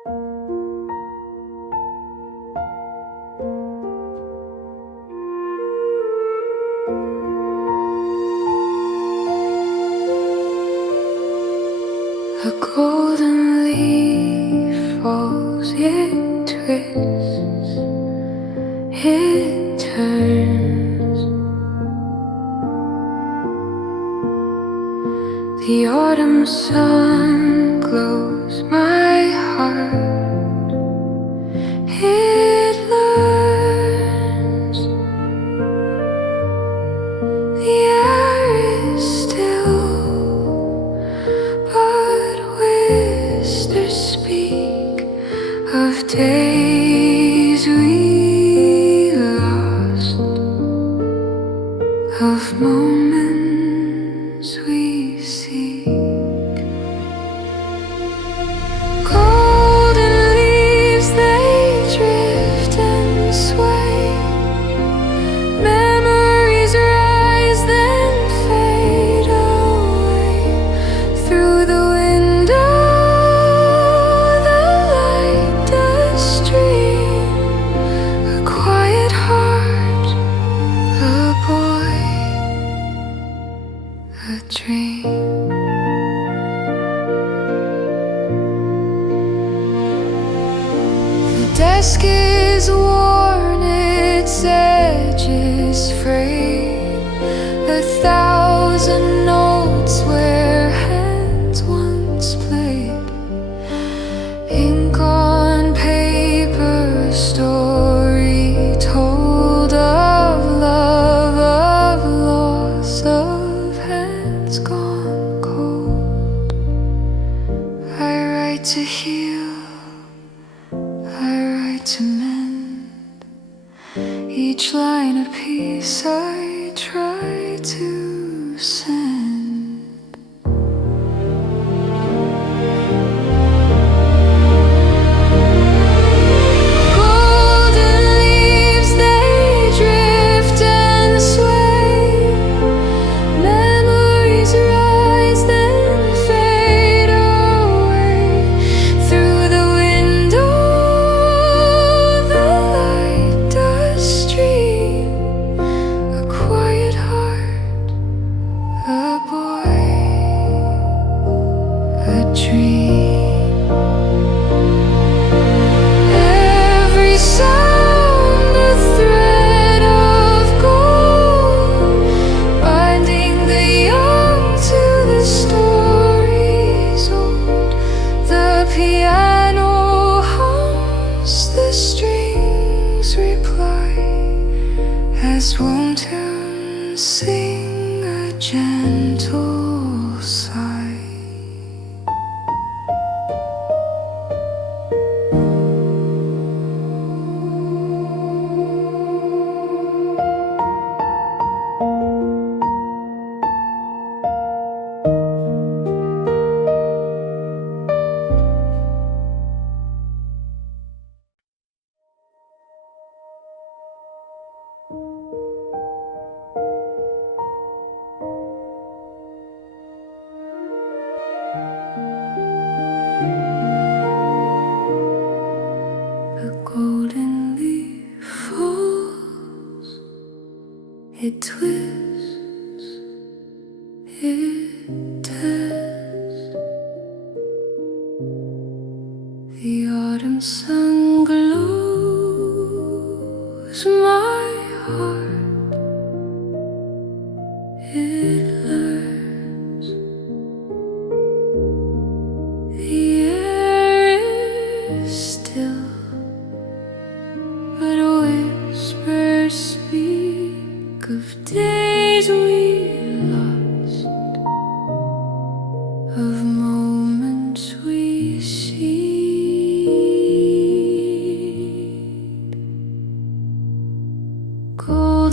A golden leaf falls, it twists, it turns. The autumn sun glows my heart, it learns. The air is still, but whispers speak of days we lost, of moments we seek. Golden leaves, they drift and sway. Memories rise, then fade away. Through the window, the light does stream. A quiet heart, a boy, a dream. The desk is worn, its edges frayed. 1,000 notes where hands once played. Ink on paper, a story told of love, of loss, of hands gone cold. I write to heal, I write to mend. Each line a piece I try to send. Golden leaves, they drift and sway. Memories rise, then fade away. Through the window, the light does stream. A quiet heart, a boy, a dream. Every sound a thread of gold, binding the young to the stories old. The piano hums, the strings reply, as warm tunes sing a gentle sigh. A golden leaf falls, it twists, it turns. The autumn sun glows my heart, it learns. The air is still, but whispers speak of days we lost, of moments we seek.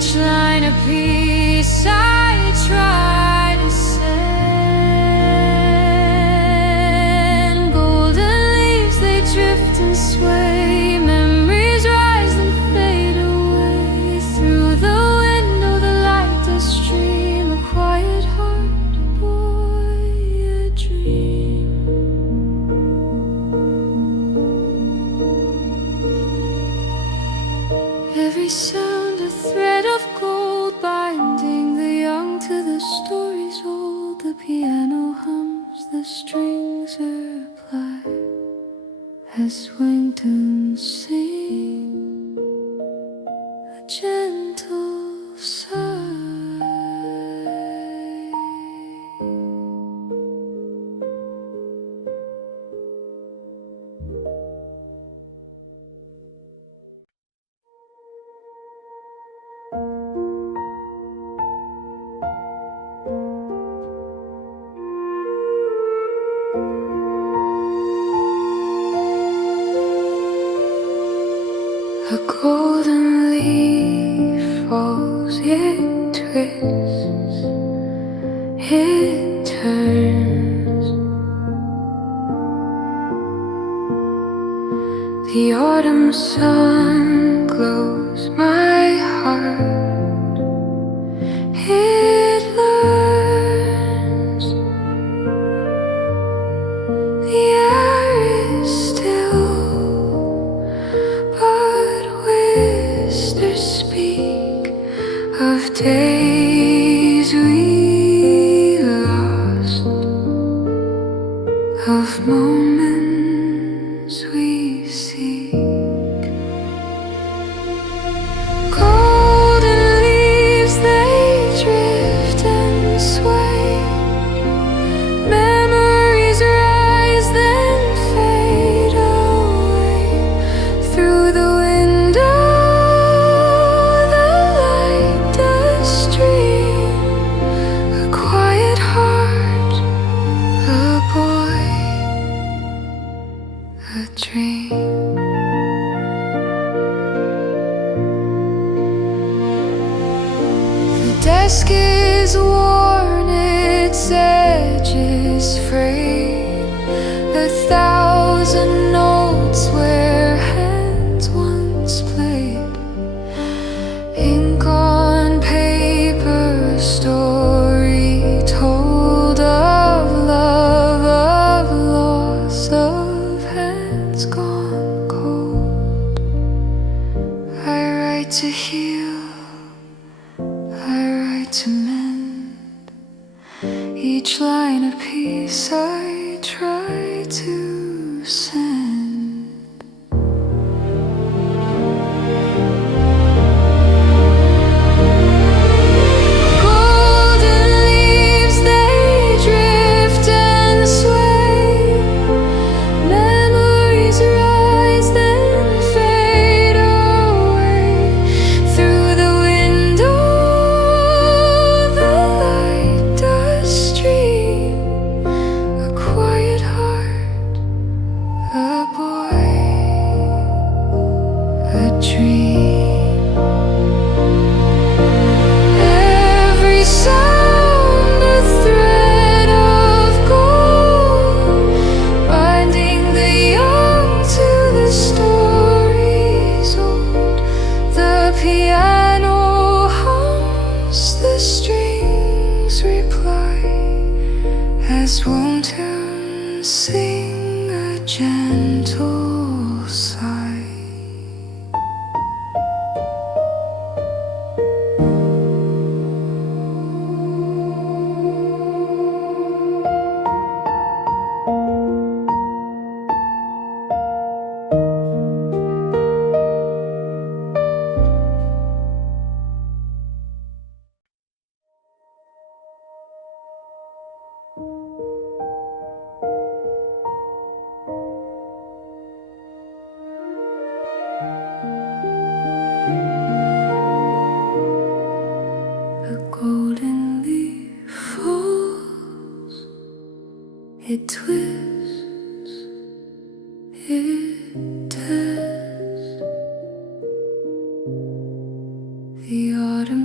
each line a piece I try to send. Golden leaves, they drift and sway. Memories rise and fade away. Through the window the light does stream. A quiet heart, a boy, a dream. Every sound a thread of gold, binding the young to the stories old. The piano hums, the strings reply as wingtones sing a gentle sigh. A golden leaf falls, it twists, it turns. The autumn sun glows my heart, it learns. The air is still, but whispers speak of days we lost, of moments we seek. Golden leaves, they drift and sway. Memories rise, then fade away. Through the window the light does stream. A quiet heart, a boy, a dream. The desk is worn, its edges frayed. A thousand notes where hands once played. Ink on paper, story told of love, of loss, of hands gone cold. I write to heal, I write to mend. Each line a piece I try to send. Golden leaves, they drift and sway. Memories rise, then fade away. Through the window the light does stream. A quiet heart, a boy, a dream. Every sound a thread of gold, binding the young to the stories old. The piano hums, the strings reply as won't sing a gentle sigh.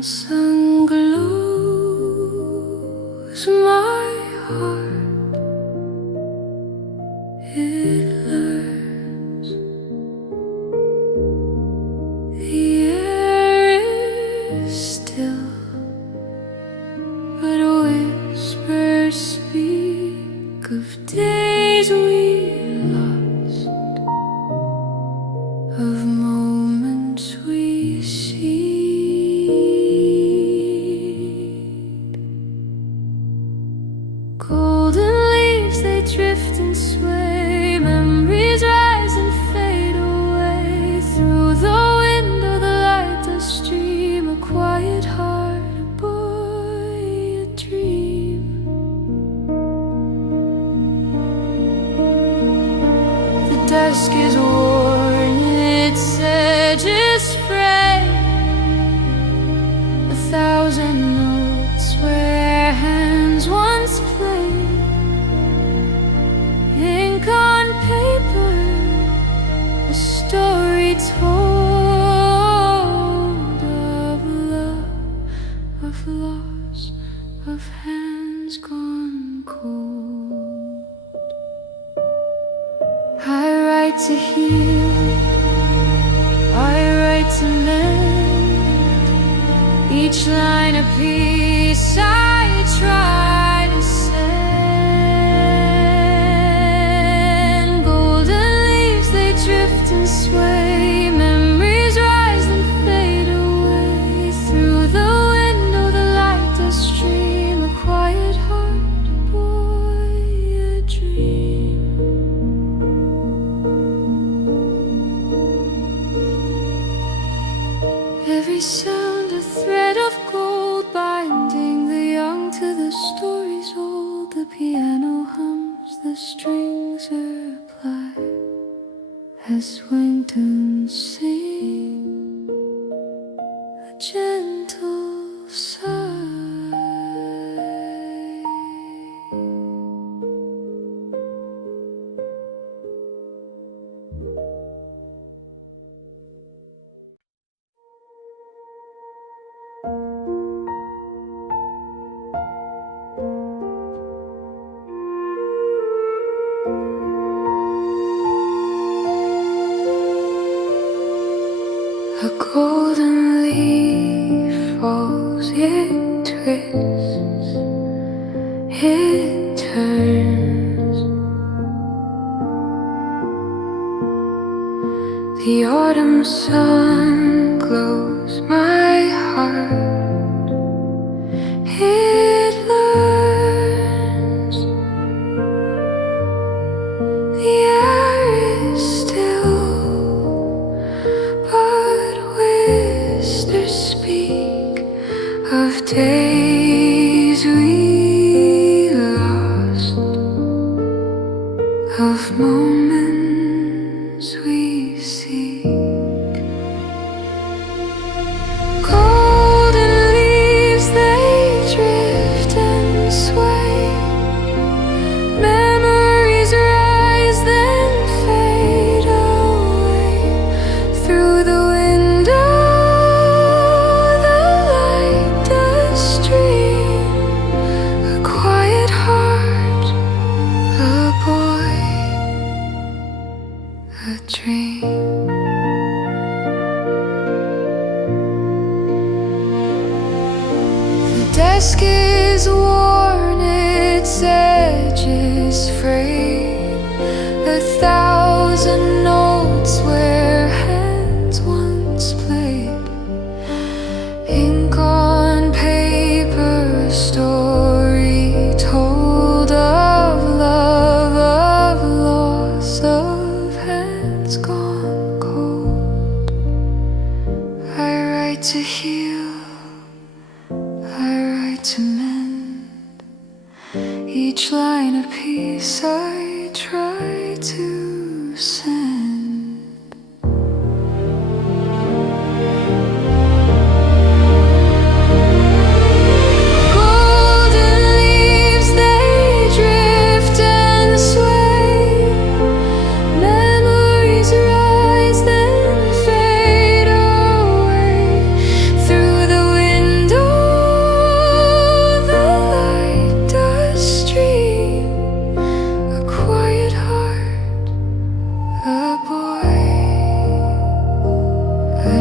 sun glows, my heart it learns. The air is still, but whispers speak of days we lost, of moments we seed. Golden leaves, they drift and sway, memories rise and fade away. Through the window the light does stream, a quiet heart, a boy, a dream. The desk is worn, its edges frayed, 1,000 notes where hands once played, ink on paper, a story told of love, of loss, of hands gone cold. I write to heal, I write to mend, each line a piece I try to send. Golden leaves, they drift and sway, memories rise and fade away. Through the window the light does stream, a quiet heart, a boy, a dream. Every sound a thread of gold, binding the young to the stories old. The piano hums, the strings reply as windows sing a gentle sigh. A golden leaf falls, it twists, it turns. The autumn sun glows, my heart it learns. The air is still, but whispers speak of days we lost, of moments we seek. Golden leaves, they drift and sway, memories rise then fade away. Through the window the light does stream, a quiet heart, a boy, a dream. The desk is worn, its edges frayed, 1,000 notes where hands once played, ink on paper, a story told of love, of loss, of hands gone cold. I write to heal, I write to mend, each line a piece I try to send. Golden leaves, they drift and sway, memories rise then fade away. Through the window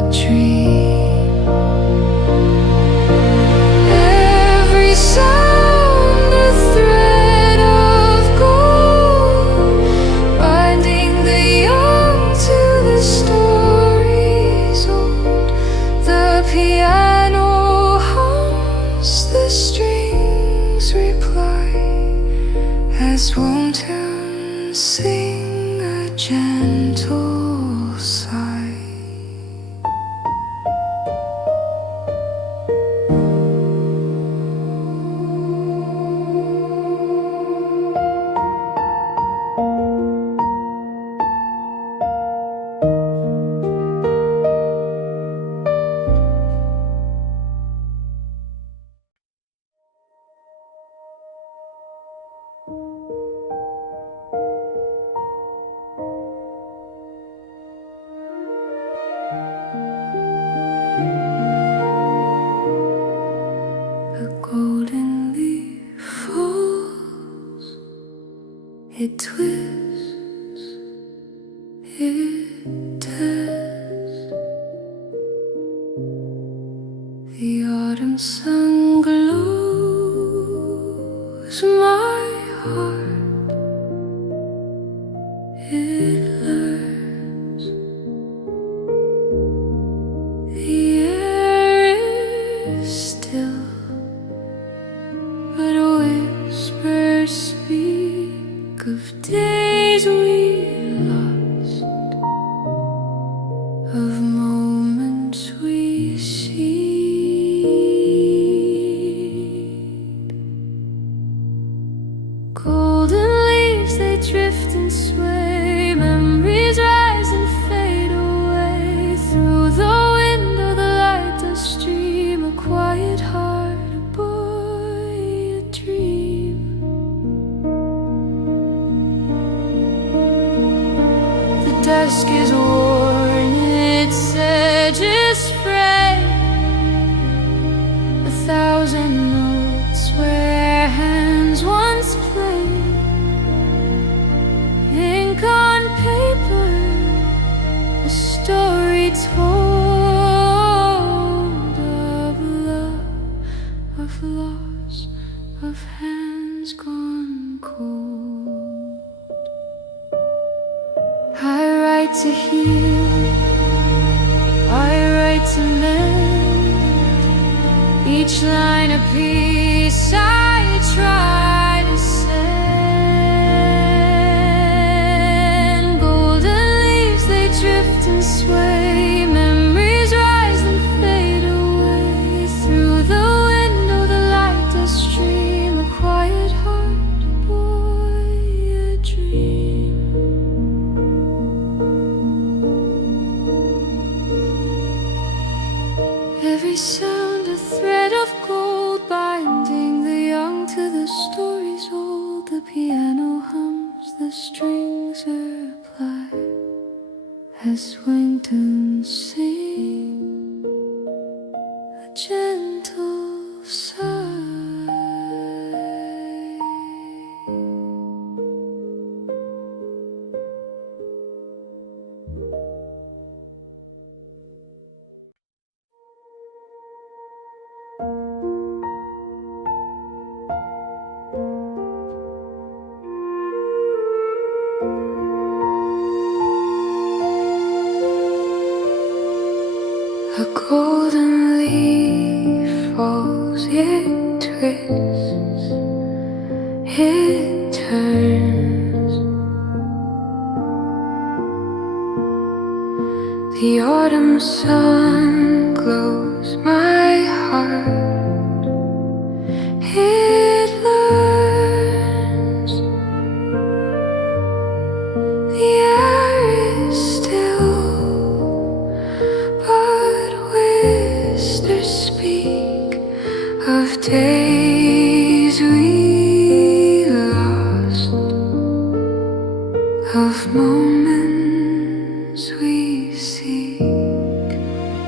dream. Every sound a thread of gold, binding the young to the stories old. The piano hums, the strings reply as wanton sing a gentle sigh. A golden leaf falls, it twists, it tears. The autumn sun glows my heart, it learns. The air is still, but whispers speak of days we lost, of moments we seed. Golden leaves, they drift and sway, memories rise and fade away. Through the window the light does stream, a quiet heart, a boy, a dream. The desk is worn, its edges frayed, a thousand notes where hands once played. Ink on paper, a story told of love, of loss, of hands gone cold. I write to heal, I write to mend, each line a piece I try to send. Golden leaves, they drift and sway, memories rise and fade away. Through the window the light does stream, a quiet heart, a boy, a dream. Every sound a thread of gold, binding the young to the stories old. The piano hums, the strings reply as wingtones sing a gentle sigh. A golden leaf falls, it twists, it turns. The autumn sun glows my heart, it learns. The air is still, but whispers speak of days we lost, of moments we seek.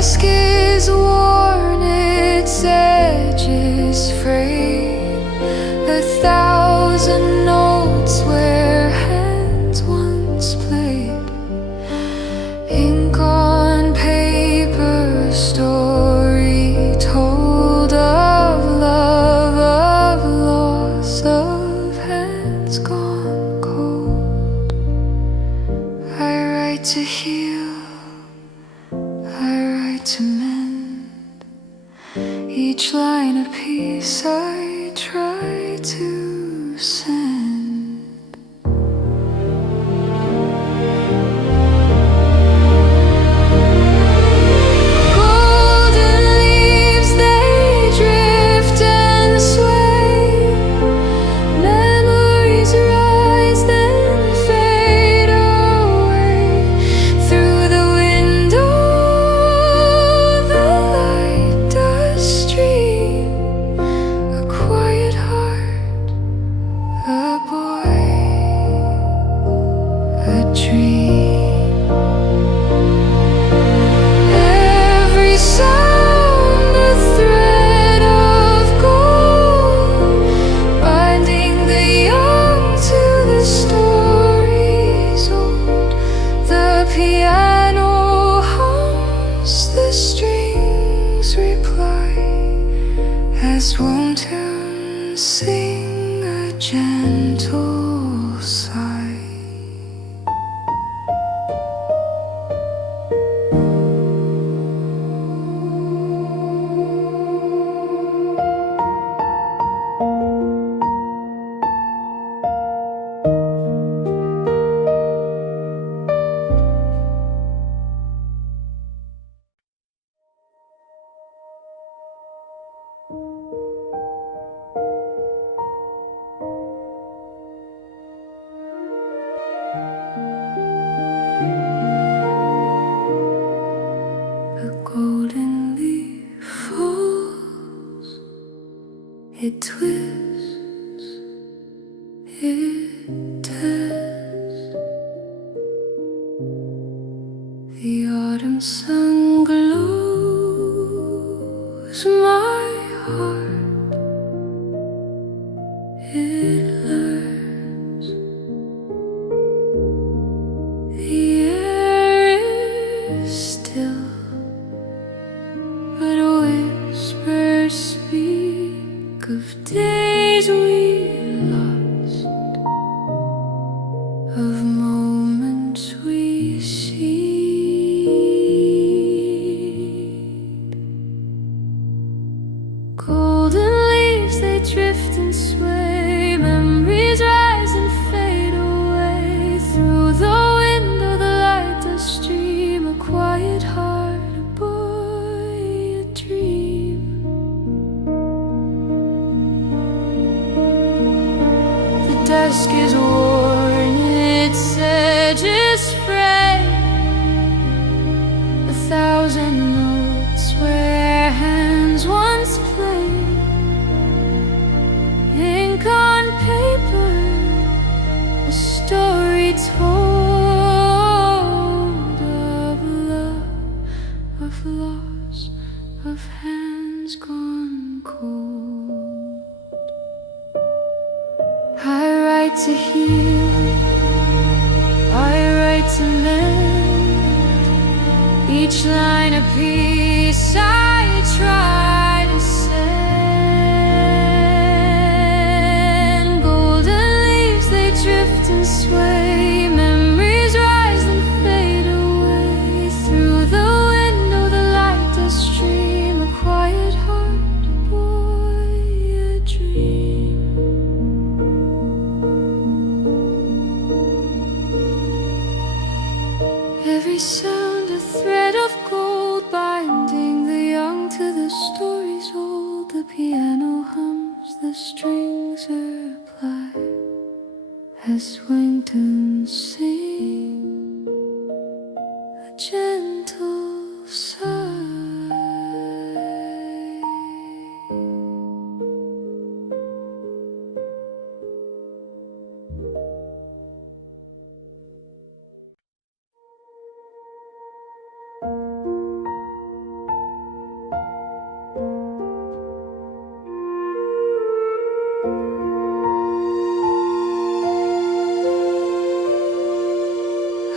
desk is worn, its edges frayed. 1,000 notes where hands once played. Ink on paper, story told of love, of loss, of hands gone cold. I write to heal, I write to mend. Each line a piece I try to send. Golden leaves, they drift and sway. Memories rise, then fade away. Through the window, the light does stream. A quiet heart, a boy, a dream. Every sound a thread of gold, binding the young to the stories old. The piano hums, the strings reply, as warm tunes sing a gentle sigh. A golden leaf falls, it twists, it tears. The autumn sun glows my heart, it learns. The air is still, but whispers speak of days we lost, of moments we seed. Golden leaves, they drift and sway. Memories rise and fade away. Through the window, the light does stream. A quiet heart, a boy, a dream. The desk is worn, its edges frayed. 1,000 notes where hands once played. Ink on paper, a story told of love, of loss, of hands gone cold. I write to heal, I write to mend. Each line a piece I try to send. Golden leaves, they drift and sway. Memories rise and fade away. Through the window, the light does stream. A quiet heart, a boy, a dream. Every sound a thread of gold, binding the young to the stories old. The piano hums, the strings reply, as winged tunes sing a gentle sigh.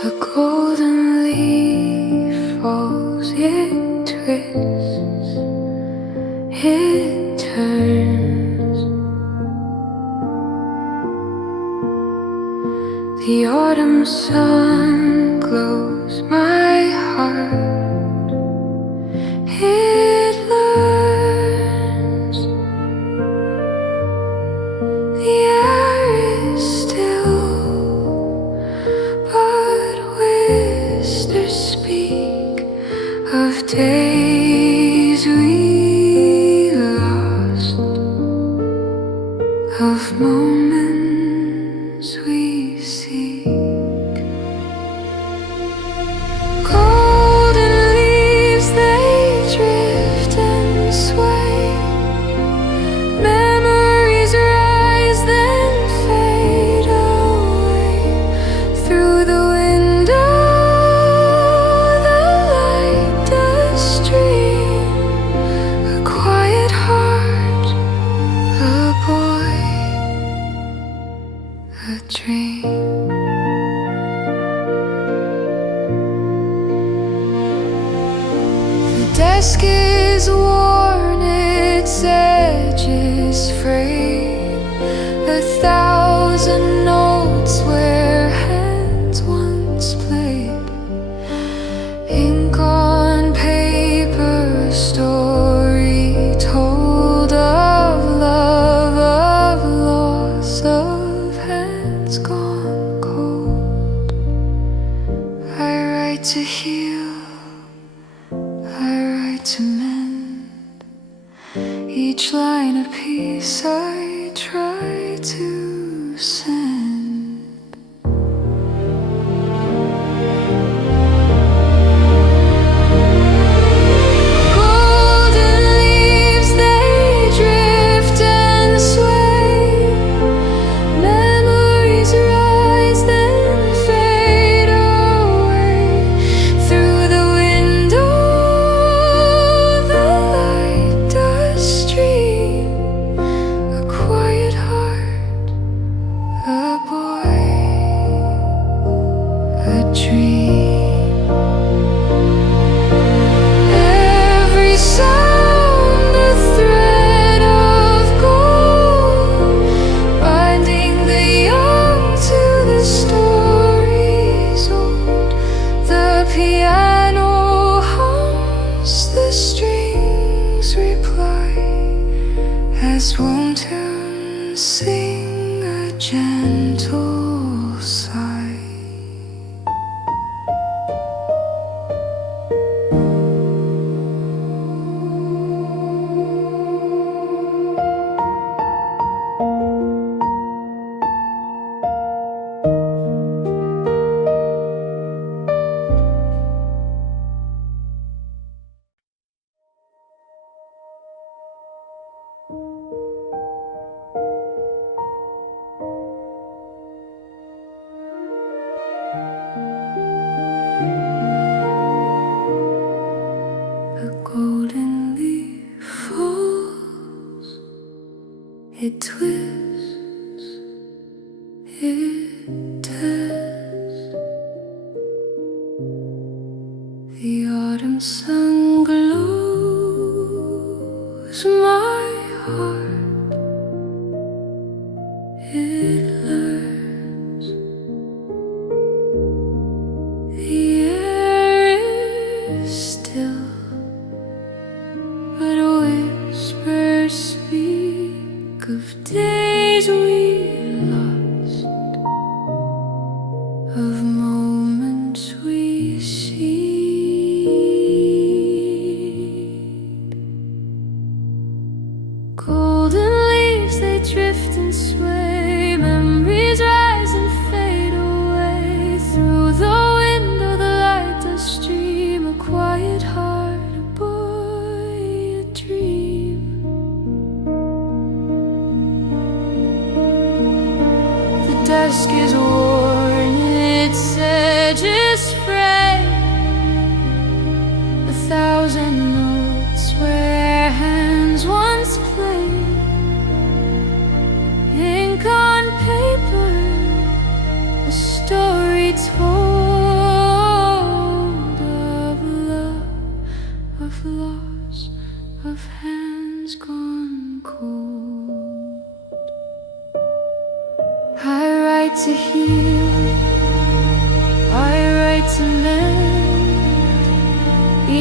A golden leaf falls, it twists, it turns. The autumn sun glows my heart, it learns. The air is still, but whispers speak of days we lost, of moments we seek. Golden leaves, they drift and sway. Memories rise, then fade away. Through the window, the light does stream. A quiet heart, a boy, a dream. The desk is worn, its edges frayed. 1,000 notes where hands once played. Ink on paper, story told of love, of loss, of hands gone cold. I write to heal, I write to mend. Each line a piece I try to send. Golden leaves, they drift and sway. Memories rise, then fade away. Through the window, the light does stream. A quiet heart, a boy, a dream. Every sound a thread of gold, binding the young to the stories old. The piano hums, the strings reply, as won't tune sing a gentle sigh. A golden leaf falls, it twists, it turns. The autumn sun glows my heart, it learns. The air is still, but whispers speak of days we lost, of moments we seek. Golden leaves, they drift and sway. Memories rise and fade away. Through the window, the light does stream. A quiet heart, a boy, a dream. The desk is worn, its edges frayed. 1,000 notes where hands once played. Ink on paper, a story told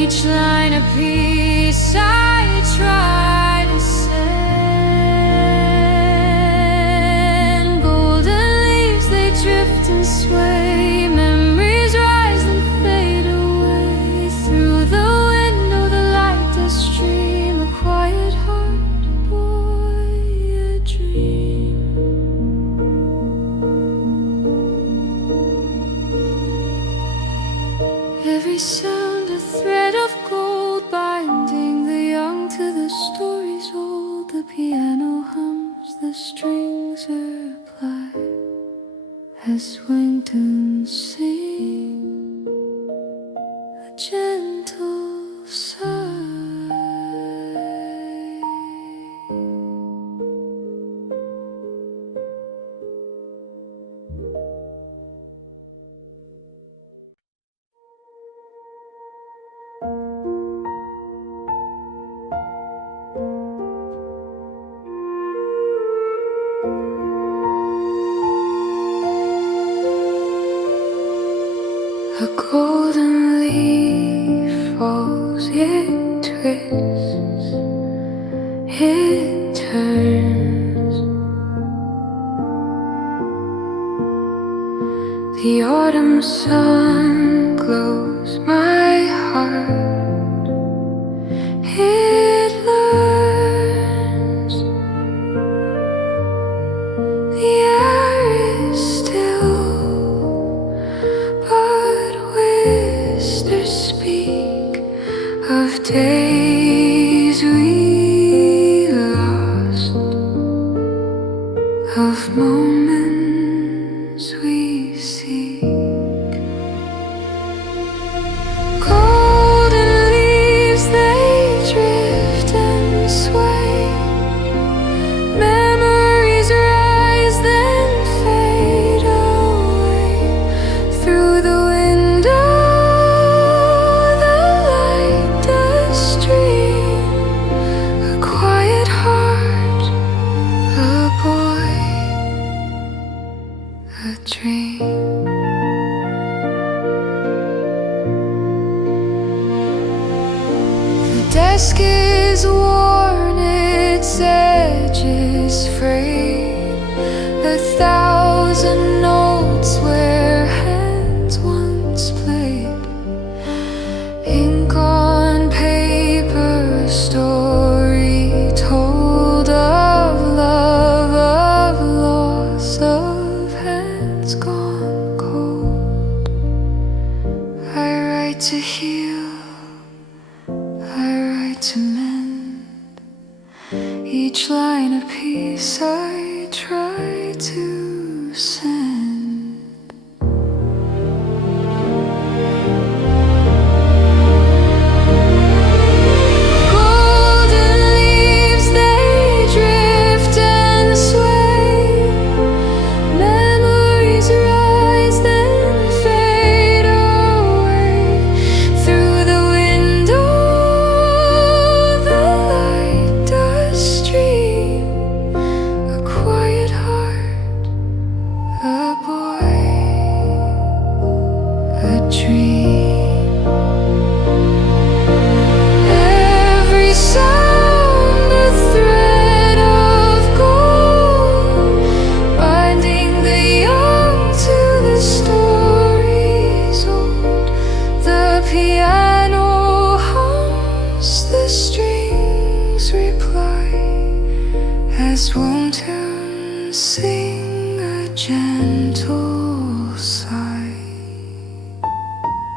each line a piece I try to send. Golden leaves, they drift and sway. Memories rise and fade away. Through the window the light does stream. A quiet heart, a boy, a dream. Every sound a thread of gold, binding the young to the stories old. The piano hums, the strings reply as Swington sings a gentle sigh. A golden leaf falls, it twists, it turns. The autumn sun glows my heart, it learns. The air is still, but whispers speak of days we lost, of moments we seek. Golden leaves, they drift and sway. Memories rise, then fade away. Through the window the light does stream. A quiet heart, a boy, a dream. The desk is worn, its edges frayed. 1,000 notes where hands once played. Ink on paper, a story told of love, of loss, of hands gone cold. I write to heal, I write to mend. Each line a piece I try to send. Golden leaves, they drift and sway. Memories rise, then fade away. Through the window the light does stream. A quiet heart, a boy, a dream. Every sound a thread of gold, binding the young to the stories old. The piano hums, the strings reply as Swington sing a gentle sigh.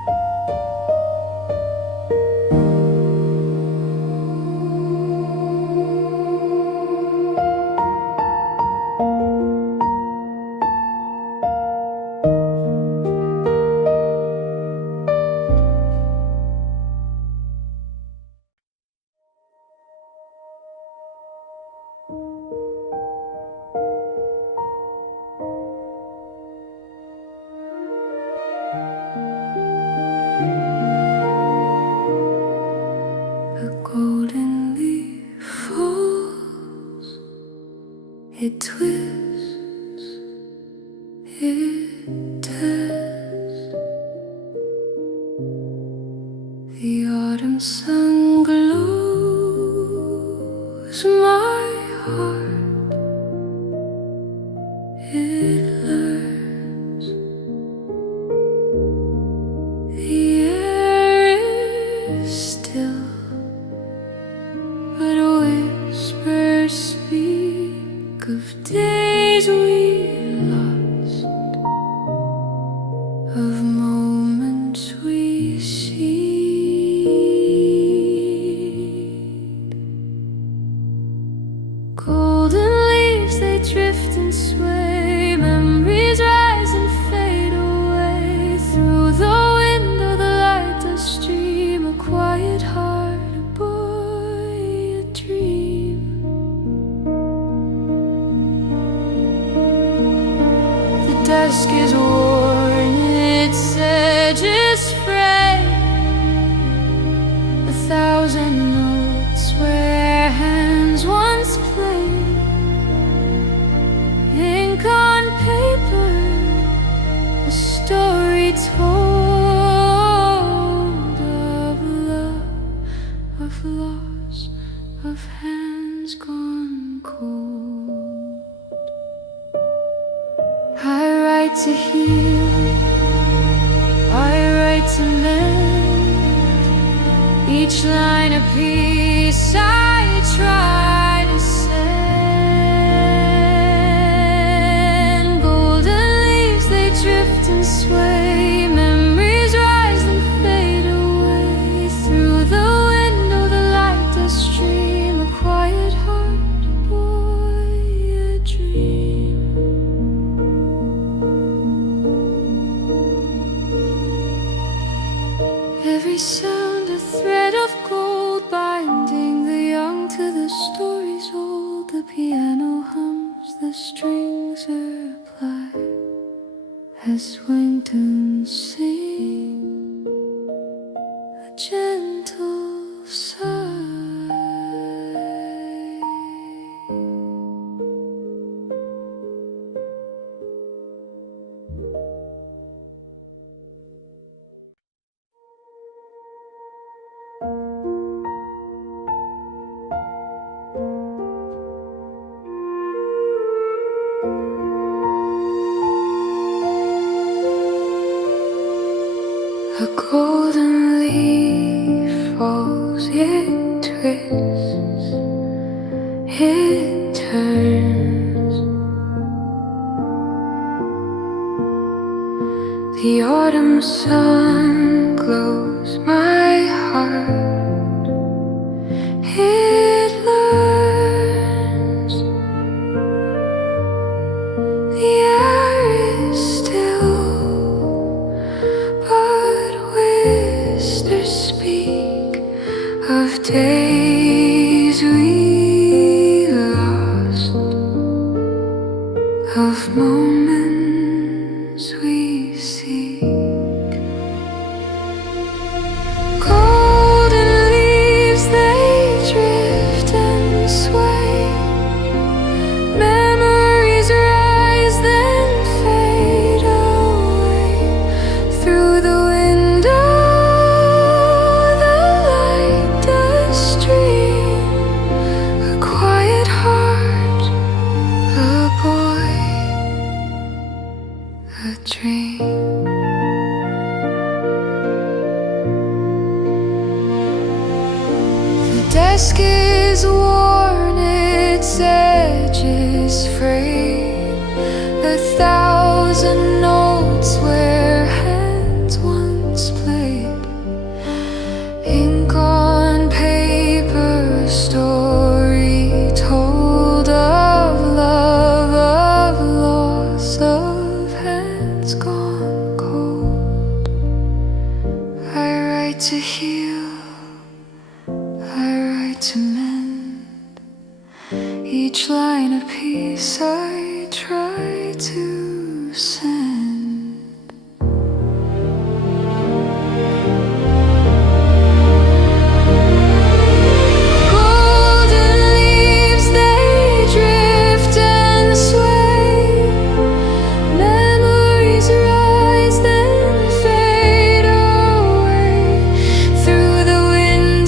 sun glows, my heart it learns. The air is still, but whispers speak of days we lost, of moments we seed. Golden leaves, they drift and sway, memories rise and fade away. Through the window the light does stream, a quiet heart, a boy, a dream. The desk is worn, its edges frayed, 1,000 notes where hands once played. Ink on paper, a story told of love, of loss, of hands gone cold. I write to heal, I write to mend, each line a piece I try to send. Golden leaves, they drift and sway, memories rise and fade away. Through the window the light does stream, a quiet heart, a boy, a dream. Every sound a thread of gold, binding the young to the stories old. The piano hums, the strings reply as windows sing a gentle sigh. A golden leaf falls, it twists, it turns. The autumn sun glows, my heart it learns. The air is still, but whispers speak of days we lost, of moments we seek. Golden leaves, they drift and sway, memories rise then fade away. Through the window the light does stream, a quiet heart, a boy, a dream. The desk is worn, its edges frayed, 1,000 notes where hands once played. Ink on paper, a story told of love, of loss, of hands gone cold. I write to heal, I write to mend, each line a piece I try to send. Golden leaves, they drift and sway, memories rise then fade away. Through the window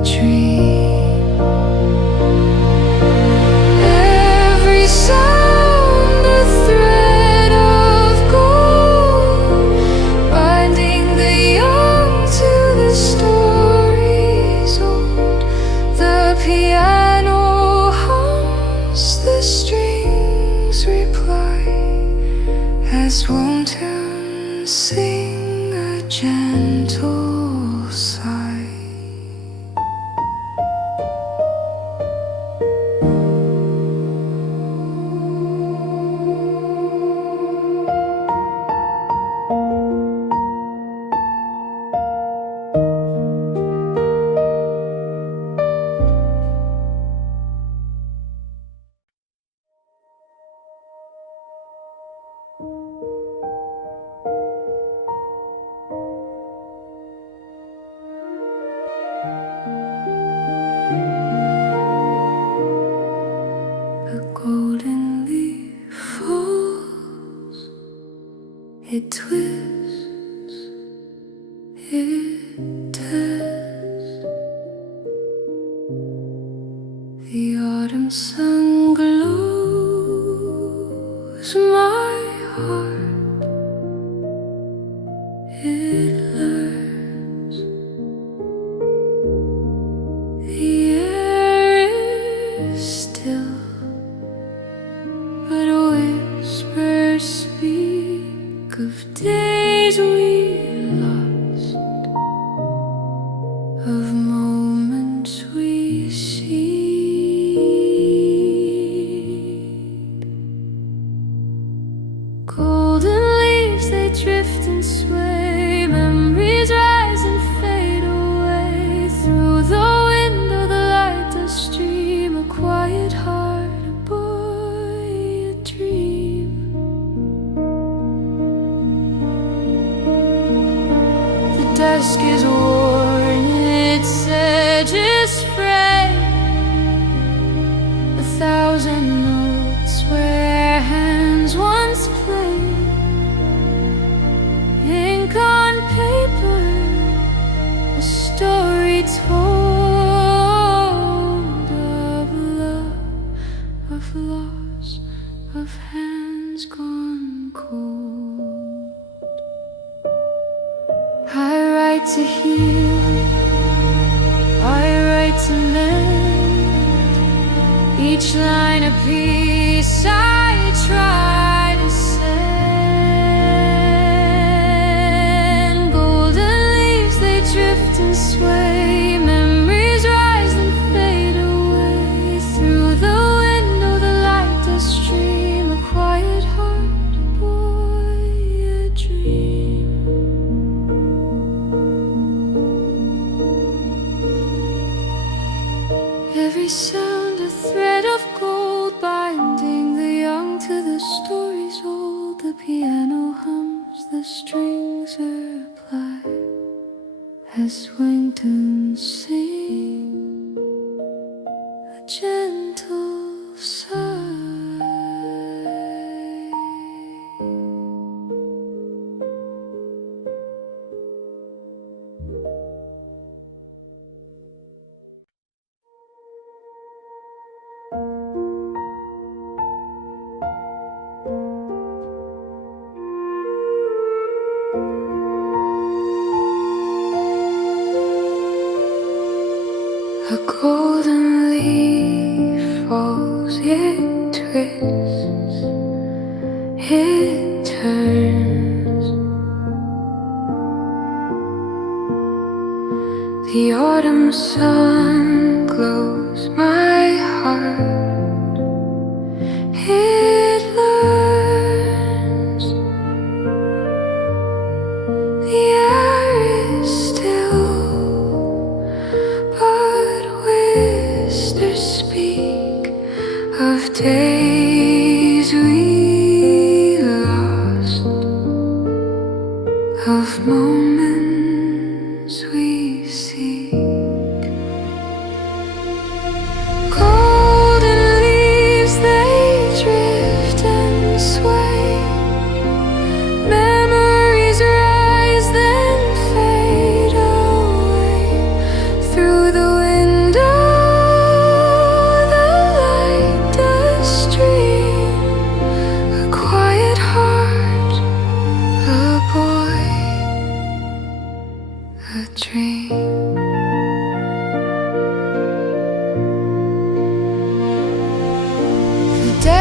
dream. Every sound a thread of gold, binding the young to the stories old. The piano hums, the strings reply as wanton sing a gentle sigh. Golden leaf falls, it twists, it tests. The autumn sun glows my heart, it learns. The air is still, but whispers speak of days we lost, of moments we seed. Golden leaves, they drift and sway, memories rise and fade away. Through the window the light does stream, a quiet heart, a boy, a dream. The desk is worn, its edges frayed, 1,000 notes where hands once played, ink on paper, a story told of love, of loss, of hands gone cold. I write to heal, I write to mend, each line a piece I try to send. Golden leaves, they drift and sway, memories rise and fade away. Through the window the light does stream, a quiet heart, a boy, a dream. Every sound a thread of gold, binding the young to the stories old. The piano hums, the strings reply as wingtones sing a gentle sigh. A golden leaf falls, it twists, it turns. The autumn sun glows my heart, it learns. The air is still, but whispers speak of days we lost, of moments we seek. Golden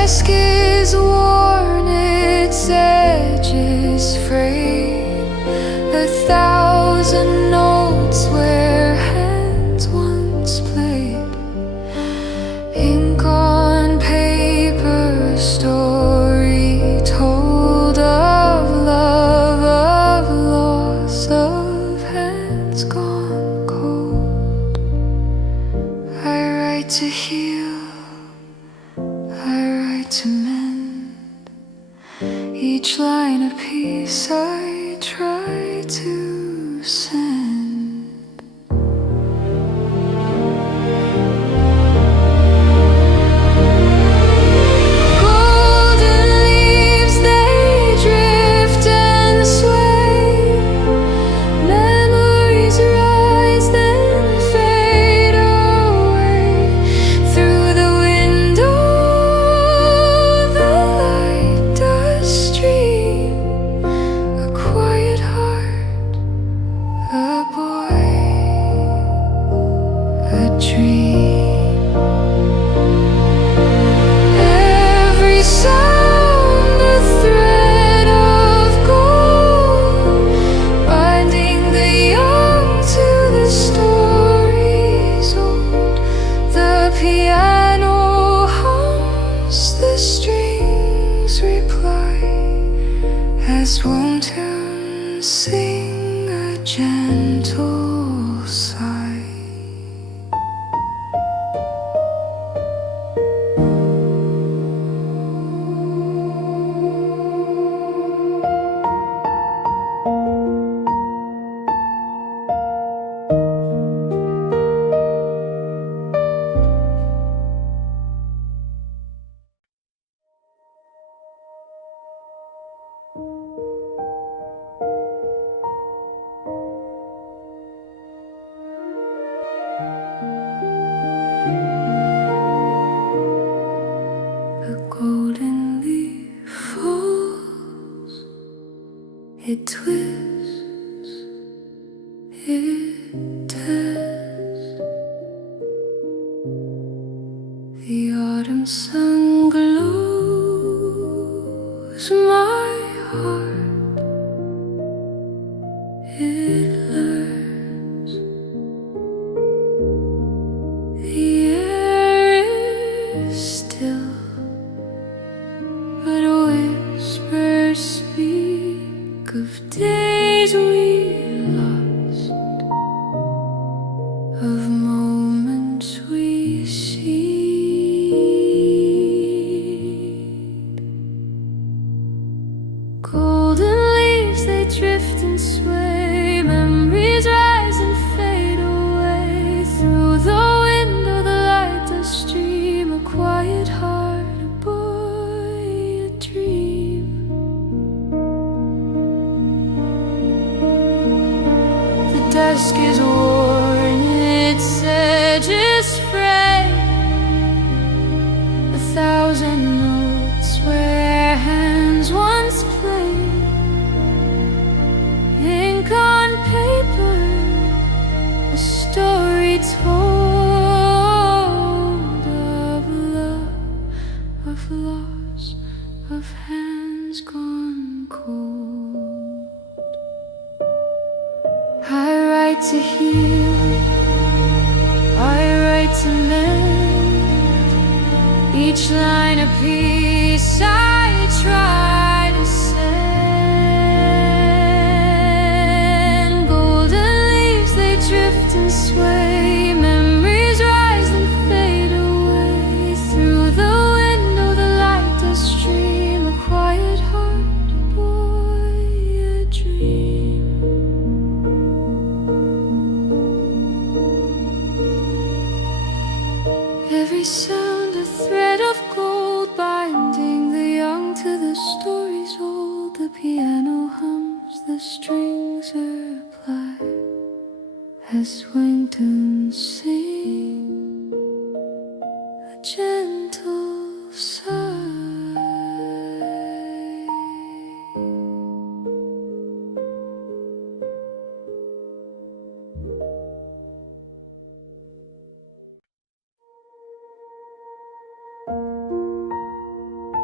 desk is worn, its edges frayed. 1,000 notes where hands once played. Ink on paper, story told of love, of loss, of hands gone cold. I write to heal, I write to mend. Each line a piece I try to send. Golden leaves, they drift and sway. Memories rise, then fade away. Through the window, the light does stream. A quiet heart, a boy, a dream. Every sound a thread of gold, binding the young to the stories old. The piano hums, the strings reply, as won't tune sing a gentle sigh. A golden leaf falls, it twists, it tears. The autumn sun glows my heart, it learns. The air is still, but whispers speak of days we lost, of moments we seed. Golden leaves, they drift and sway. Memories rise and fade away. Through the window, the light does stream. A quiet heart, a boy, a dream. The desk is worn, its edges frayed. 1,000 notes where hands once played. Ink on paper, a story told of love, of loss, of hands gone cold. I write to heal, I write to mend. Each line a piece I try to send. Golden leaves, they drift and sway. Memories rise and fade away. Through the window, the light does stream. A quiet heart, a boy, a dream. Every sound a thread of gold, binding the young to the stories old. The piano hums, the strings reply, as Wington sing a gentle sigh.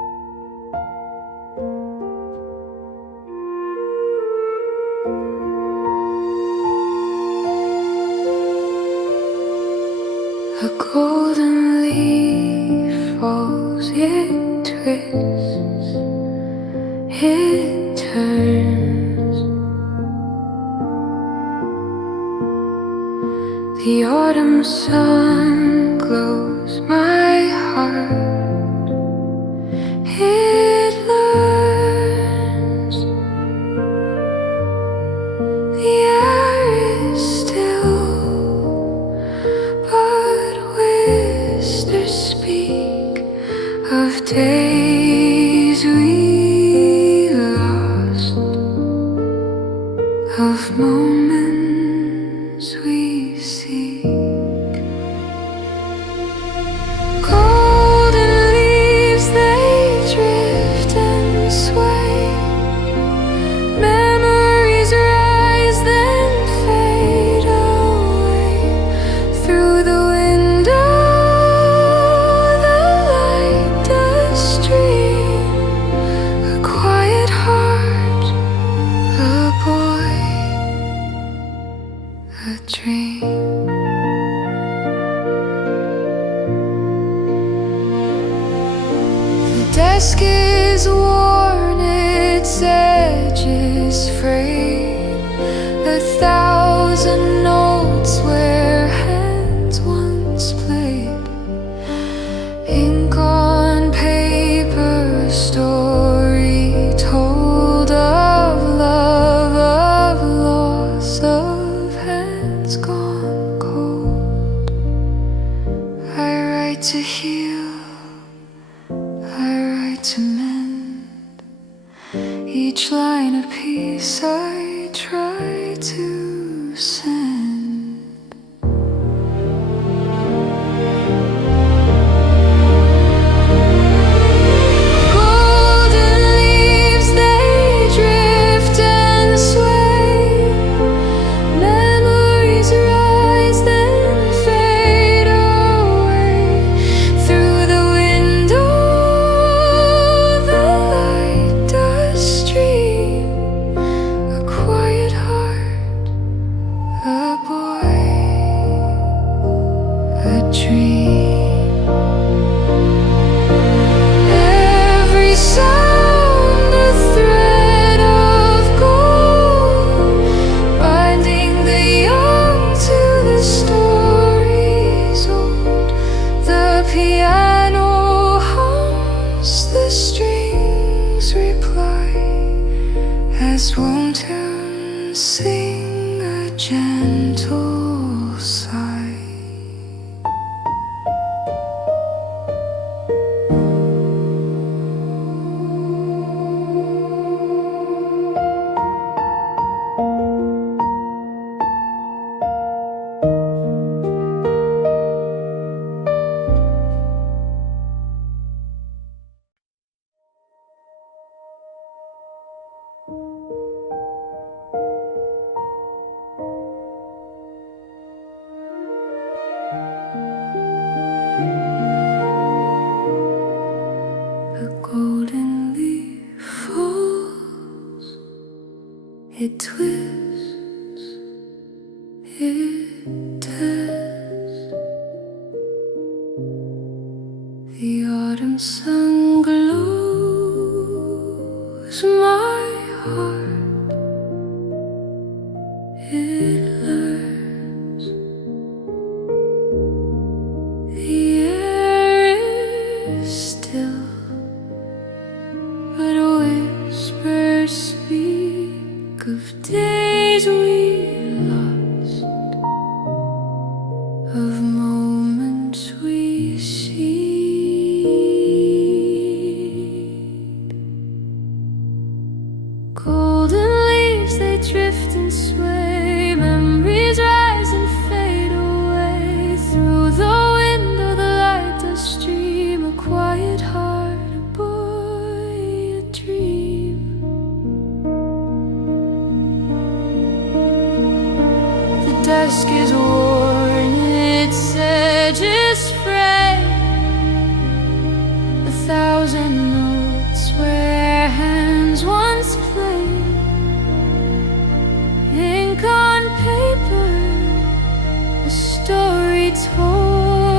A golden leaf falls, it twists, it turns. The autumn sun glows my heart, it learns. The air is still, but whispers speak of days we lost, of moments we seek. Golden leaves, they drift and sway. Memories rise, then fade away. Through the window, the light does stream. A quiet heart, a boy, a dream. The desk is worn, its edges frayed. 1,000 notes where hands once played. Ink on paper, a story told of love, of loss, of hands gone cold. I write to heal, I write to mend. Each line a piece I try to send. Golden leaves, they drift and sway. Memories rise, then fade away. Through the window, the light does stream. A quiet heart, a boy, a dream. Every sound a thread of gold, binding the young to the stories old. The piano hums, the strings reply, as warm tunes sing a gentle sigh. A golden leaf falls, it twists, it turns. The autumn sun glows my heart, it learns. The air is still, but whispers speak of days we lost, of moments we seek. Golden leaves, they drift and sway. Memories rise and fade away. Through the window, the light does stream. A quiet heart, a boy, a dream. The desk is worn, its edges frayed. 1,000 notes where hands once played. Ink on paper, a story told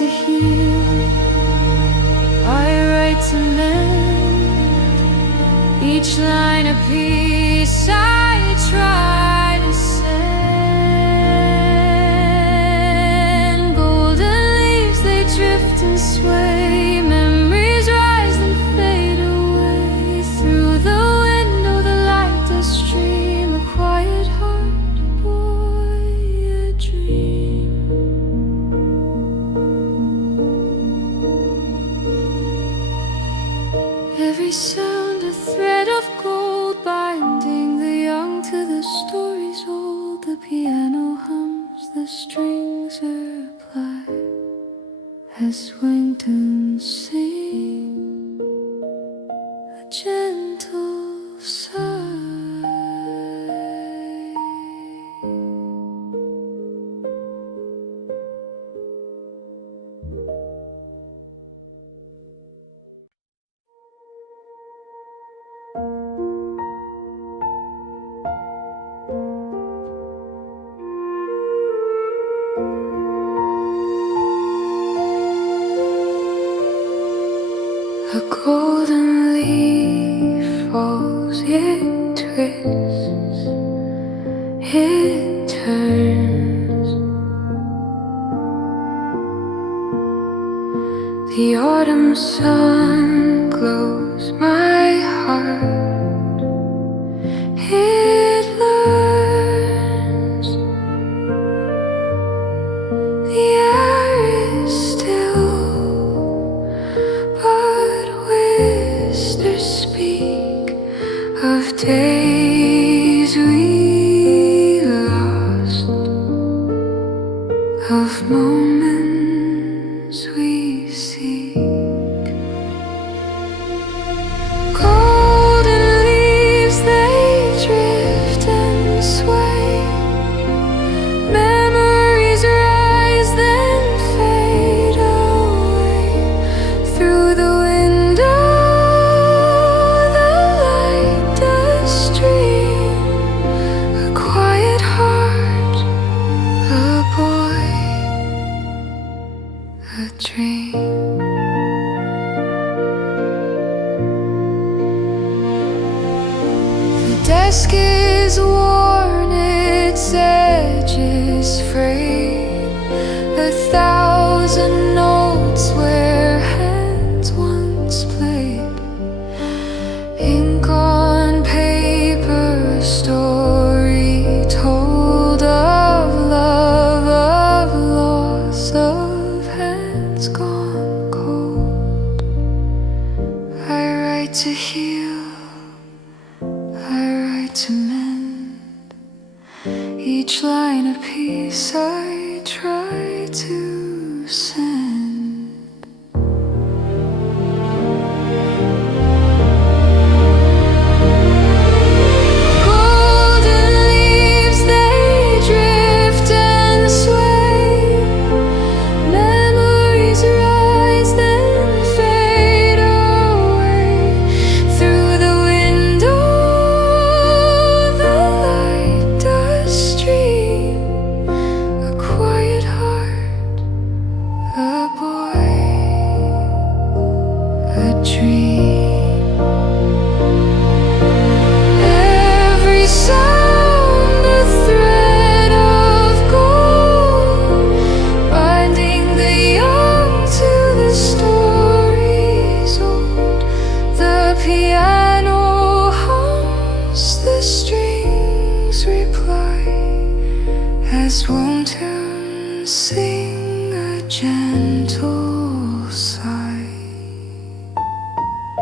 to heal, I write to mend. Each line a piece I try to send. Golden leaves, they drift and sway. Memories rise and fade away. Through the window the light does stream. A quiet heart, a boy, a dream. Every sound a thread of gold, binding the young to the stories old. The piano hums, the strings reply as wingtones sing a gentle sigh. A golden leaf falls, it twists, it turns. The autumn sun glows my heart, it learns. The air is still, but whispers speak of days we lost, of moments we seek. Golden leaves, they drift and sway. Memories rise, then fade away. Through the window the light does stream. A quiet heart, a boy, a dream. The desk is worn, its edges frayed. A thousand notes where hands once played. Ink on paper, a story told of love, of loss, of hands gone cold. I write to heal, I write to mend. Each line a piece I try to send. Golden leaves, they drift and sway. Memories rise, then fade away. Through the window the light does stream. A quiet heart, a boy, a dream. Every sound a thread of gold, binding the young to the stories old. The piano hums, the strings reply as won't sing a gentle sigh.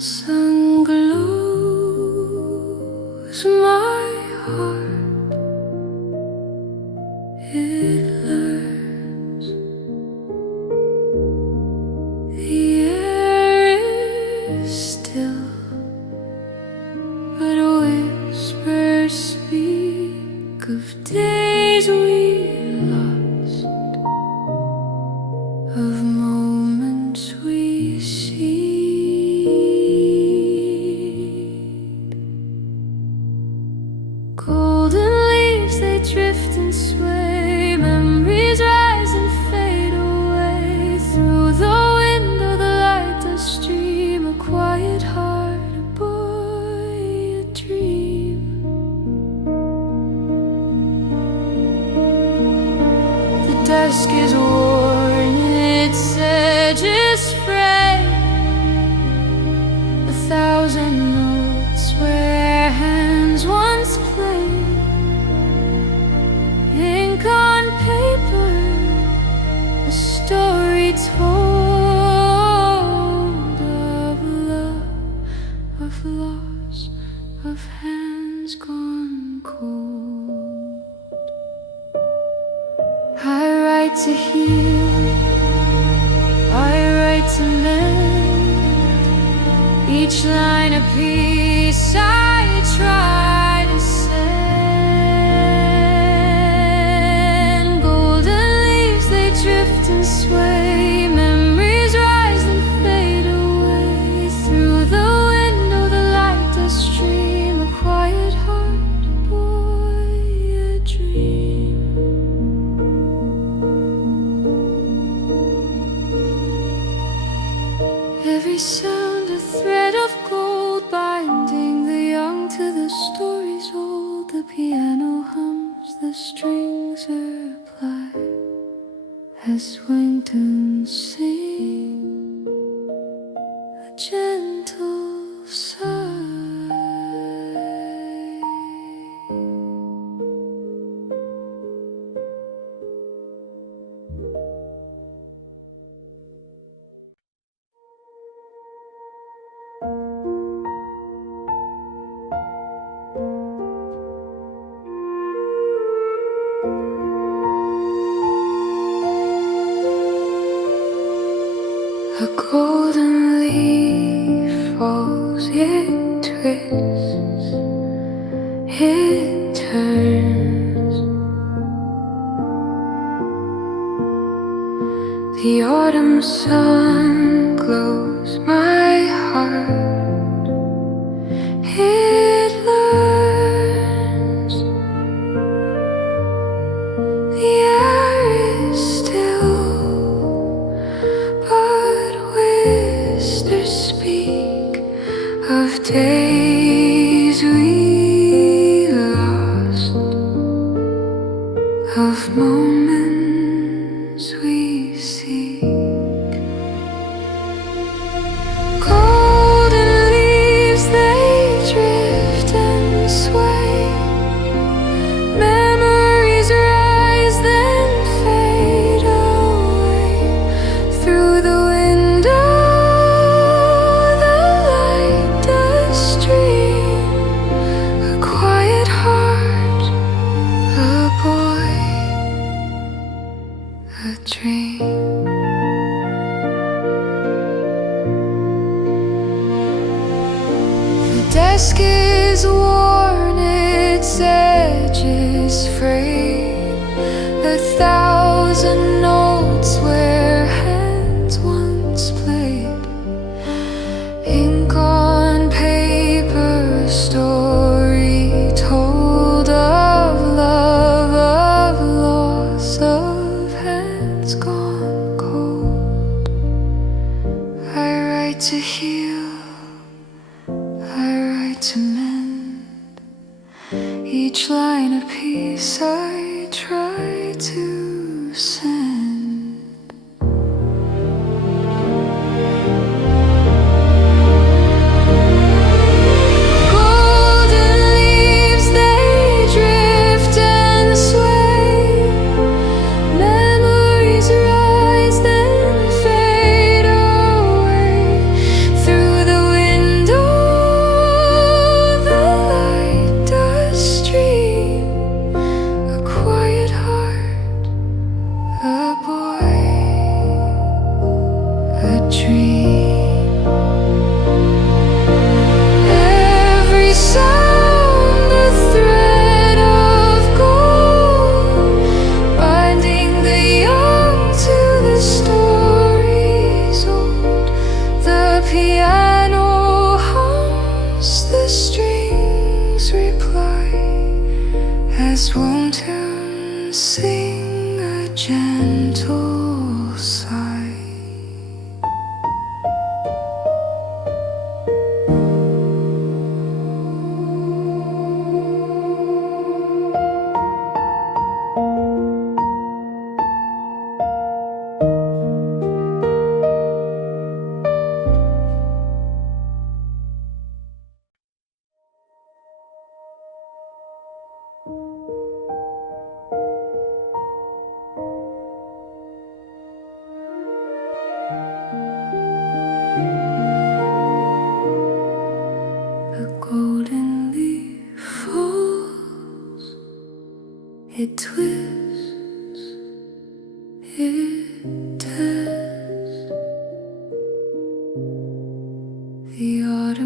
sun glows, my heart it learns. The air is still, but whispers speak of days we lost, of moments we seed. Golden leaves, they drift and sway, memories rise and fade away. Through the window the light does stream, a quiet heart, a boy, a dream. The desk is worn, its edges frayed, 1,000 notes where hands once played, ink on paper, a story told of love, of loss, of hands gone cold. I write to heal, I write to mend, each line a piece I try to send. Golden leaves, they drift and sway, memories rise and fade away. Through the window the light does stream, a quiet heart, a boy, a dream. Every sound a thread of gold, binding the young to the stories old. The piano hums, the strings reply as windows sing a gentle sigh. A golden leaf falls, it twists, it turns. The autumn sun glows, my heart it learns. The air is still, but whispers speak of days we lost, of moments we seek. Golden leaves, they drift and sway, memories rise then fade away. Through the window the light does stream, a quiet heart, a boy, a dream. The desk is worn, its edges frayed, 1,000 notes where hands once played, ink on paper, story told of love, of loss, of hands gone cold. I write to heal, I write to mend, each line a piece I try to send. Golden leaves, they drift and sway, memories rise then fade away. Through the window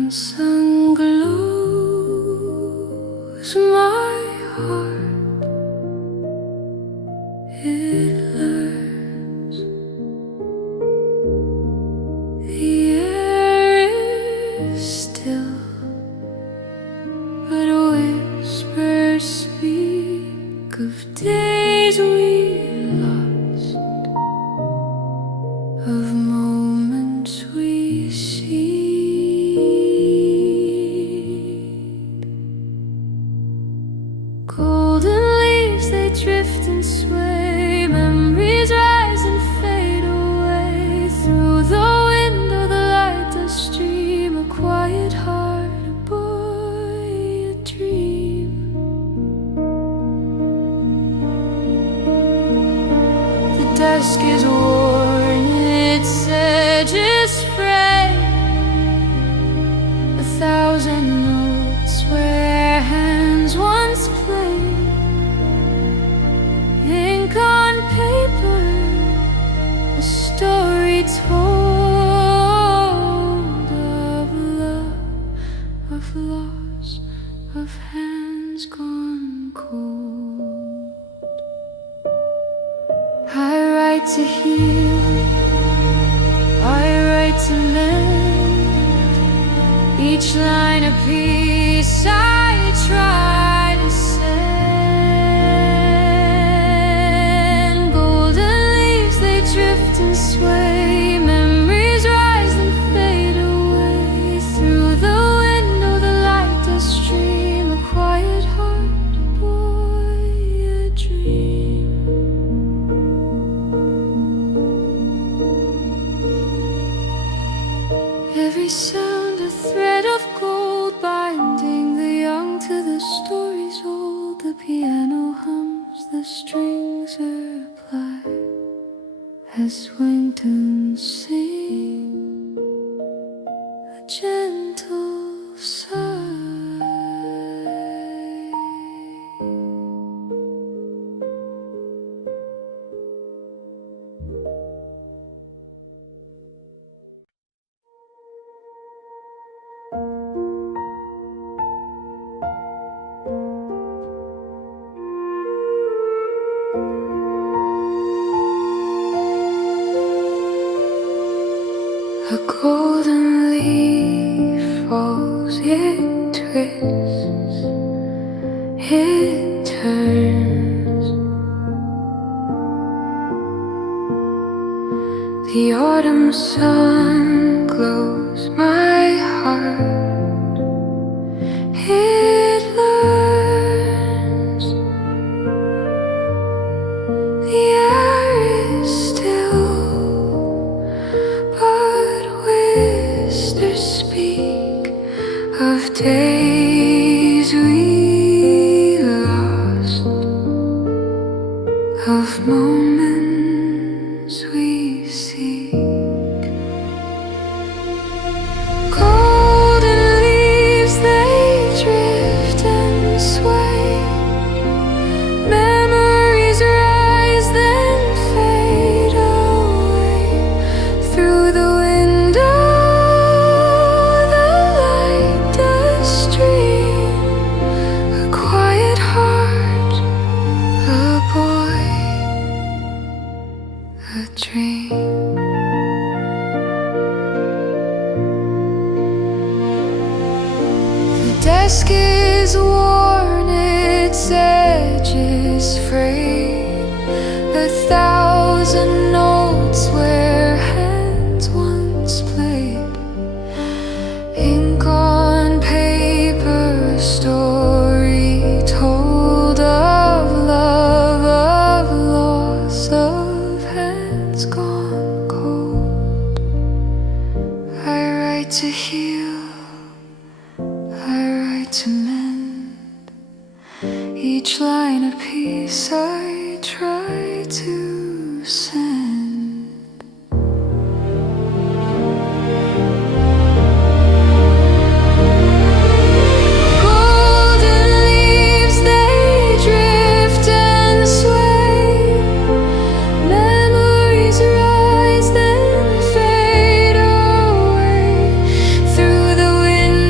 sun glows, my heart it learns. The air is still, but whispers speak of days we lost, of moments we seed. Golden leaves, they drift and sway, memories rise and fade away. Through the window the light does stream, a quiet heart, a boy, a dream. The desk is worn, its edges frayed, 1,000 notes where hands once played, ink on paper, a story told of love, of loss, of hands gone cold. I write to heal, I write to mend, each line a piece I try to send. Golden leaves, they drift and sway, memories rise and fade away. Through the window the light does stream, a quiet heart, a boy, a dream. Every sound a thread of gold, binding the young to the stories old. The piano hums, the strings reply as wingtones sing a gentle sigh. A golden leaf falls, it twists, it turns. The autumn sun glows, my heart it learns. The air is still, but whispers speak of days we lost, of moments we seek. Golden leaves, they drift and sway, memories rise then fade away. Through the window the light does stream, a quiet heart, a boy, a dream. The desk is worn, its edges frayed, 1,000 notes where hands once played, ink on paper, a story told of love, of loss, of hands gone cold. I write to heal, I write to mend, each line a piece I try to send. Golden leaves, they drift and sway, memories rise then fade away. Through the window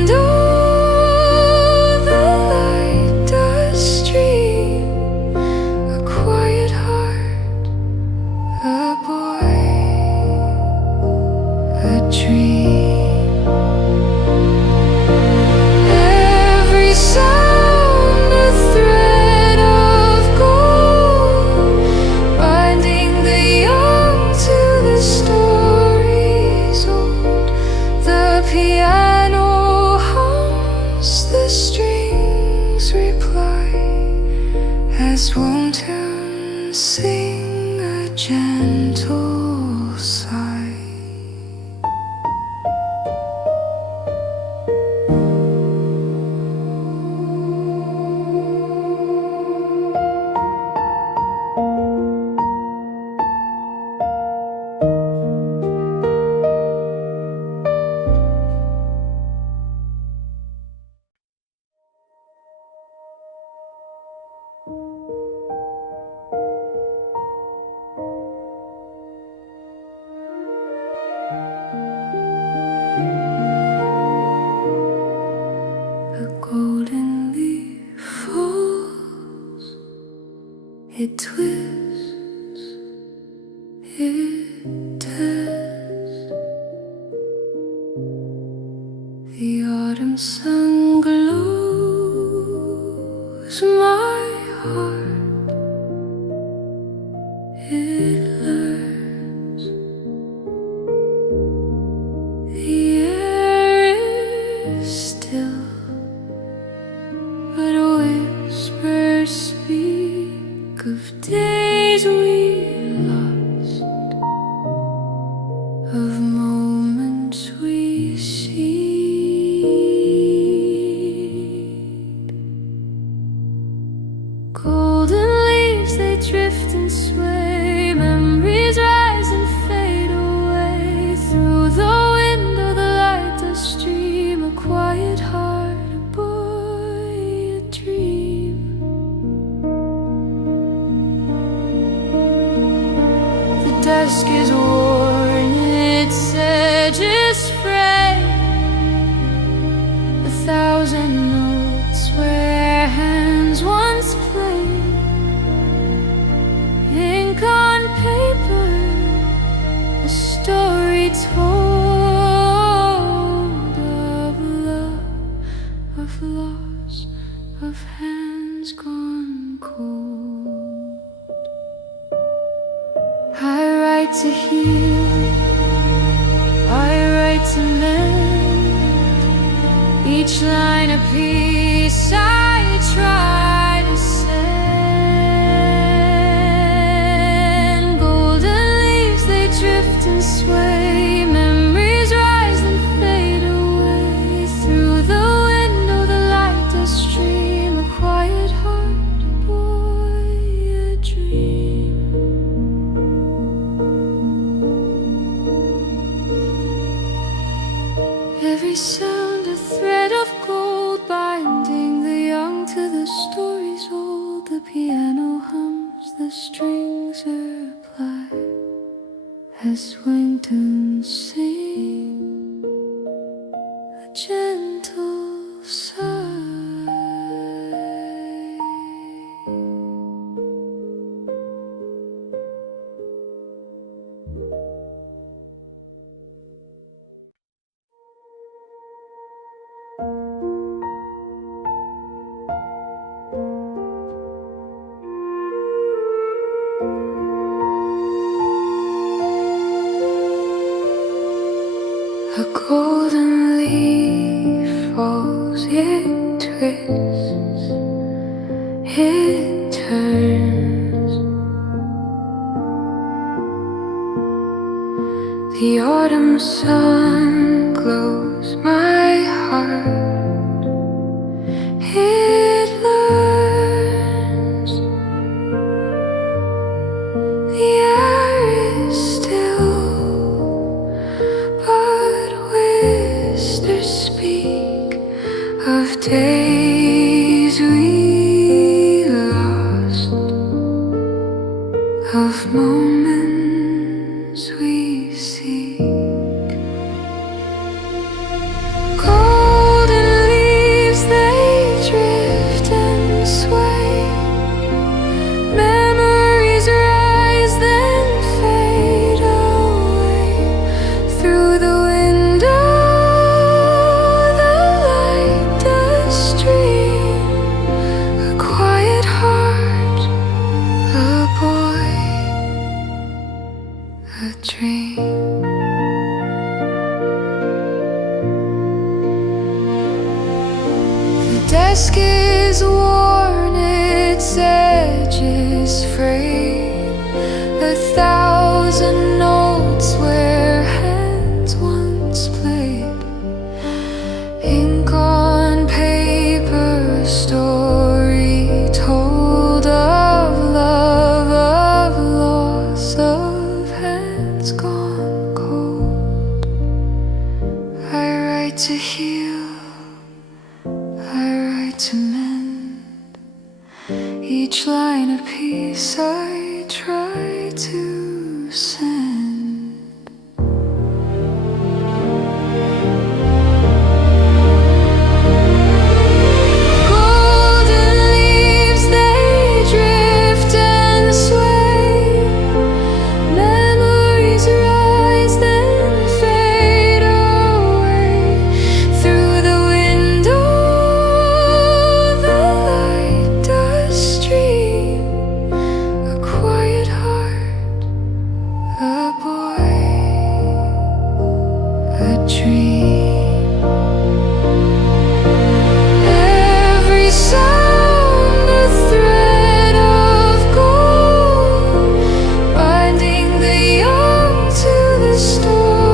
of moments we see. Golden leaves, they drift and sway. Memories rise and fade away. Through the window the light does stream. A quiet heart, a boy, a dream. The desk is worn, its edges frayed. 1,000 notes where hands once played. Ink on paper, a story told of love, of loss, of hands gone cold. I write to heal, I write to mend. Each line a piece I try to send. Golden leaves, they drift and sway. Memories rise and fade away. Through the window the light does stream. A quiet heart, a boy, a dream. Every sound a thread of gold, binding the young to the stories old. The piano hums, the strings reply as wingtones sing a gentle sigh. A golden leaf falls, it twists, it turns. The autumn sun glows my heart, it learns. The air is still, but whispers speak of days we lost, of moments we seek. Golden leaves, they drift and sway. Memories rise, then fade away. Through the window the light does stream. A quiet heart, a boy, a dream. The desk is worn, its edges frayed. 1,000 notes where hands once played. Ink on paper, a story told of love, of loss, of hands gone cold. I write to heal, I write to mend. Each line a piece I try to send. Golden leaves, they drift and sway. Memories rise, then fade away. Through the window the light does stream. A quiet heart, a boy, a dream. Every sound a thread of gold, binding the young to the story.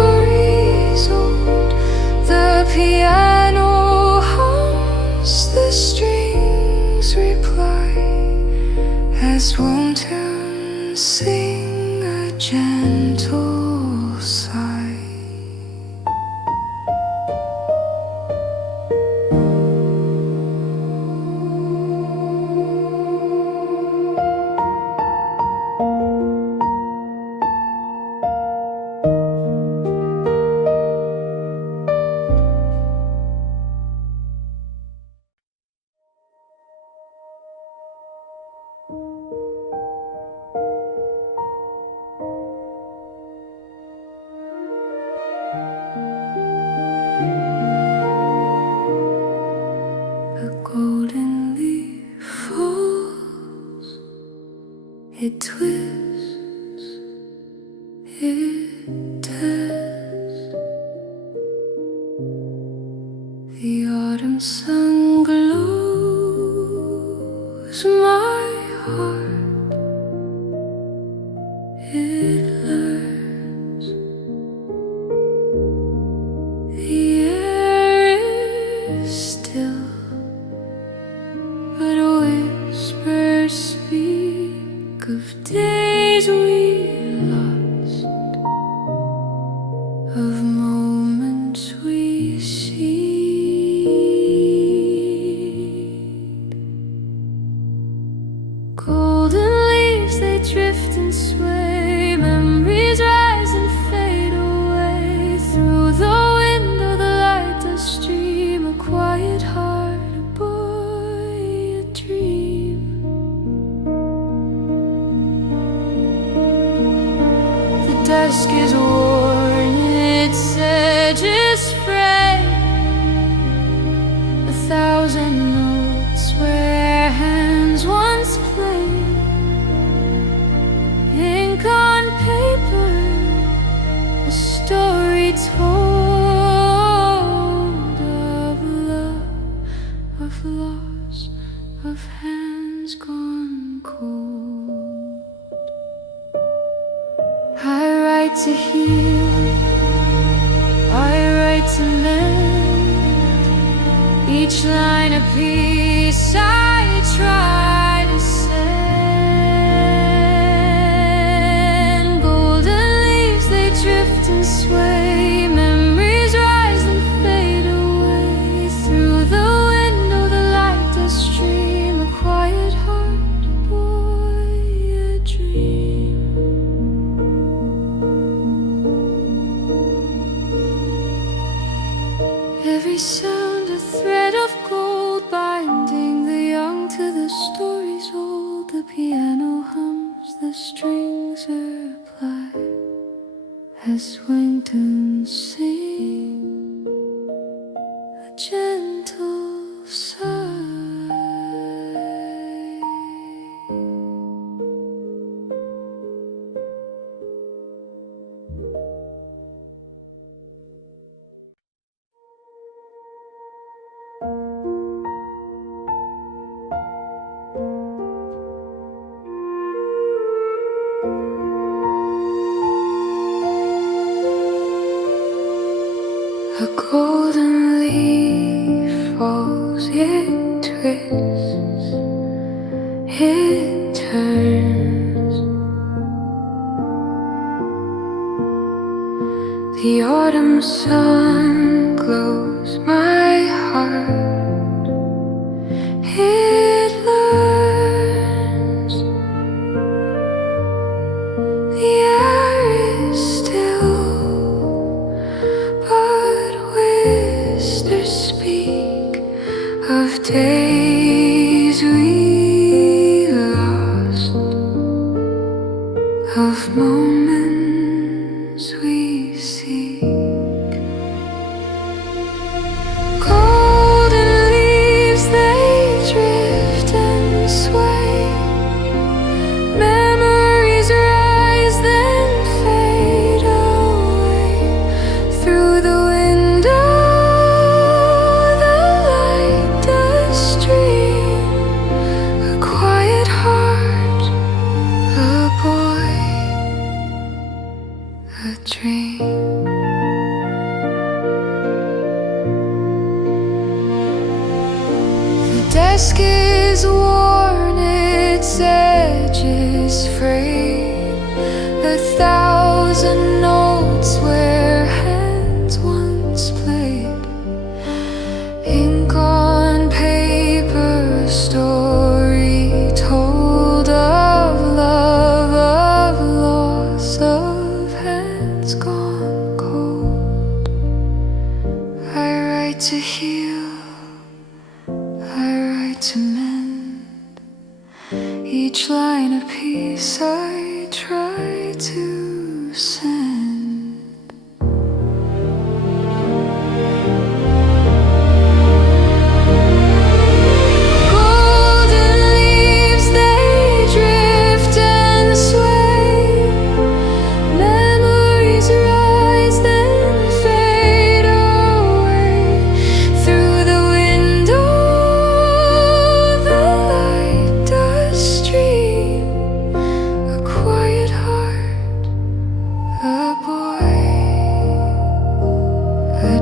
sun glows, my heart it learns. The air is still, but whispers speak of days we lost, of moments we see. Golden leaves, they drift and sway, memories rise and fade away. Through the window the light does stream, a quiet heart, a boy, a dream. The desk is worn, its edges frayed, 1,000 notes where hands once played, ink on paper, a story told of love, of loss, of hands gone cold. I write to heal, I write to mend, each line a piece I try to send. Golden leaves, they drift and sway, memories rise and fade away. Through the window the light does stream, a quiet heart, a boy, a dream. Every sound a thread of gold, binding the young to the stories old. The piano hums, the strings reply as wingtones sing a gentle sigh. A golden leaf falls, it twists, it turns. The autumn sun glows, my heart it learns. The air is still, but whispers speak of days we lost, of moments we seek. Golden leaves, they drift and sway, memories rise then fade away. Through the window the light does stream, a quiet heart, a boy, a dream. The desk is worn, its edges frayed, 1,000 notes where hands once played, ink on paper, story told of love, of loss, of hands gone cold. I write to heal, I write to mend, each line a piece I try to send. Golden leaves, they drift and sway, memories rise then fade away.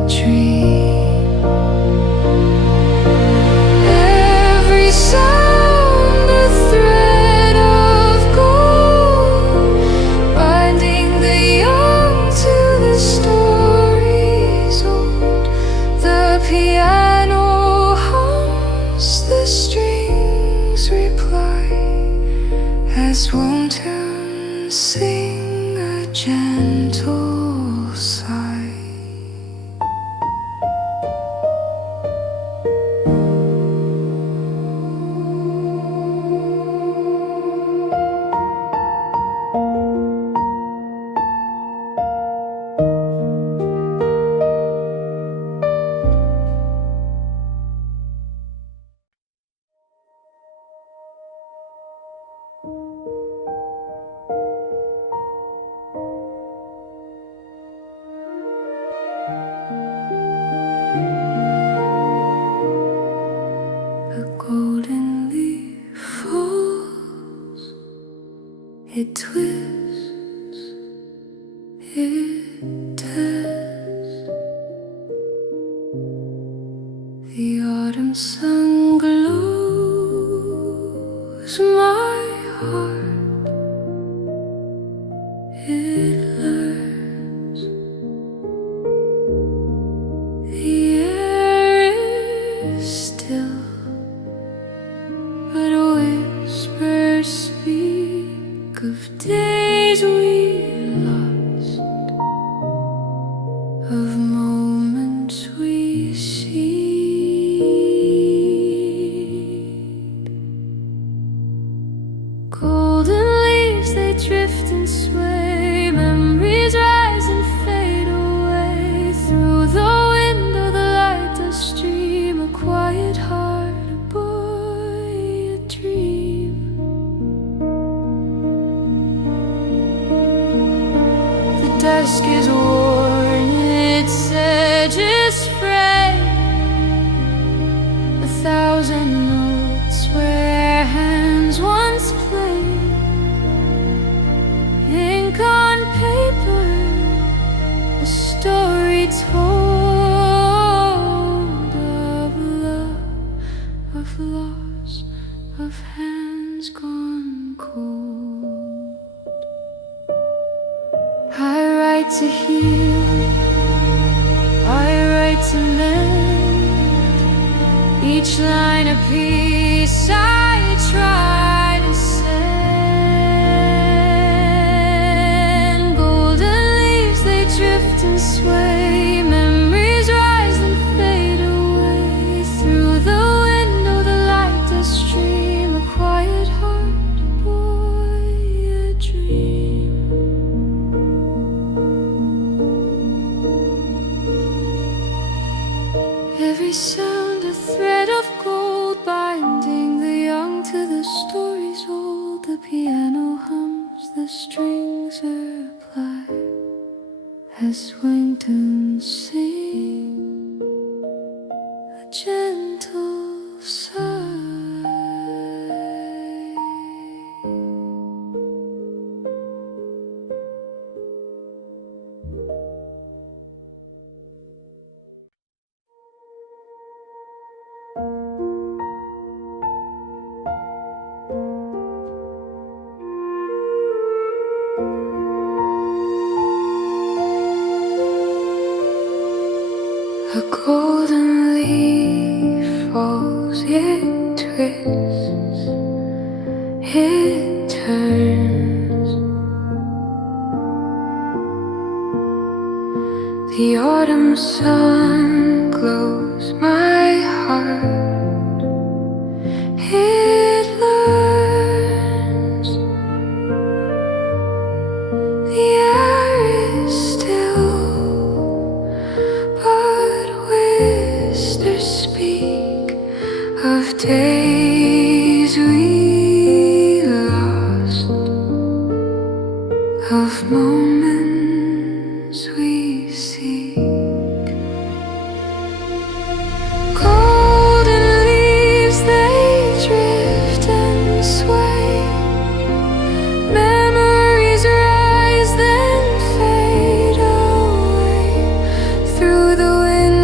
dream. Every sound a thread of gold, binding the young to the stories old. The piano hums, the strings reply as wanton sing a gentle sigh. A golden leaf falls, it twists, it tests. The autumn sun glows my heart, it learns. The air is still, but whispers speak of days we lost, of moments we seed. Golden leaves, they drift and sway, memories rise and fade away. Through the window the light does stream, a quiet heart, a boy, a dream. The desk is worn, its edges frayed, 1,000 notes where hands once played. Ink on paper, a story told of love, of loss, of hands gone cold. I write to heal, I write to mend, each line a piece I try to send. Golden leaves, they drift and sway, memories rise and fade away. Through the window the light does stream, a quiet heart, a boy, a dream. Every sound a thread of gold, binding the young to the stories old. The piano hums, the strings reply as windows sing a gentle sigh. A golden leaf falls, it twists, it turns. The autumn sun glows my heart, it learns. The air is still, but whispers speak of days we lost, of moments we seek. Golden leaves, they drift and sway, memories rise then fade away. Through the wind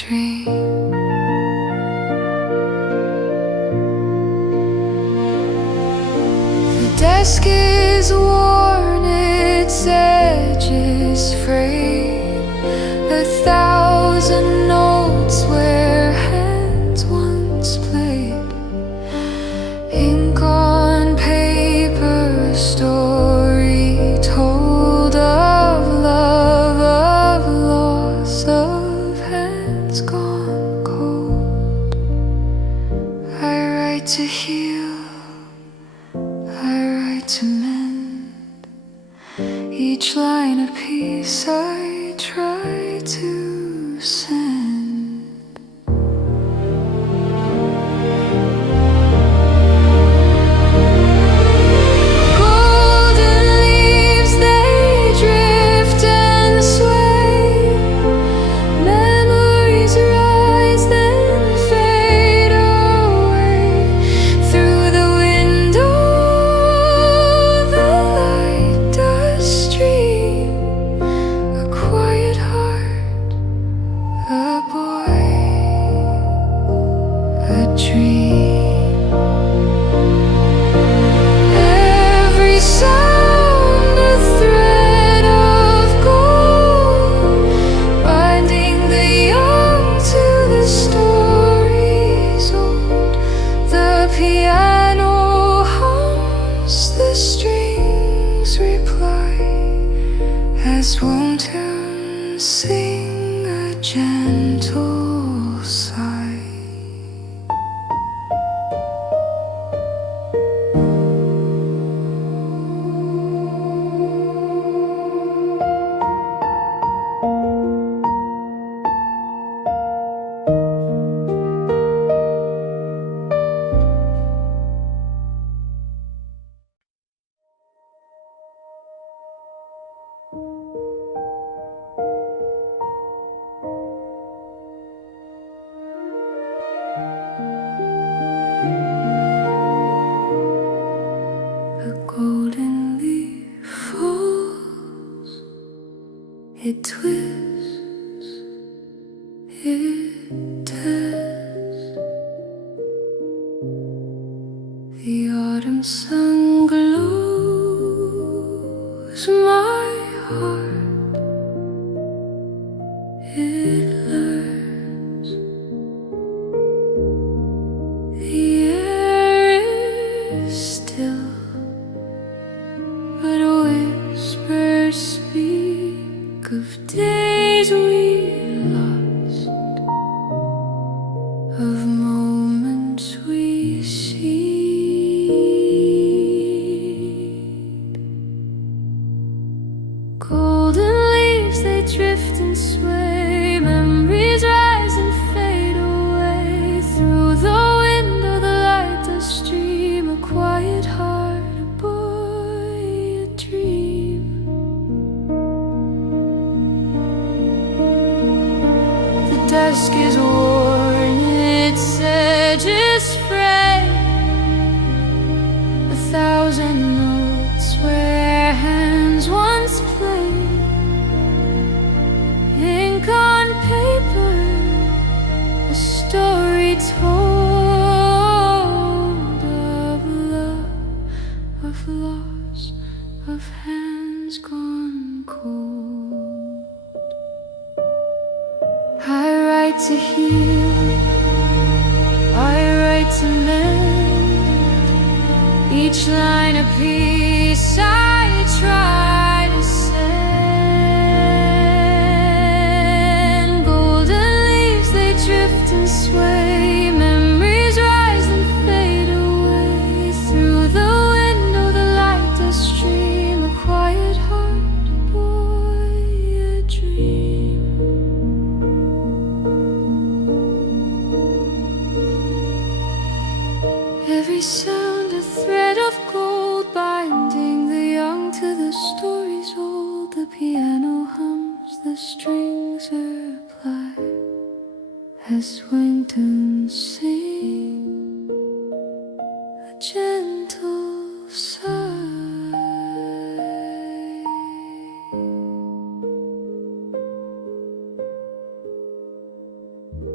dream. The desk is worn, its edges frayed. 1,000 notes where hands once played. Ink on paper, a story told of love, of loss, of hands gone cold. I write to heal, I write to mend. Each line a piece I try to send. Golden leaves, they drift and sway. Memories rise, then fade away. Through the window, the light does stream. A quiet heart, a boy, a dream. Every sound a thread of gold, binding the young to the stories old. The piano hums, the strings reply, as won't sing a gentle sigh. A golden leaf falls, it twists, it tears. The autumn sun glows my heart, it learns. The air is still, but whispers speak of days we lost, of moments we seed. Golden leaves, they drift and sway. Memories rise and fade away. Through the window, the light does stream. A quiet heart, a boy, a dream. The desk is worn, its edges frayed. 1,000 notes where hands once played. Ink on paper, a story told of love, of loss, of hands gone cold. I write to heal, I write to mend. Each line a piece I try to send. Golden leaves, they drift and sway. Memories rise and fade away. Through the window, the light does stream. A quiet heart, a boy, a dream. Every sound a thread of gold, binding the young to the stories old. The piano hums, the strings reply, as Wington sing a gentle sigh.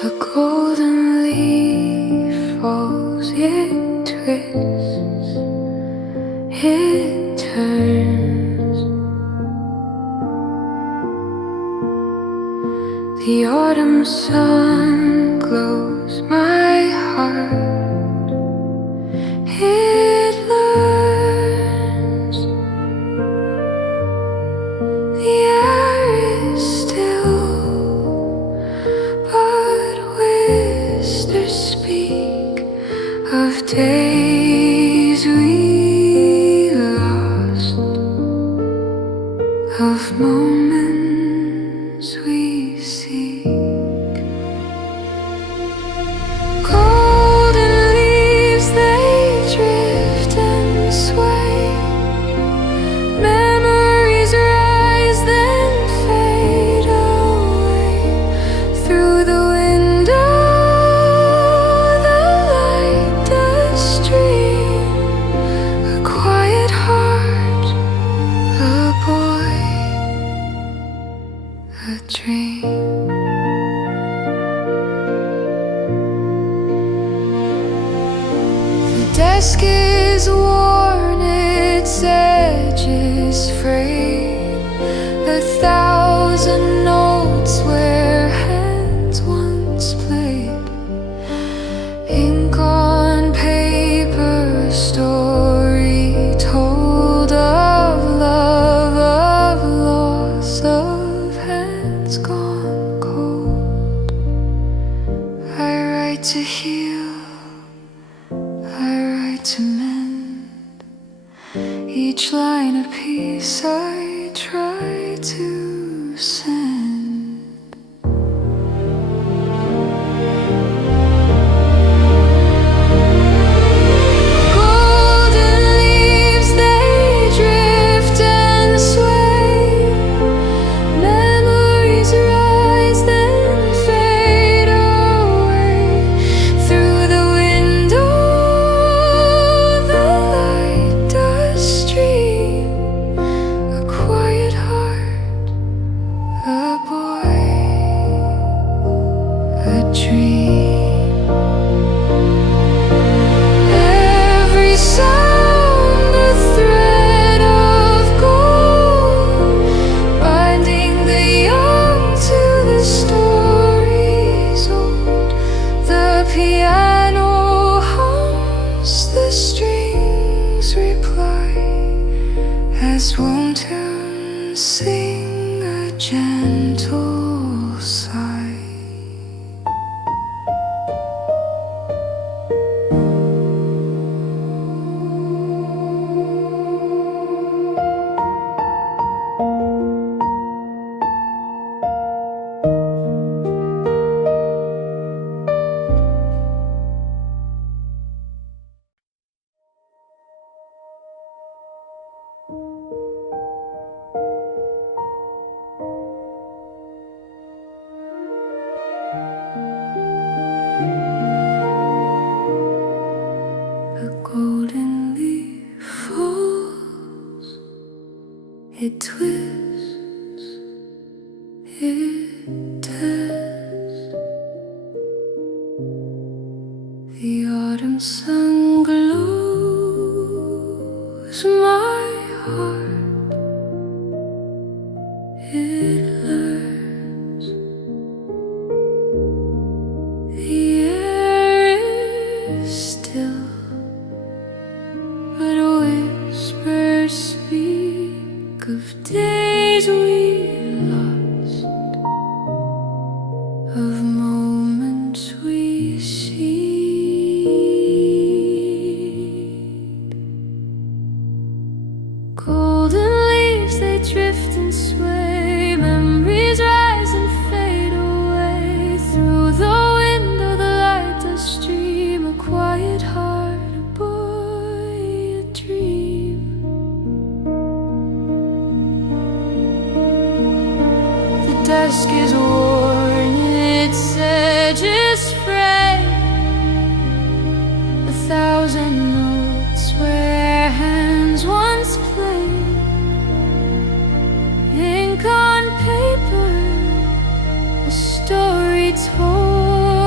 A golden leaf falls, it twists, it turns. The autumn sun glows my heart, it learns. The air is still, but whispers speak of days we lost, of moments we seek. Golden leaves, they drift and sway. Memories rise, then fade away. Through the window, the light does stream. A quiet heart, a boy, a dream. The desk is worn, its edges frayed. A thousand notes where hands once played. Ink on paper, a story told of love, of loss, of hands gone cold. I write to heal, I write to mend. Each line a piece I try to send. Golden leaves, they drift and sway. Memories rise, then fade away. Through the window, the light does stream. A quiet heart, a boy, a dream. Every sound, a thread of gold, binding the young to the stories old. The piano hums, the strings reply, as won't tune sing a gentle sigh. A golden leaf falls, it twists, it turns. The autumn sun glows my heart, it learns. The air is still, but whispers speak of days we lost, of moments we seek. Golden leaves, they drift and sway. Memories rise and fade away. Through the window, the light does stream. A quiet heart, a boy, a dream. The desk is worn, its edges frayed. A thousand notes where hands once played. Ink on paper, a story told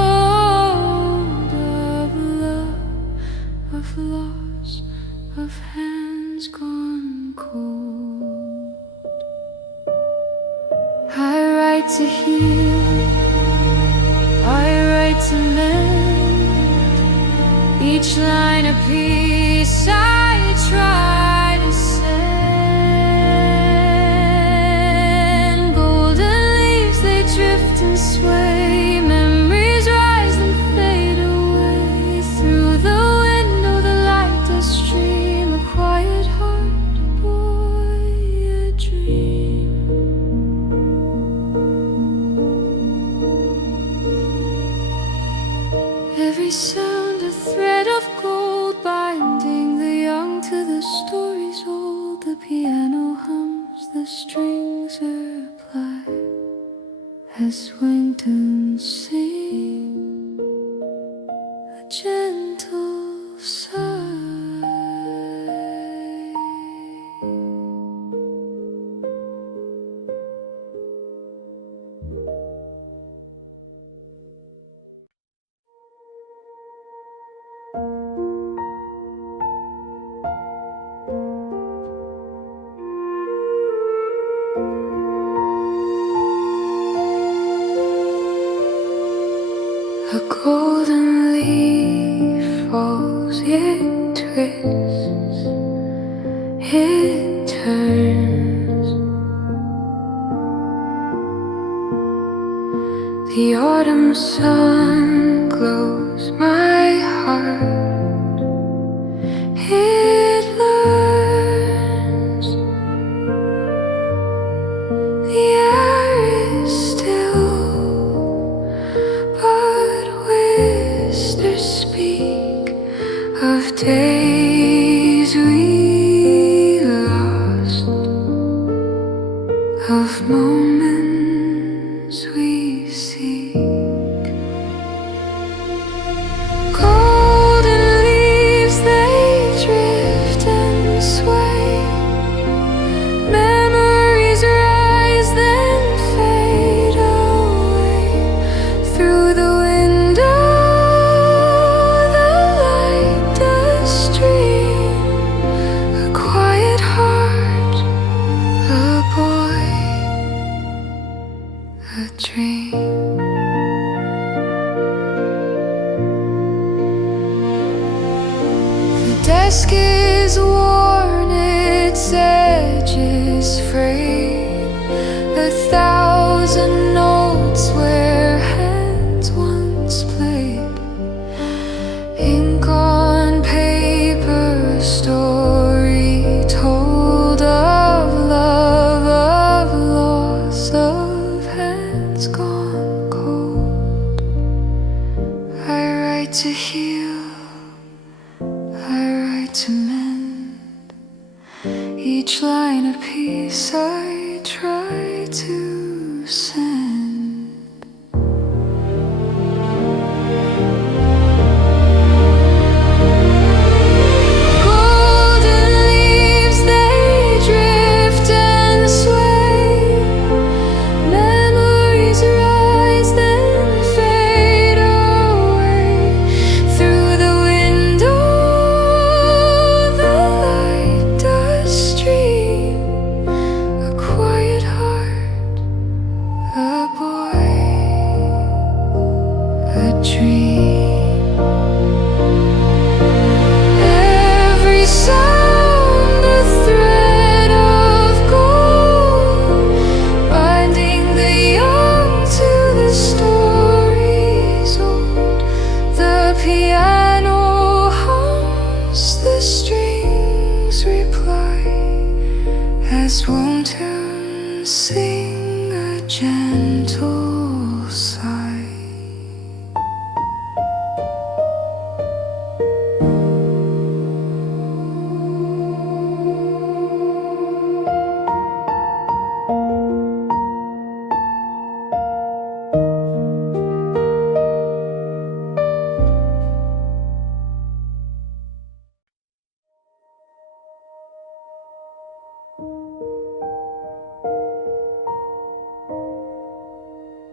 to heal, I write to mend. Each line a piece I try to send. Golden leaves, they drift and sway. Memories rise and fade away. Through the window the light does stream. A quiet heart, a boy, a dream. Every sound a thread of gold, binding the young to the stories old. The piano hums, the strings reply as wingtones sing a gentle sigh. A golden leaf falls, it twists, it turns. The autumn sun glows my heart, it learns. The air is still, but whispers speak of days we lost, of moments we seek. Golden leaves, they drift and sway. Memories rise, then fade away. Through the window the light does stream. A quiet heart, a boy, a dream. The desk is worn, its edges frayed. A thousand notes where hands once played. Ink on paper, story told of love, of loss, of hands gone cold. I write to heal, I write to mend. Each line a piece I try to send. Golden leaves, they drift and sway. Memories rise, then fade away. Through the window the light does stream. A quiet heart, a boy, a dream. Every sound a thread of gold, binding the young to the stories old. The piano hums, the strings reply as won't sing a gentle sigh.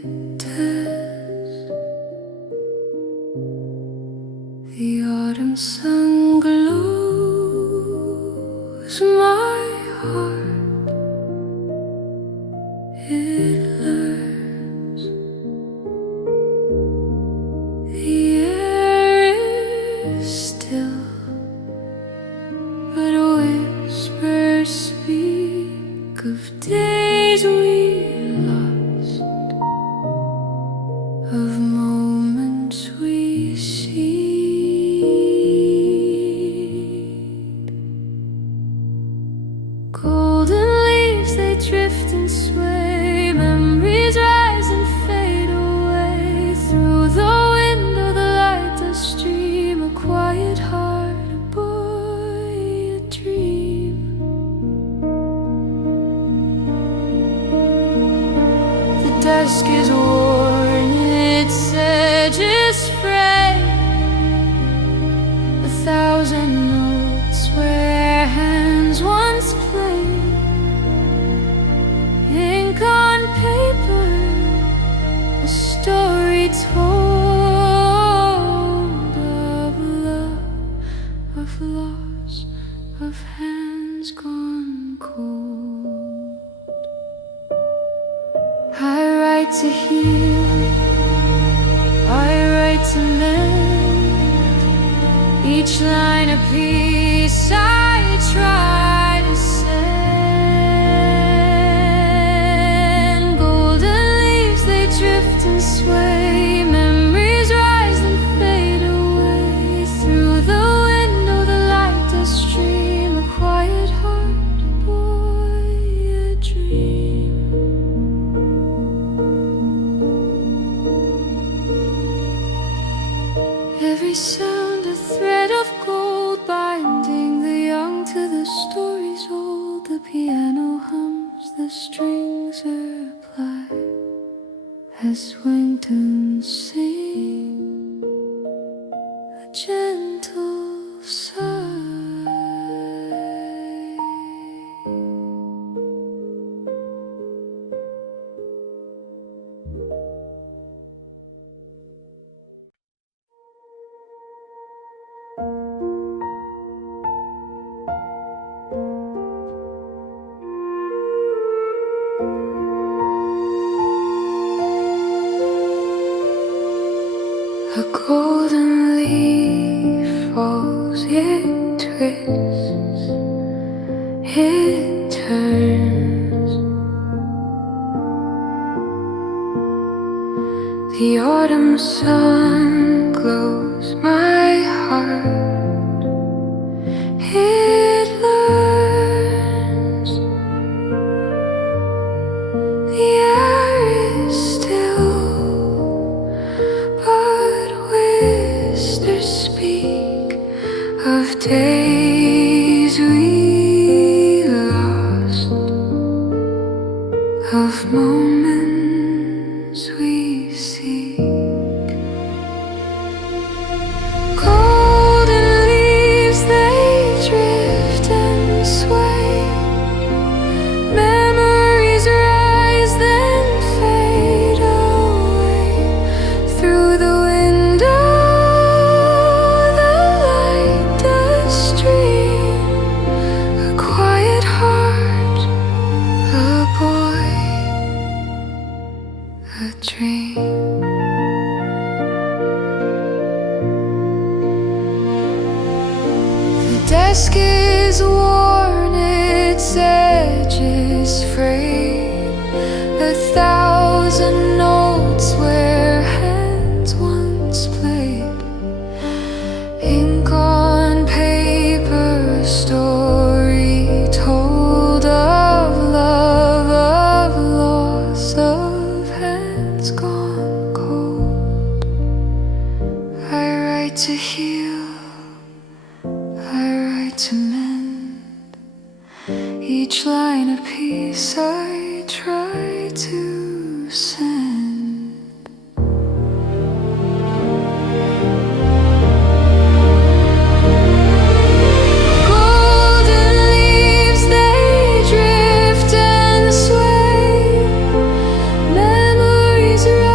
The autumn sun glows my heart. It learns the air is still, but whispers speak of days we lost, of moments we seed. Golden leaves, they drift and sway, memories rise and fade away. Through the window the light does stream, a quiet heart, a boy, a dream. The desk is worn, its edges frayed, 1,000 notes where hands once played. Ink on paper, a story told of love, of loss, of hands gone cold. I write to heal, I write to mend, each line a piece I try to send. Golden leaves, they drift and sway, memories rise and fade away. Through the window the light does stream, a quiet heart, a boy, a dream. Every sound a thread of gold, binding the young to the stories old. The piano hums, the strings reply as Swington sings a gentle sigh. A golden leaf falls, it twists, it turns. The autumn sun glows my heart. It learns the air is still, but whispers speak of days we lost, of moments we seek. Golden leaves, they drift and sway, memories rise then fade away. Through the window the light does stream, a quiet heart, a boy, a dream. The desk is worn, its edges frayed, 1,000 notes where hands once played. Ink on paper, a story told of love, of loss, of hands gone cold. I write to heal, I write to mend, each line a piece I try to send. Golden leaves, they drift and sway, memories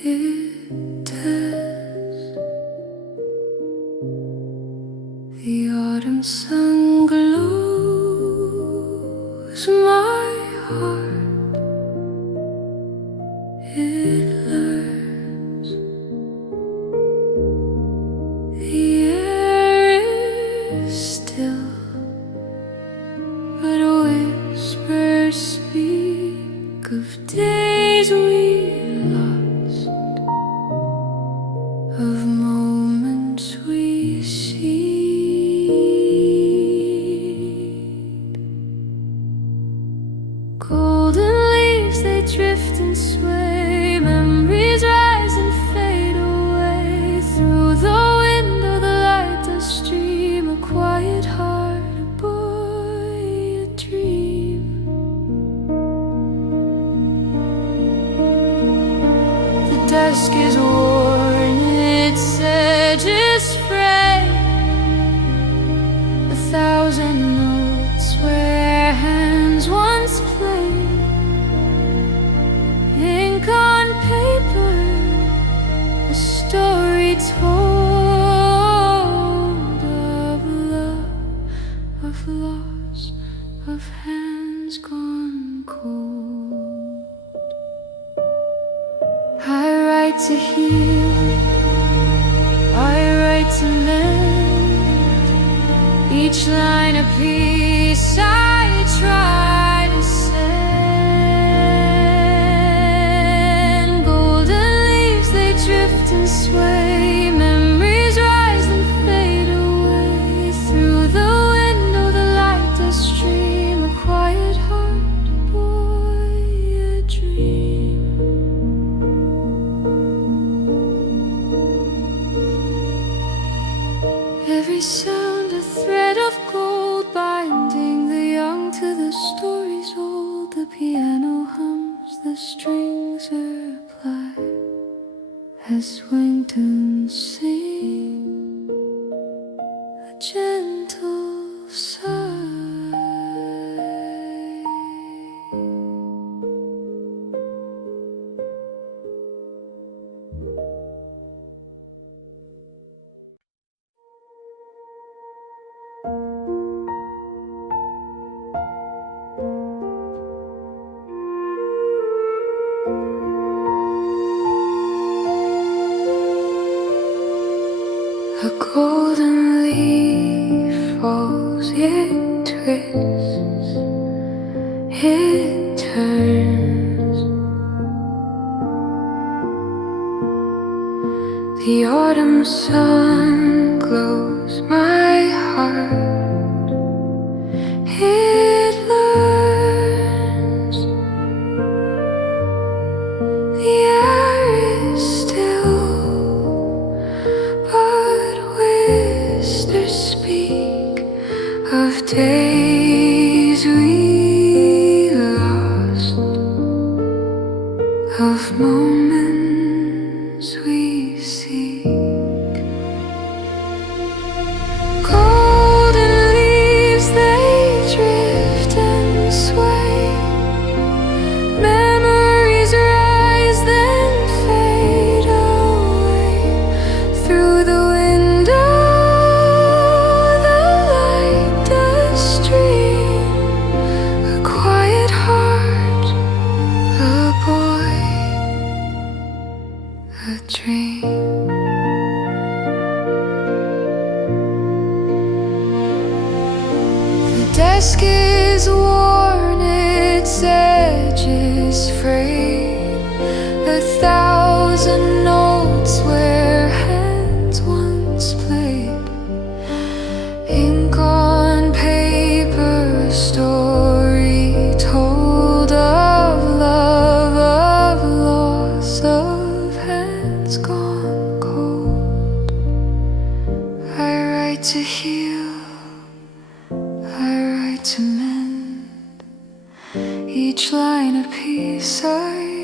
it does. The autumn sun glows my heart. It learns. The air is still, but whispers speak of days we lost, of moments we seed. Golden leaves, they drift and sway, memories rise and fade away. Through the window the light does stream, a quiet heart, a boy, a dream. The desk is worn, its edges frayed, 1,000 notes where hands once played. Ink on paper, a story told of love, of loss, of hands gone cold. I write to heal, I write to mend, each line a piece I try to send. Golden leaves, they drift and sway, memories rise and fade away. Through the window the light does stream, a quiet heart, a boy, a dream. Every sound a thread of gold, binding the young to the stories old. The piano hums, the strings reply as wingtones sing a gentle sigh. A golden leaf falls, it twists, it turns. The autumn sun glows my heart. It learns. The air is still, but whispers speak of days we lost, of moments we seek. Golden leaves, they drift and sway, memories rise then fade away. Through the window the light does stream, a quiet heart, a boy, a dream. The desk is worn, its edges frayed, 1,000 notes where hands once played. Ink on paper, a story told of love, of loss, of hands gone cold. I write to heal, I write to mend, each line a piece I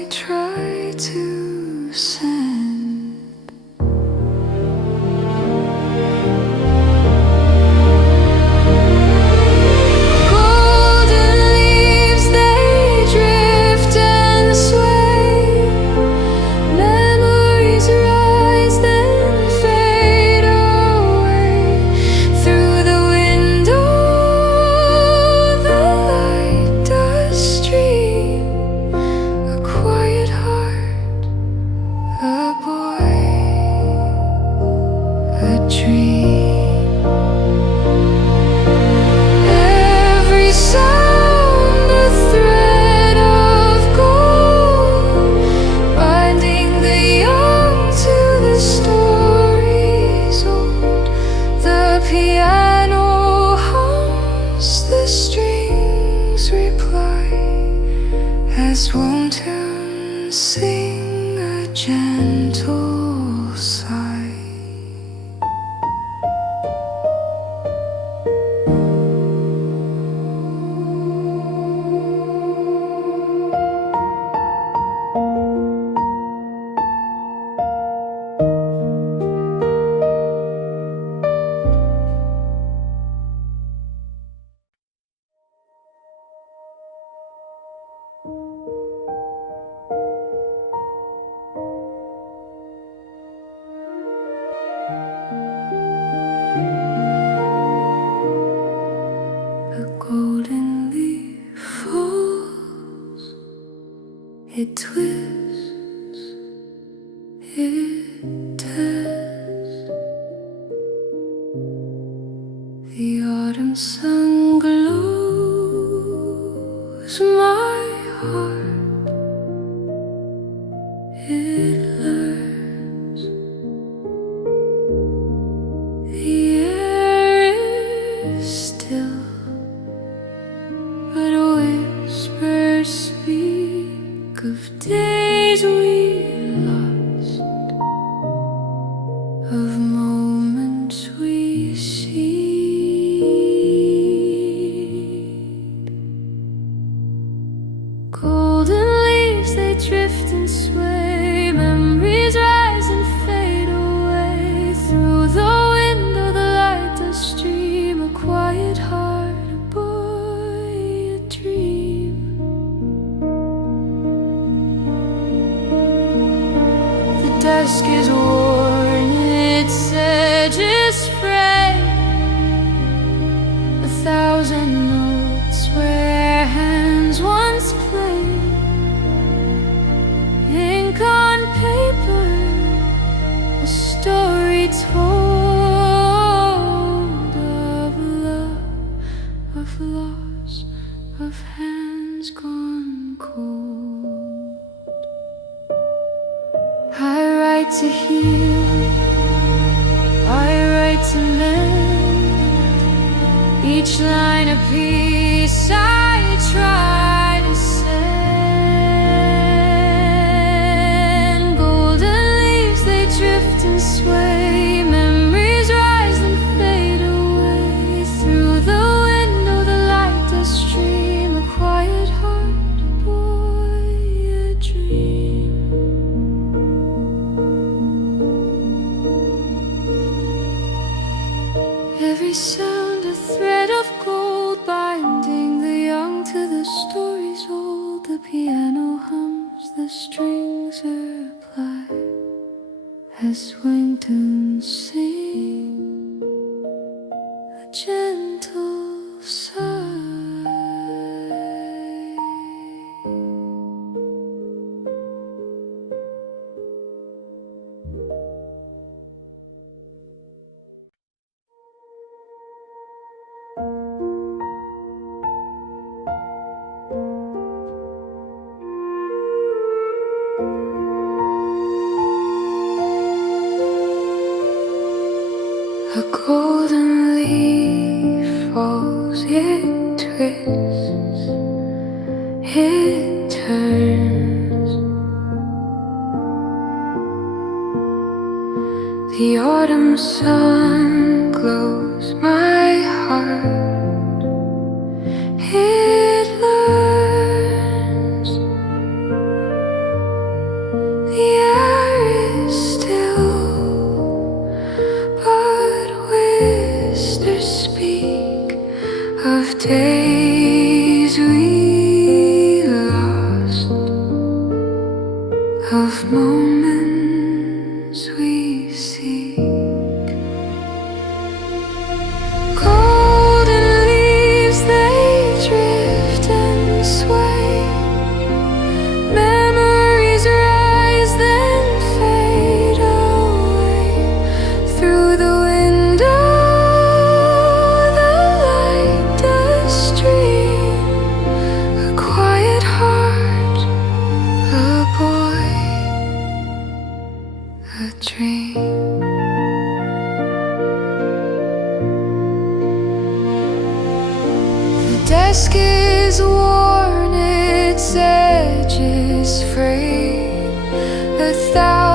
gentle sigh. Golden leaf falls, it twists, it tears. The autumn sun glows my heart, it learns. The air is still, but whispers speak of days we lost, of moments we seed. Golden leaves, they drift and sway, memories rise and fade away. Through the window the light does stream, a quiet heart, a boy, a dream. The desk is worn, its edges frayed, 1,000 notes where hands once played. Ink on paper, a story told of love, of loss, of hands gone cold. I write to heal, I write to mend, each line a piece I try to send. Golden leaves, they drift and sway, memories rise and fade away. Through the window the light does stream, a quiet heart, a boy, a dream. Every sound a thread of gold, binding the young to the stories old. The piano hums, the strings reply as wingtones sing, a gentle sigh. A golden leaf falls, it twists, it turns. The autumn sun glows my heart, it learns. The air is still, but whispers speak of days we lost, of moments we seek. Golden leaves, they drift and sway, memories rise then fade away. Through the window the light does stream, a quiet heart, a boy, a dream. The desk is worn, its edges frayed, 1,000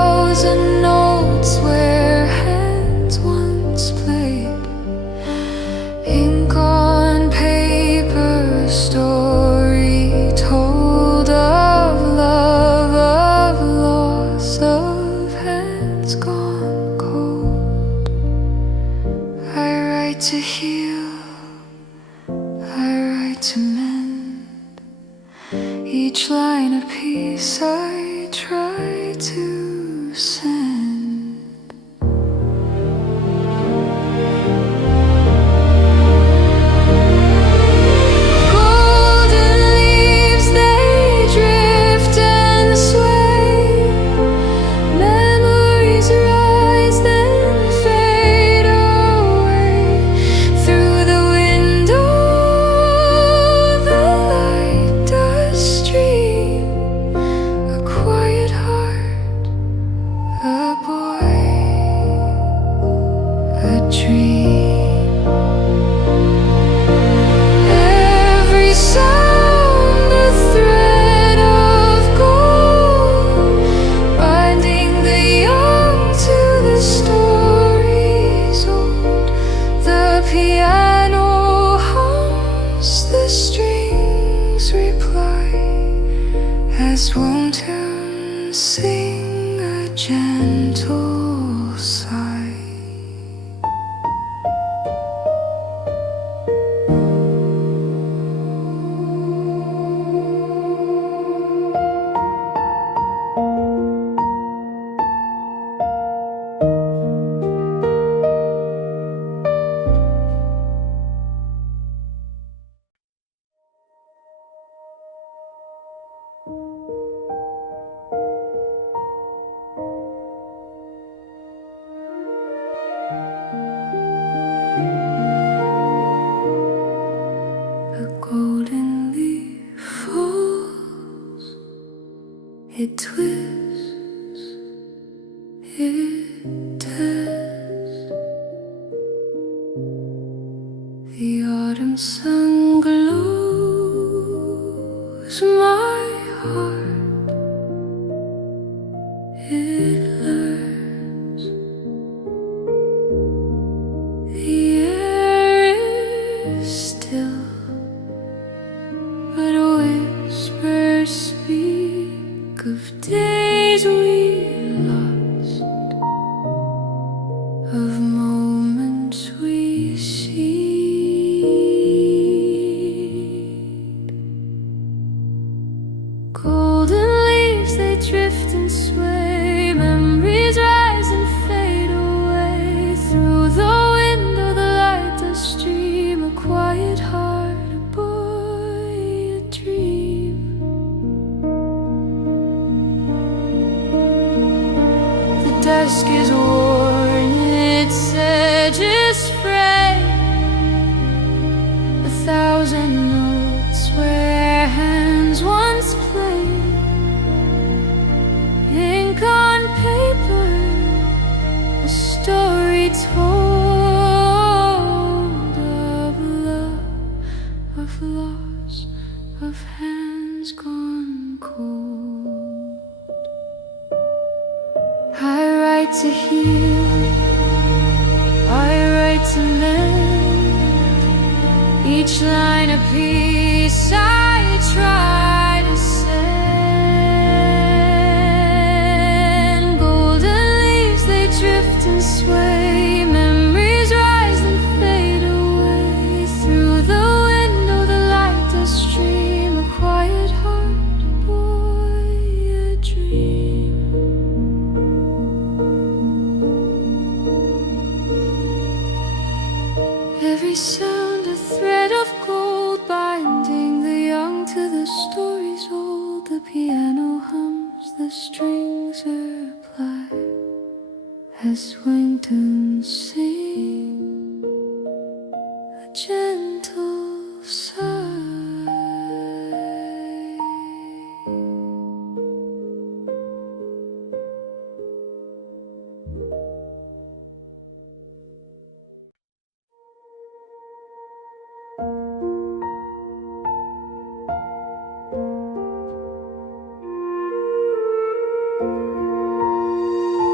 thousand notes where hands once played. Ink on paper, story told of love, of loss, of hands gone cold. I write to heal, I write to mend. Each line a piece I try to send. Golden leaves, they drift and sway. Memories rise, then fade away. Through the window, the light does stream. A quiet heart, a boy, a dream. Every sound a thread of gold, binding the young to the stories old. The piano hums, the strings reply, as wanton sing a gentle sigh. A golden leaf falls, it twists, it tests. The autumn sun glows my heart, it learns. The air is still, but whispers speak of days we lost, of moments we seed. Golden leaves, they drift and sway. Memories rise and fade away. Through the window, the light does stream. A quiet heart, a boy, a dream. The desk is worn, its edges frayed. A thousand notes where hands once played. Ink on paper, a story told of love, of loss, of hands gone cold. I write to heal, I write to mend. Each line a piece I try to send. Golden leaves, they drift and sway. Memories rise and fade away. Through the window, the light does stream. A quiet heart, a boy, a dream. Every sound a thread of gold, binding the young to the stories old. The piano hums, the strings reply, as Winton sing a gentle sigh.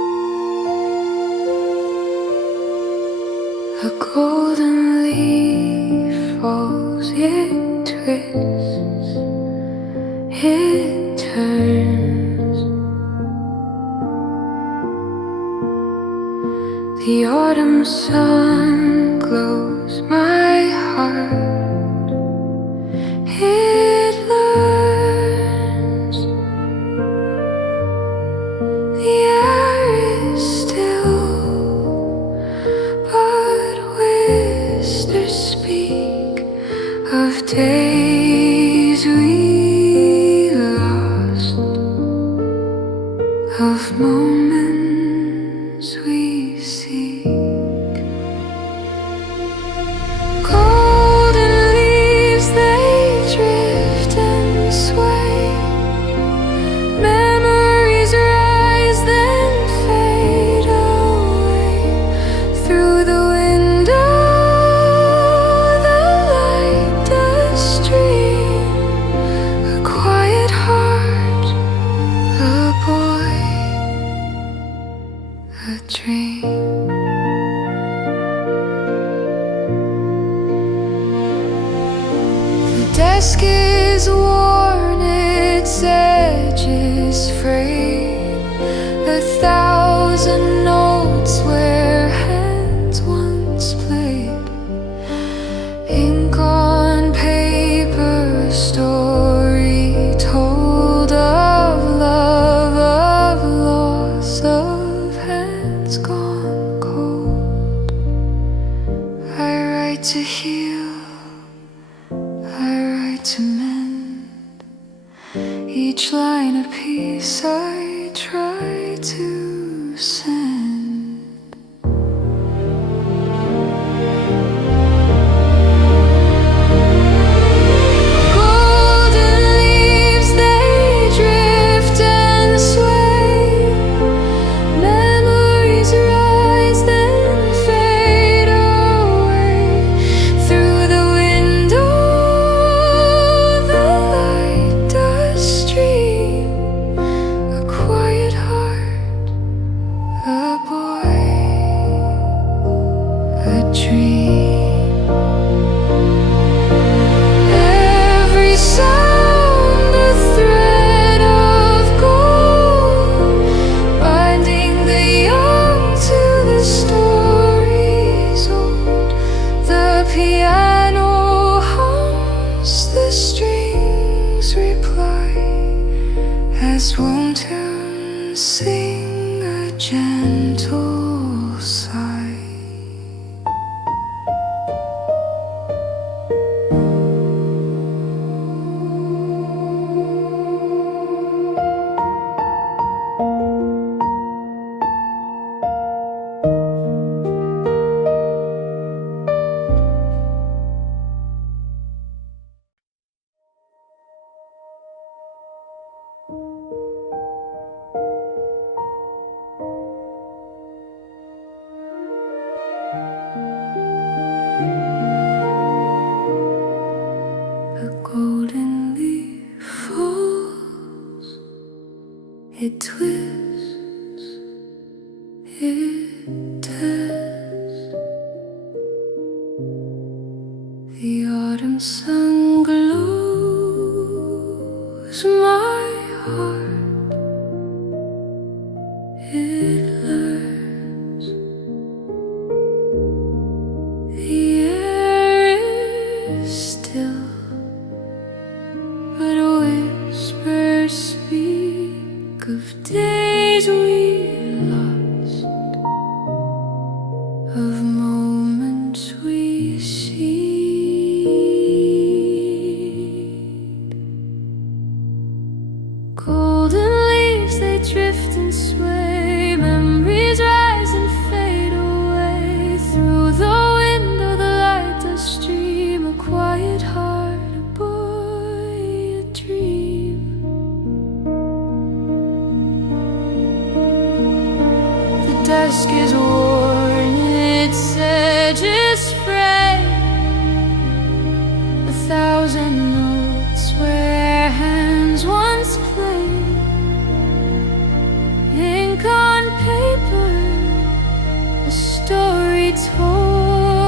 A golden leaf falls, it twists, it turns. The autumn sun glows my heart, it learns. The air is still, but whispers speak of days we lost, of moments we seek. Golden leaves, they drift and sway. Memories rise, then fade away. Through the window, the light does stream. A quiet heart, a boy, a dream. The desk is worn, its edges frayed. 1,000 notes where hands once played. Ink on paper, a story told of love, of loss, of hands gone cold. I write to heal, I write to mend. Each line a piece I try to send. Golden leaves, they drift and sway. Memories rise, then fade away. Through the window, the light does stream. A quiet heart, a boy, a dream. Every sound a thread of gold, binding the young to the stories old. The piano hums, the strings reply, as warm tunes sing a gentle sigh. A golden leaf falls, it twists, it turns. The autumn sun glows my heart, it learns. The air is still, but whispers speak of days we lost, of moments we seek. Golden leaves, they drift and sway. Memories rise and fade away. Through the window, the light does stream. A quiet heart, a boy, a dream. The desk is worn, its edges frayed. 1,000 notes where hands once played. Ink on paper, a story told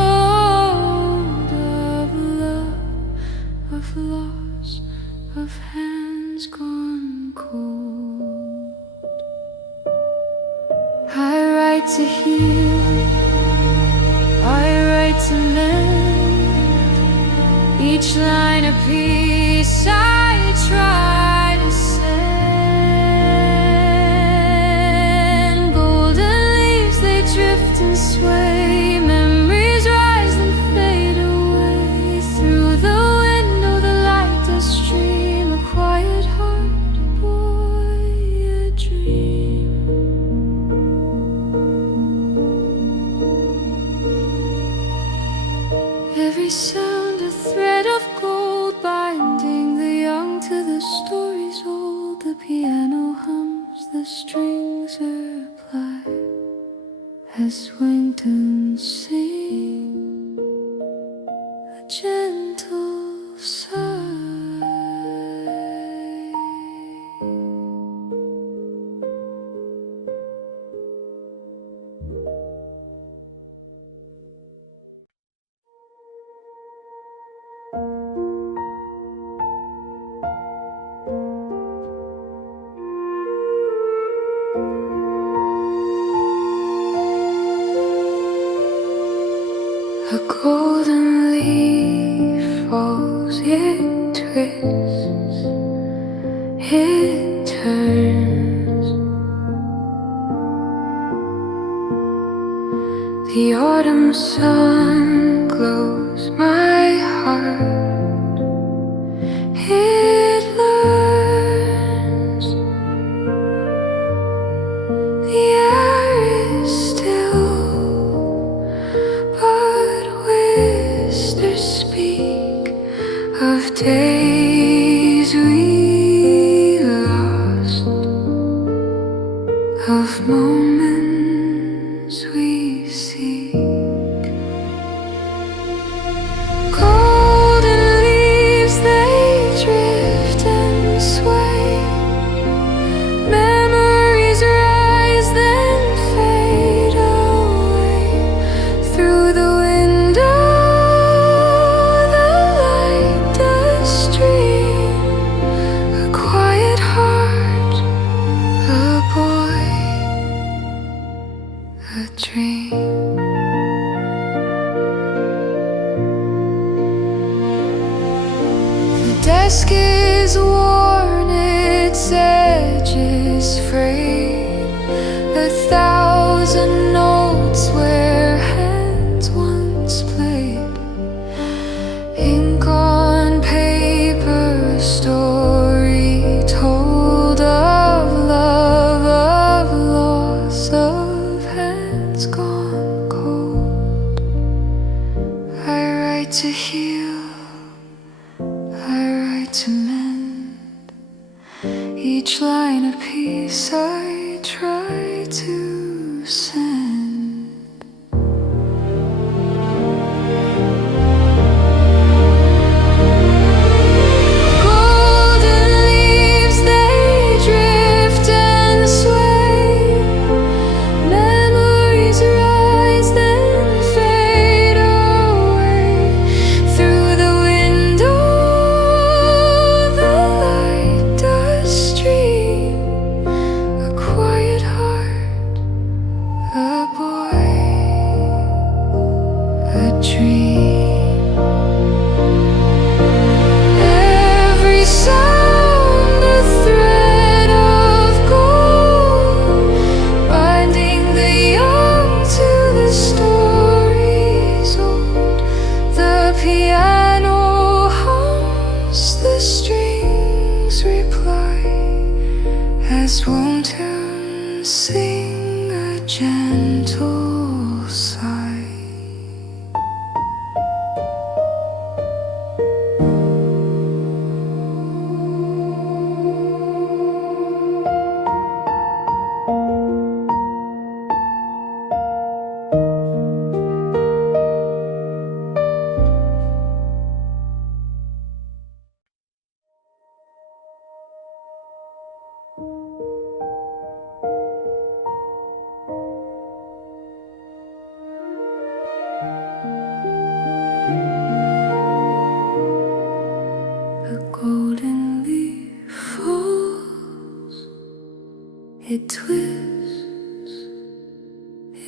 write to heal, I write to mend. Each line a piece I try to send. Golden leaves, they drift and sway. Memories rise and fade away. Through the window the light does stream. A quiet heart, a boy, a dream. Every sound a thread of gold, binding the young to the stories old. The piano hums, the strings reply as wingtones sing a gentle sigh. A golden leaf falls, it twists, it turns. The autumn sun glows my heart, it learns. The air is still, but whispers speak of days we lost, of moments we seek. Golden leaves, they drift and sway. Memories rise, then fade away. Through the window the light does stream. A quiet heart, a boy, a dream. The desk is worn, its edges frayed. A thousand notes where hands once played. Ink on paper, story told of love, of loss, of hands gone cold. I write to heal, I write to mend. Each line a piece I try to send. Golden leaves, they drift and sway. Memories rise, then fade away. Through the window the light does stream. A quiet heart, a boy, a dream. Every sound a thread of gold, binding the young to the stories old. The piano hums, the strings reply as won't sing a gentle sigh.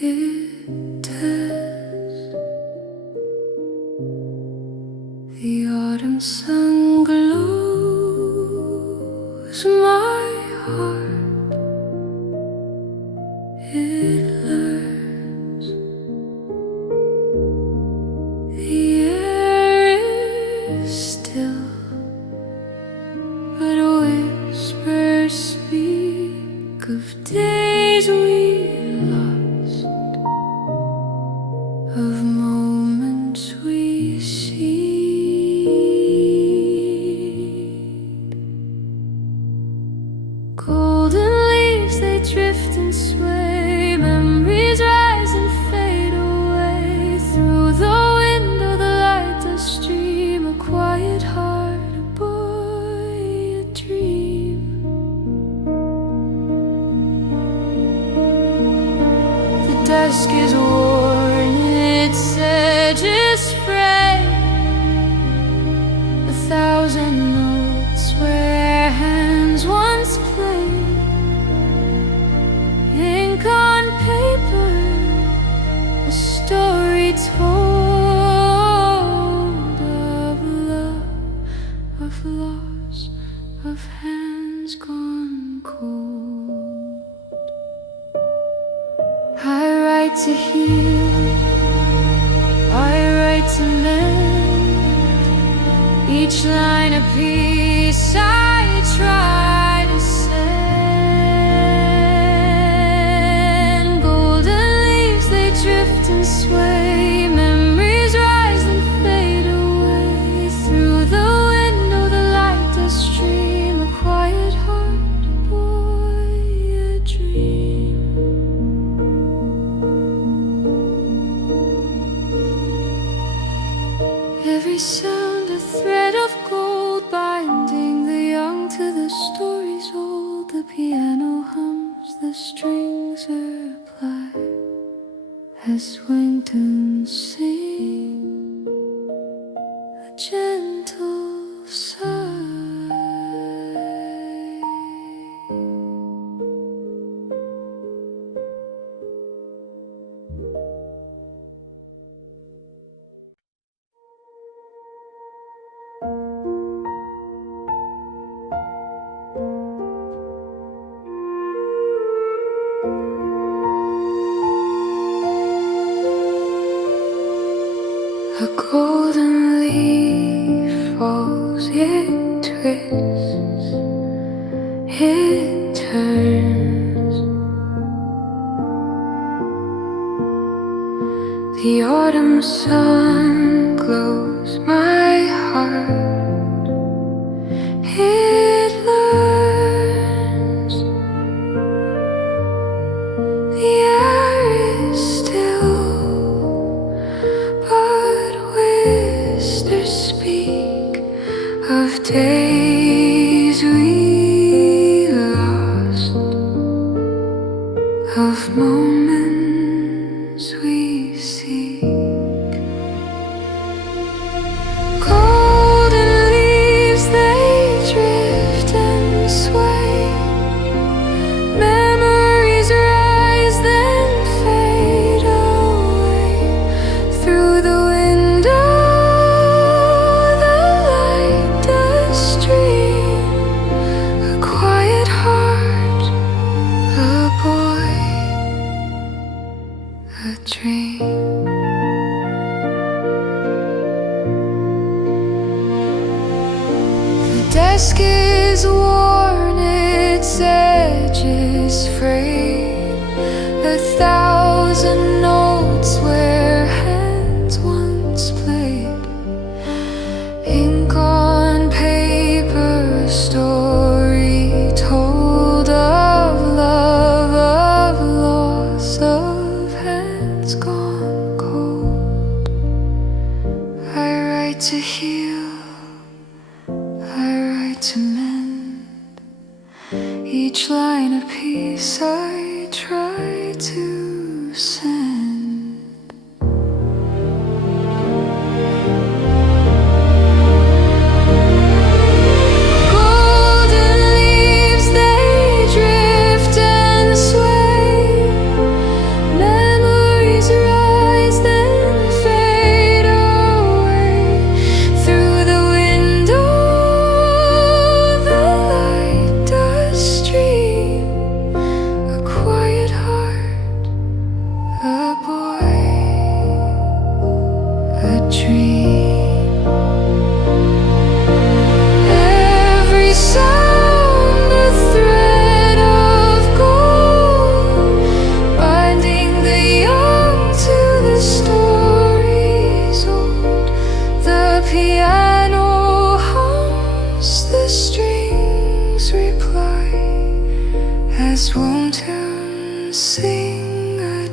it does. The autumn sun glows my heart. It learns. The air is still, but whispers speak of days we lost, of moments we see. Golden leaves, they drift and sway, memories rise and fade away. Through the window the light does stream, a quiet heart, a boy, a dream. The desk is worn, its edges frayed, 1,000 notes where hands once played. Ink on paper, a story told of love, of loss, of hands gone cold. I write to heal, I write to mend, each line a piece I try to send. Golden leaves, they drift and sway, memories rise and fade away. Through the window the light does stream, a quiet heart, a boy, a dream. Every sound a thread of gold, binding the young to the stories old. The piano hums, the strings reply as windows sing a gentle sigh. A golden leaf falls, it twists, it turns. The autumn sun glows my heart. It learns. The air is still, but whispers speak of days we lost, of moments we seek. Golden leaves, they drift and sway, memories rise then fade away. Through the window the light does stream, a quiet heart, a boy, a dream. The desk is worn, its edges frayed, 1,000 notes where hands once played. Ink on paper, a story told of love, of loss, of hands gone cold. I write to heal, I write to mend, each line a piece I try to send. Golden leaves, they drift and sway, memories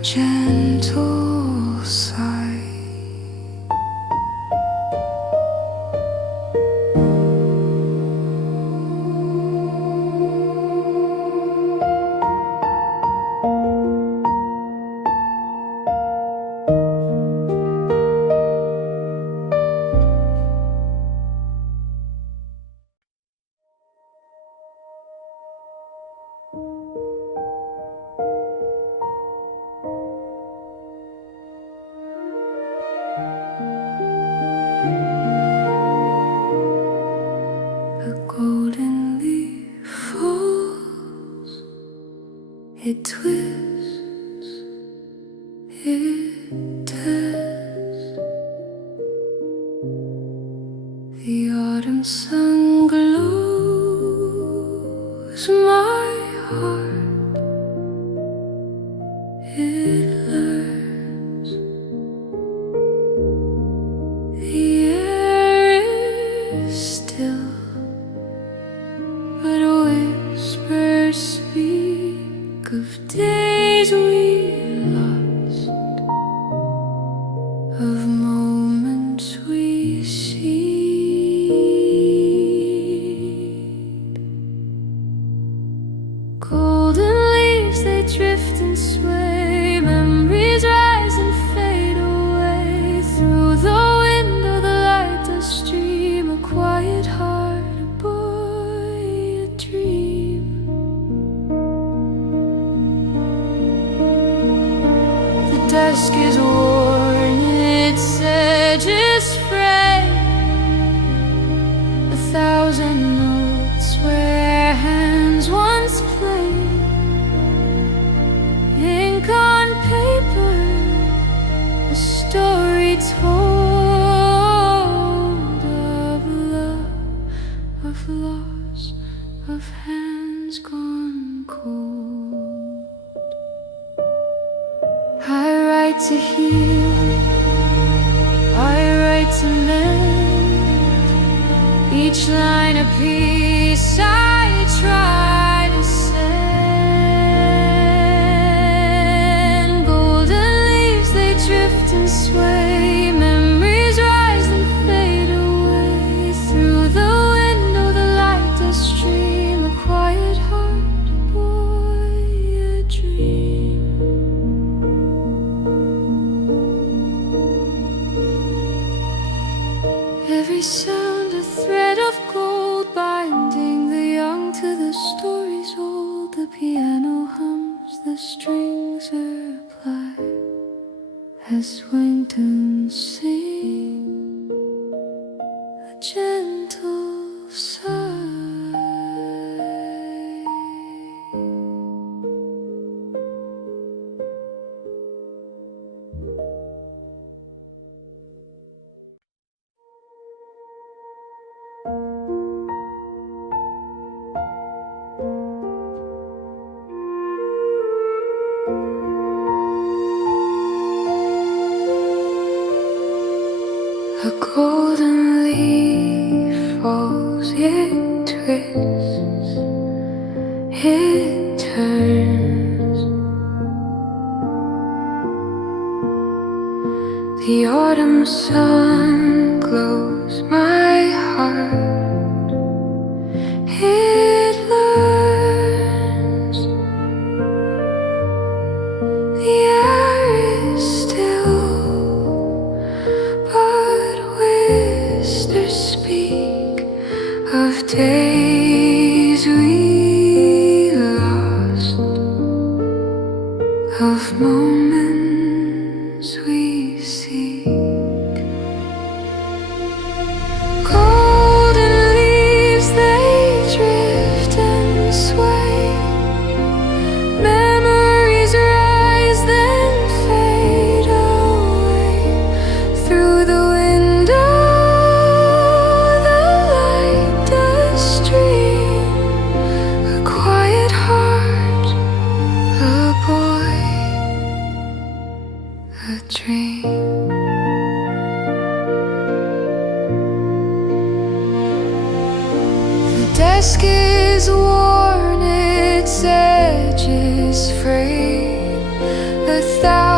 gentle sigh. It twists, it tests. The autumn sun glows my heart. It learns. The air is still, but whispers speak of days we lost, of moments we seed. Golden leaves, they drift and sway. Memories rise and fade away. Through the window the light does stream. A quiet heart, a boy, a dream. The desk is worn, its edges frayed. 1,000 notes where hands once played. Ink on paper, a story told of love, of loss, of hands gone cold. I write to heal, I write to mend. Each line a piece I try to send. Golden leaves, they drift and sway. Memories rise and fade away. Through the window the light does stream. A quiet heart, a boy, a dream. Every sound a thread of gold, binding the young to the stories old. The piano hums, the strings reply as Winton sings a gentle sigh. A golden leaf falls, it twists, it turns. The autumn sun glows my heart. It learns. The air is still, but whispers speak of days we lost, of moments we seek. Golden leaves, they drift and sway. Memories rise, then fade away. Through the window the light does stream. A quiet heart, a boy, a dream. The desk is worn, its edges frayed.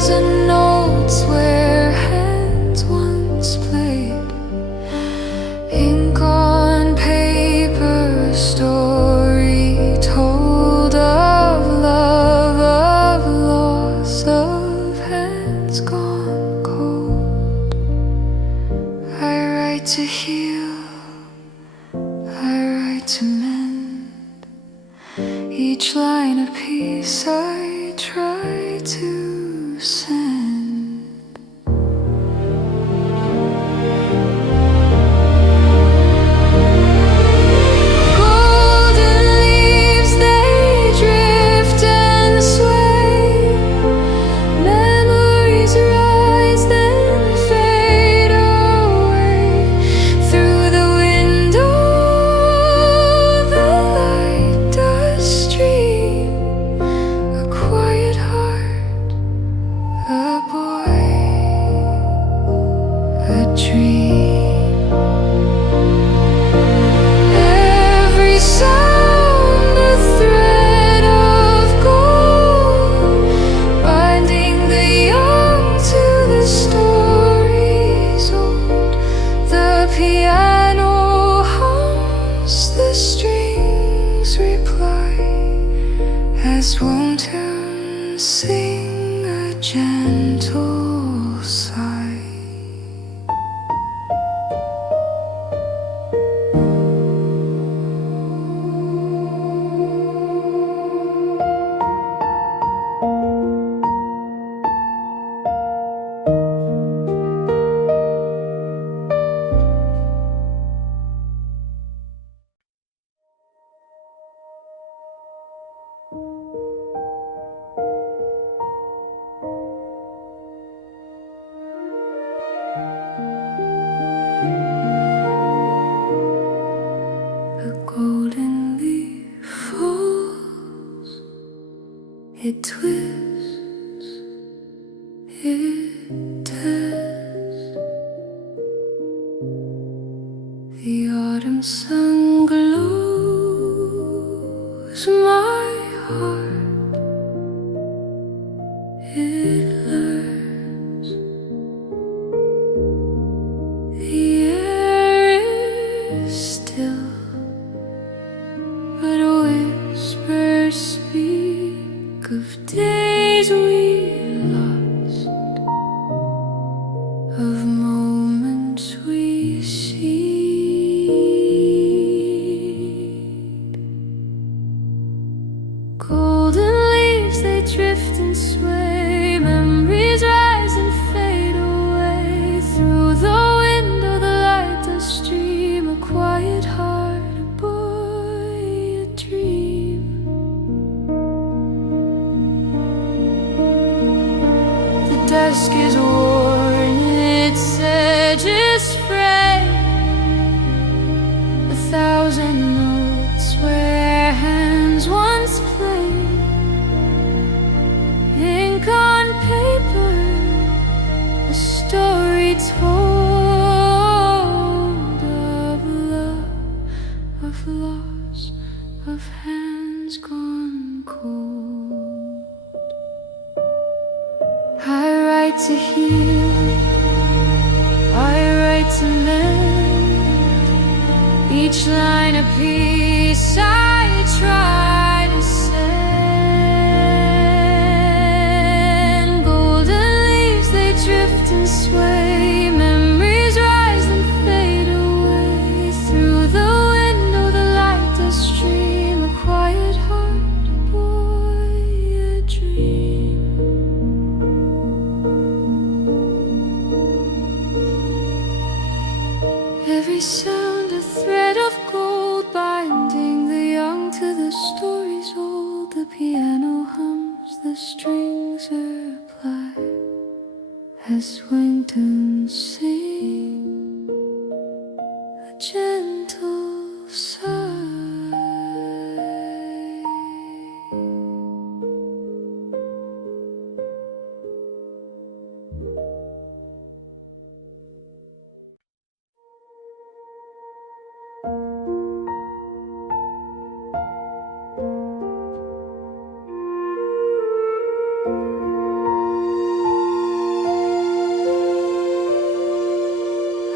strings and notes where hands once played. Ink on paper, story told of love, of loss, of hands gone cold. I write to heal, I write to mend. Each line a piece I try to send. Golden leaves, they drift and sway. Memories rise, then fade away. Through the window, the light does stream. A quiet heart, a boy, a dream. Every sound a thread of gold, binding the young to the stories old. The piano hums, the strings reply, as wanderers sing a gentle sigh. A golden leaf falls, it twists, it tears. The autumn sun glows my heart, it learns. The air is still, but whispers speak of days we lost, of moments we seed. Golden leaves, they drift and sway. Memories rise and fade away. Through the window, the light does stream. A quiet heart, a boy, a dream. The desk is worn, its edges fray. 1,000 notes where hands once played. Ink on paper, a story told of love, of loss, of hands gone cold. I write to heal, I write to mend. Each line a piece I try to send. Golden leaves, they drift and sway. Memories rise and fade away. Through the window, the light does stream. A quiet heart, a boy, a dream. Every sound a thread of gold, binding the young to the stories old. The piano hums, the strings reply, as wingtones sing a gentle sigh.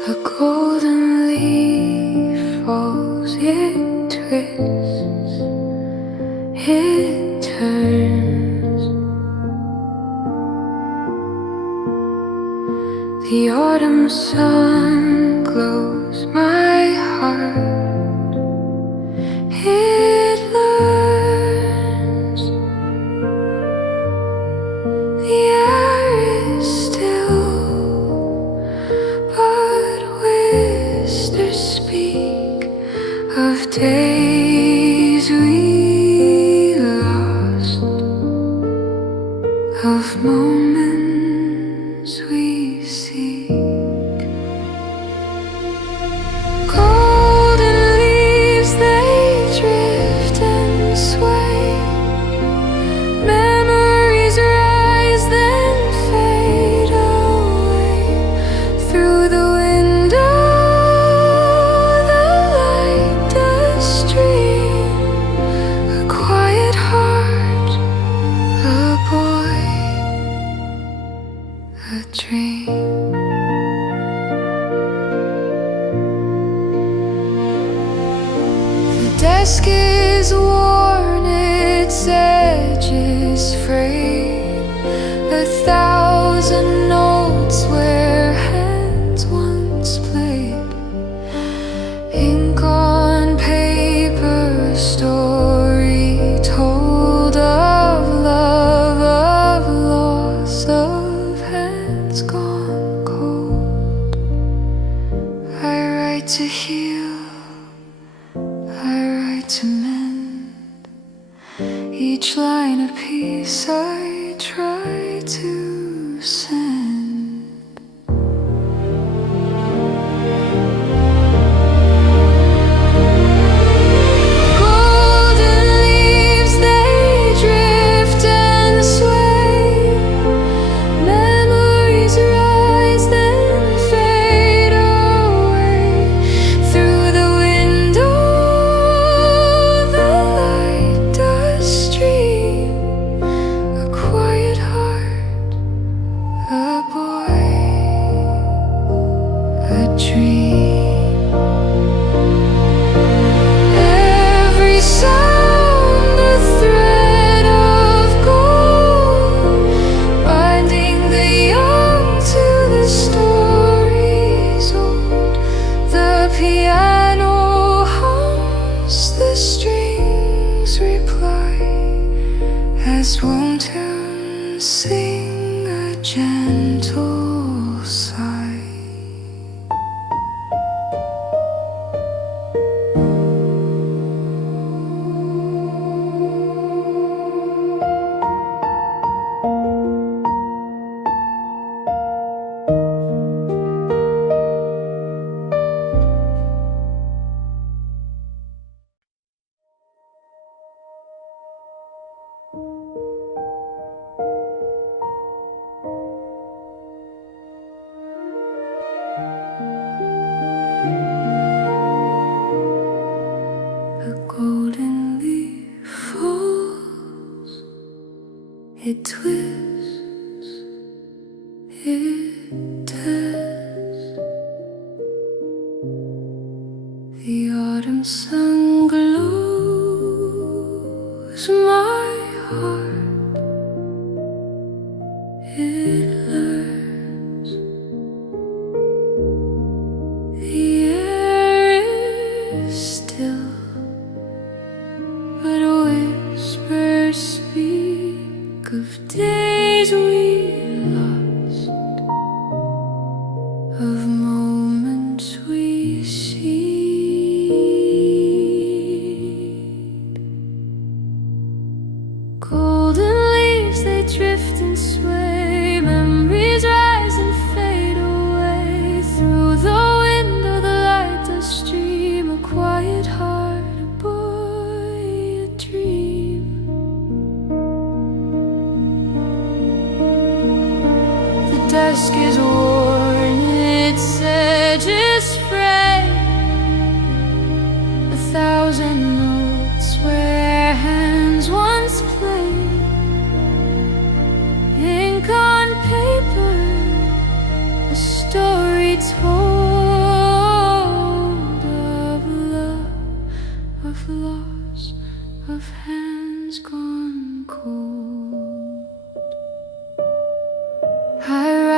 A golden leaf falls, it twists, it turns. The autumn sun glows my heart, it learns. The air is still, but whispers speak of days we lost, of moments we seek. Golden leaves, they drift and sway. Memories rise, then fade away. Through the window, the light does stream. A quiet heart, a boy, a dream. The desk is worn, its edges frayed. 1,000 notes where hands once played. Ink on paper, story told of love, of loss, of hands gone cold. I write to heal, I write to mend. Each line a piece I try to send. Golden leaves, they drift and sway. Memories rise, then fade away. Through the window, the light does stream. A quiet heart, a boy, a dream. Every sound a thread of gold, binding the young to the stories old. The piano hums, the strings reply, as won't sing a gentle sigh. A golden leaf falls, it twists, it turns. The autumn sun glows my heart, it learns. The air is still, but whispers speak of days we lost, of moments we seek. Golden leaves, they drift and sway. Memories rise and fade away. Through the window, the light does stream. A quiet heart, a boy, a dream. The desk is worn, its edges frayed. 1,000 notes where hands once played. Ink on paper, a story told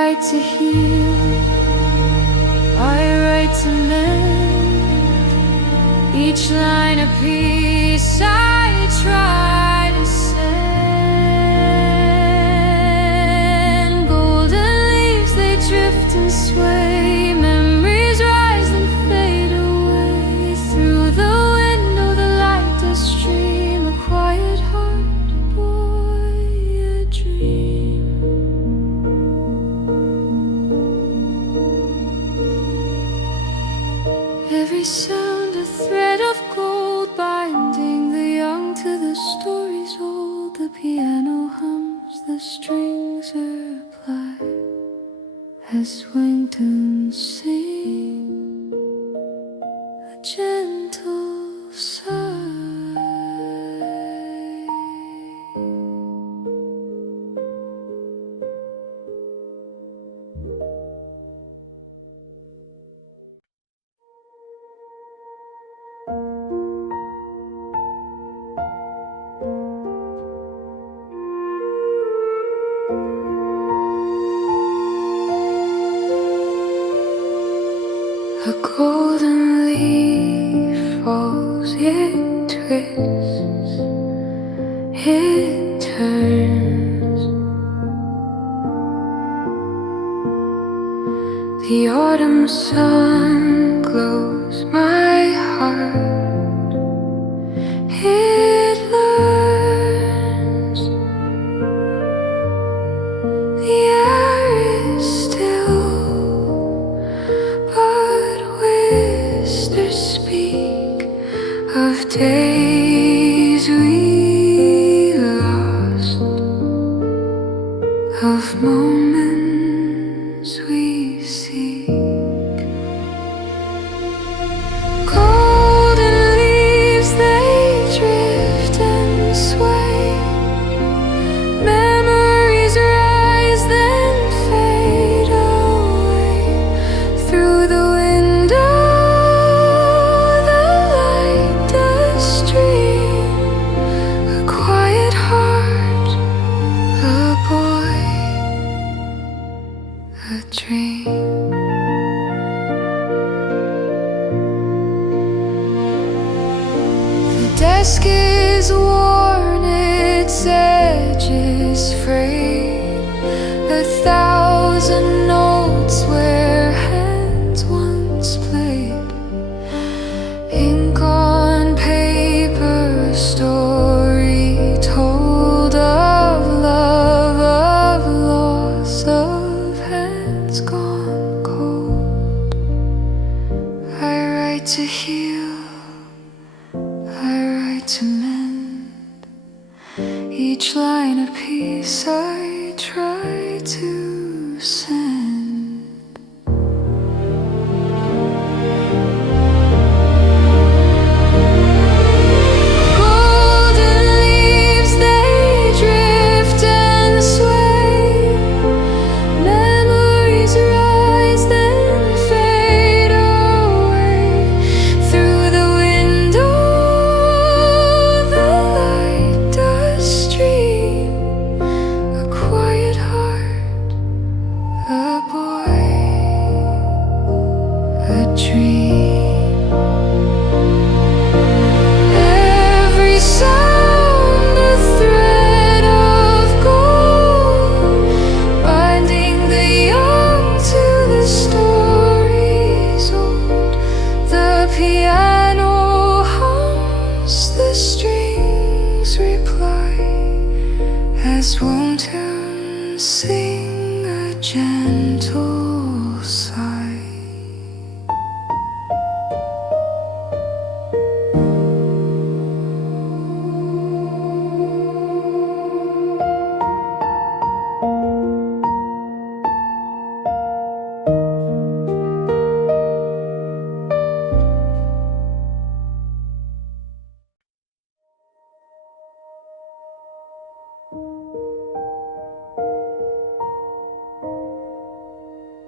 write to heal, I write to mend. Each line a piece I try to send. Golden leaves, they drift and sway. Memories rise and fade away. Through the window the light does stream. A quiet heart, a boy, a dream. Every sound a thread of gold, binding the young to the stories old. The piano hums, the strings reply as wingtones sing a gentle sigh. A golden leaf falls, it twists, it turns. The autumn sun glows my heart, it learns. The air is still, but whispers speak of days we lost, of moments we seek. Golden leaves, they drift and sway. Memories rise, then fade away. Through the window the light does stream. A quiet heart, a boy, a dream. The desk is worn, its edges frayed. A thousand notes where hands once played. Ink on paper, story told of love, of loss, of hands gone cold. I write to heal, I write to mend. Each line a piece I try to send. Golden leaves, they drift and sway. Memories rise, then fade away. Through the window the light does stream. A quiet heart, a boy, a dream. Every sound a thread of gold, binding the young to the stories old. The piano hums, the strings reply as won't sing a gentle sigh.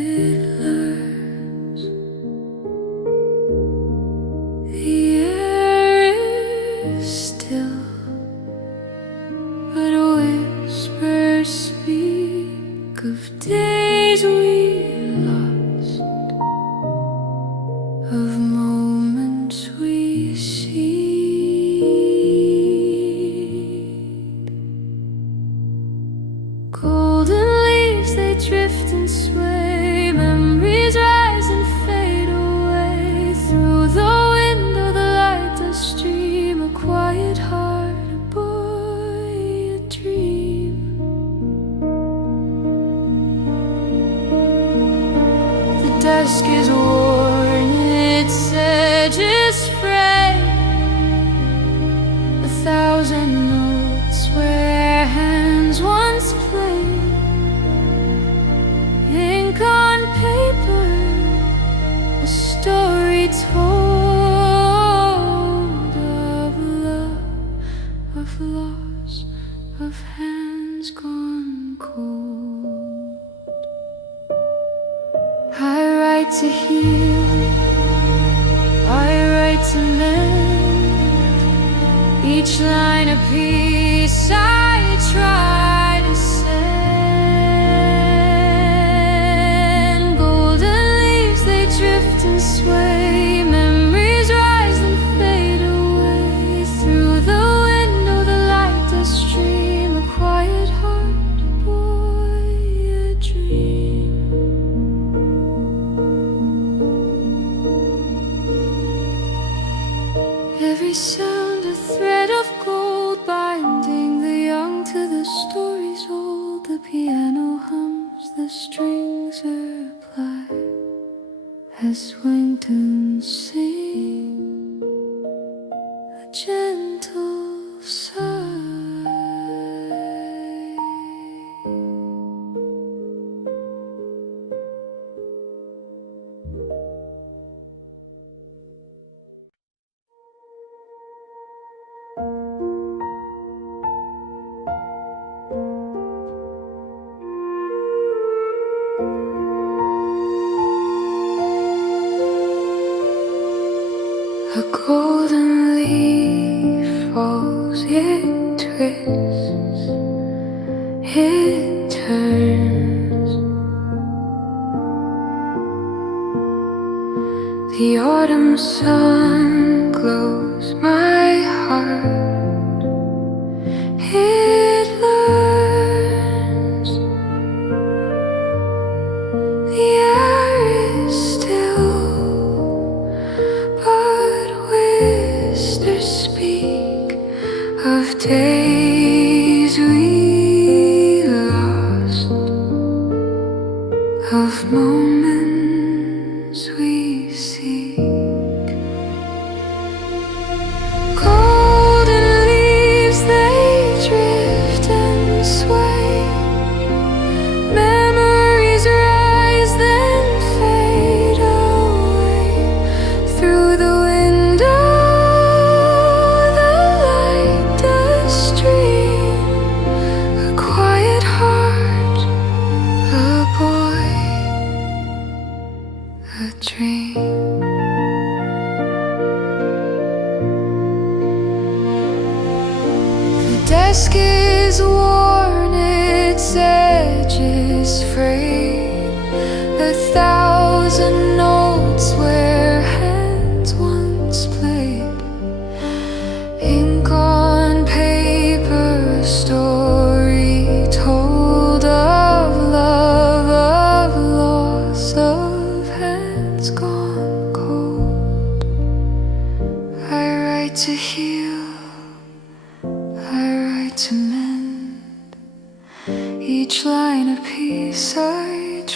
it learns. The air is still, but whispers speak of days we lost, of moments we seed. Golden leaves, they drift and sway. Memories rise and fade away. Through the window, the light does stream. A quiet heart, a boy, a dream. The desk is worn, its edges frayed. 1,000 notes where hands once played. Ink on paper, a story told of love, of loss, of hands gone cold. I write to heal, I write to mend. Each line a piece I try to send. Golden leaves, they drift and sway. Memories rise and fade away. Through the window, the light does stream. A quiet heart, a boy, a dream. Every sound a thread of gold, binding the young to the stories old. The piano hums, the strings reply as wingtones sing a gentle sigh. A golden leaf falls, it twists, it turns. The autumn sun glows my heart, it learns. The air is still, but whispers speak of days we lost, of moments we seek. Golden leaves, they drift and sway. Memories rise, then fade away. Through the window, the light does stream. A quiet heart, a boy, a dream. The desk is worn, its edges frayed. 1,000 notes where hands once played. Ink on paper, a story told of love, of loss, of hands gone cold. I write to heal, I write to mend. Each line a piece I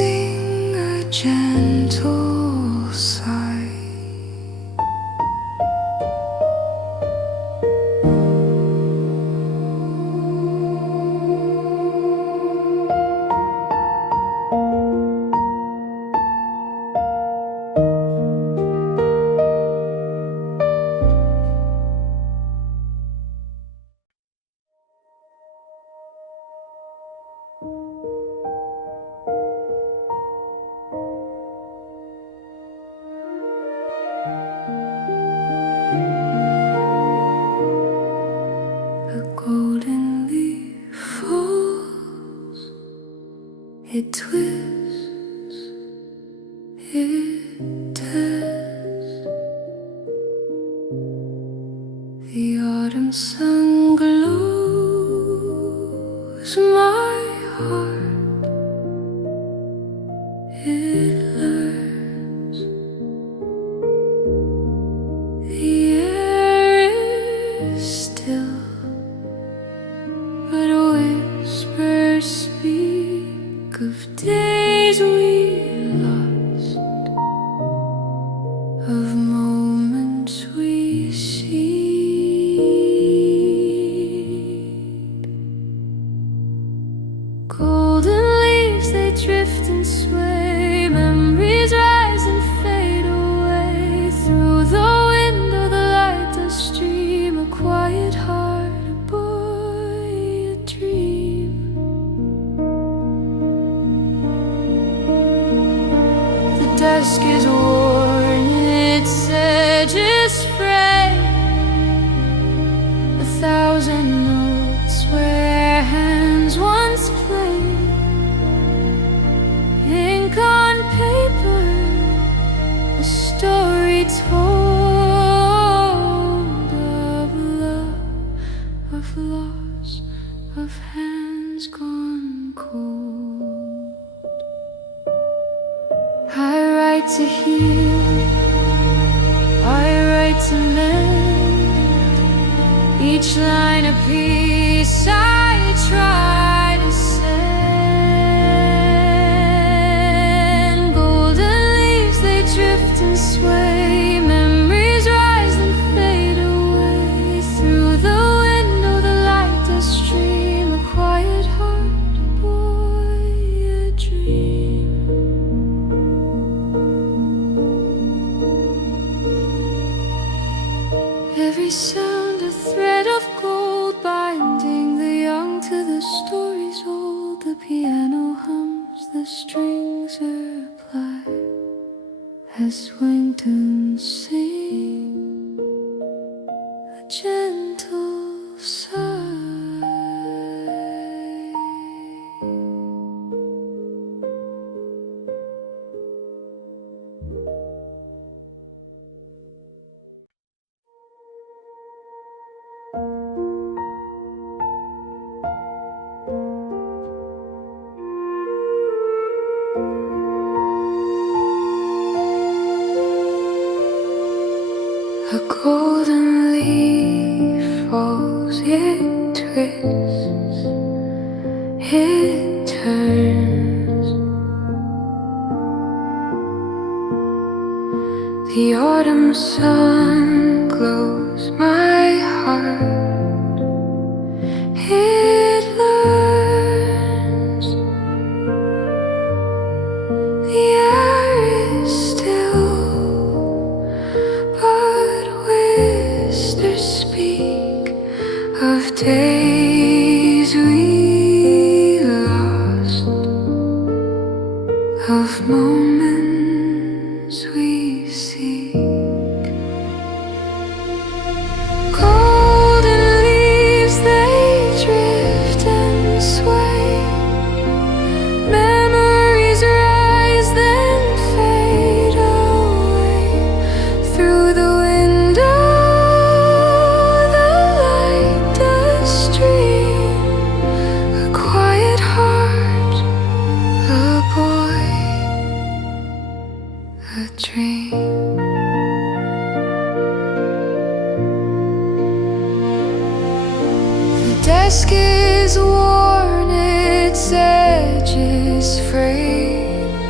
sing a gentle sigh. Golden leaf falls, it twists, it tears. The autumn sun glows my heart, it learns. The air is still, but whispers speak of days we lost, of moments we seed. Golden leaves, they drift and sway, memories rise and fade away. Through the window the light does stream, a quiet heart, a boy, a dream. The desk is worn, its edges fray, 1,000 notes where hands once played, ink on paper, a story told of love, of loss, of hands gone cold. I write to heal, I write to mend, each line a piece I try to send. Golden leaves, they drift and sway, memories rise and fade away. Through the window the light does stream, a quiet heart, a boy, a dream. Every sound a thread of gold, binding the young to the stories old. The piano hums, the strings reply as wingtones sing a gentle sigh. A golden leaf falls, it twists, it turns. The autumn sun glows my heart, it learns. The air is still, but whispers speak of days we lost, of moments we seek. Golden leaves, they drift and sway, memories rise then fade away. Through the window the light does stream, a quiet heart, a boy, a dream. The desk is worn, its edges frayed,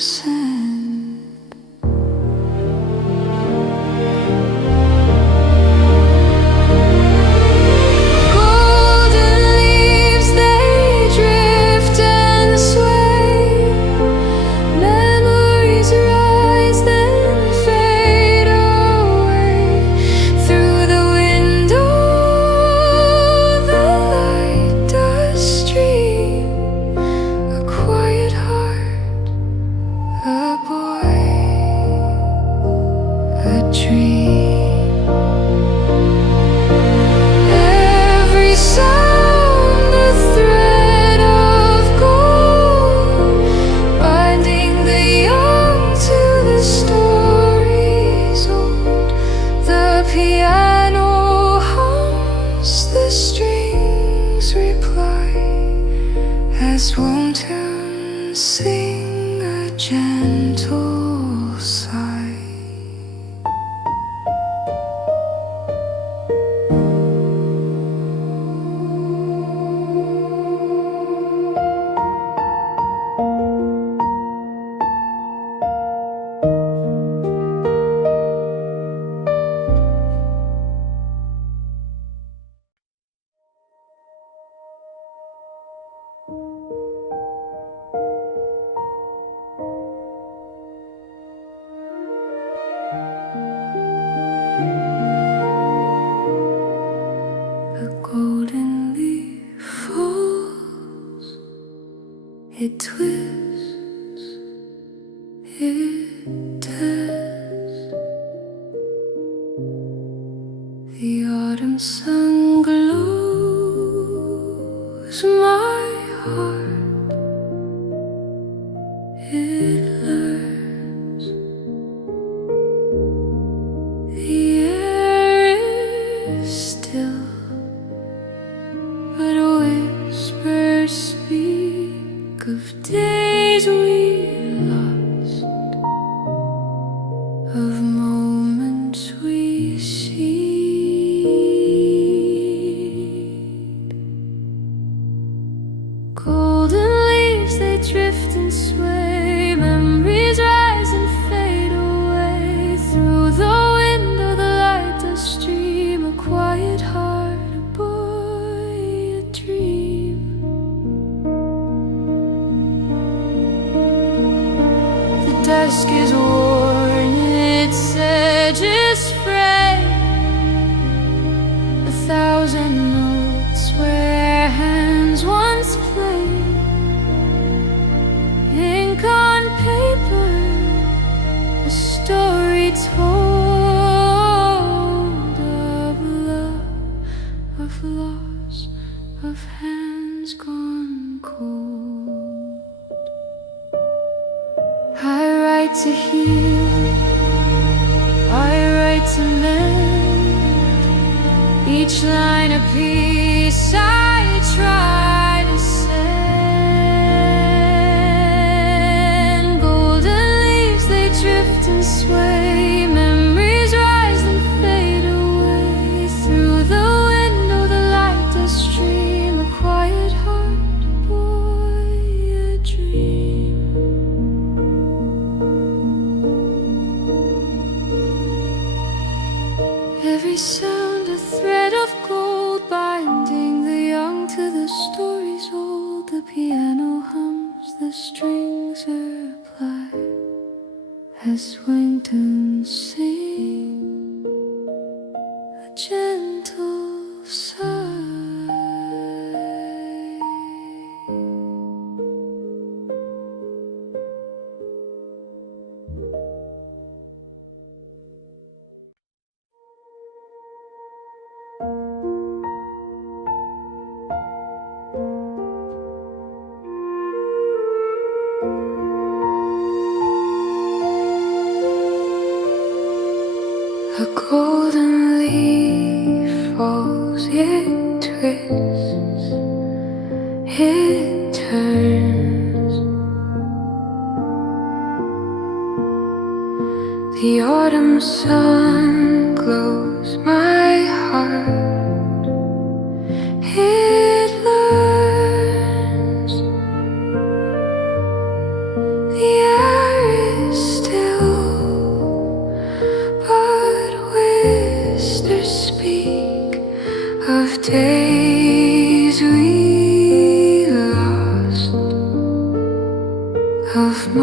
sand. Golden leaves, they drift and sway. Memories rise then fade away. Through the window the light does stream. A quiet heart, a boy, a dream. Every sound a thread of gold, binding the young to the stories old. The piano hums, the strings reply as wanton sing a gentle sigh. A golden leaf falls, it twists, it tears. The autumn sun glows my heart, it learns. The air is still, but whispers speak of days we lost, of moments we seed. Golden leaves, they drift and sway. Memories rise and fade away. Through the window the light does stream. A quiet heart, a boy, a dream. The desk is worn, its edges frayed. A thousand notes where hands once played. Ink on paper, a story told of love, of loss, of hands gone cold. I write to heal, I write to mend. Each line a piece I try to send. Golden leaves, they drift and sway. Memories rise and fade away. Through the window the light does stream. A quiet heart, a boy, a dream. Every sound a thread of gold, binding the young to the stories old. The piano hums, the strings reply as Swington sing a gentle sigh. A golden leaf falls, it twists, it turns. The autumn sun glows my heart, it learns. The air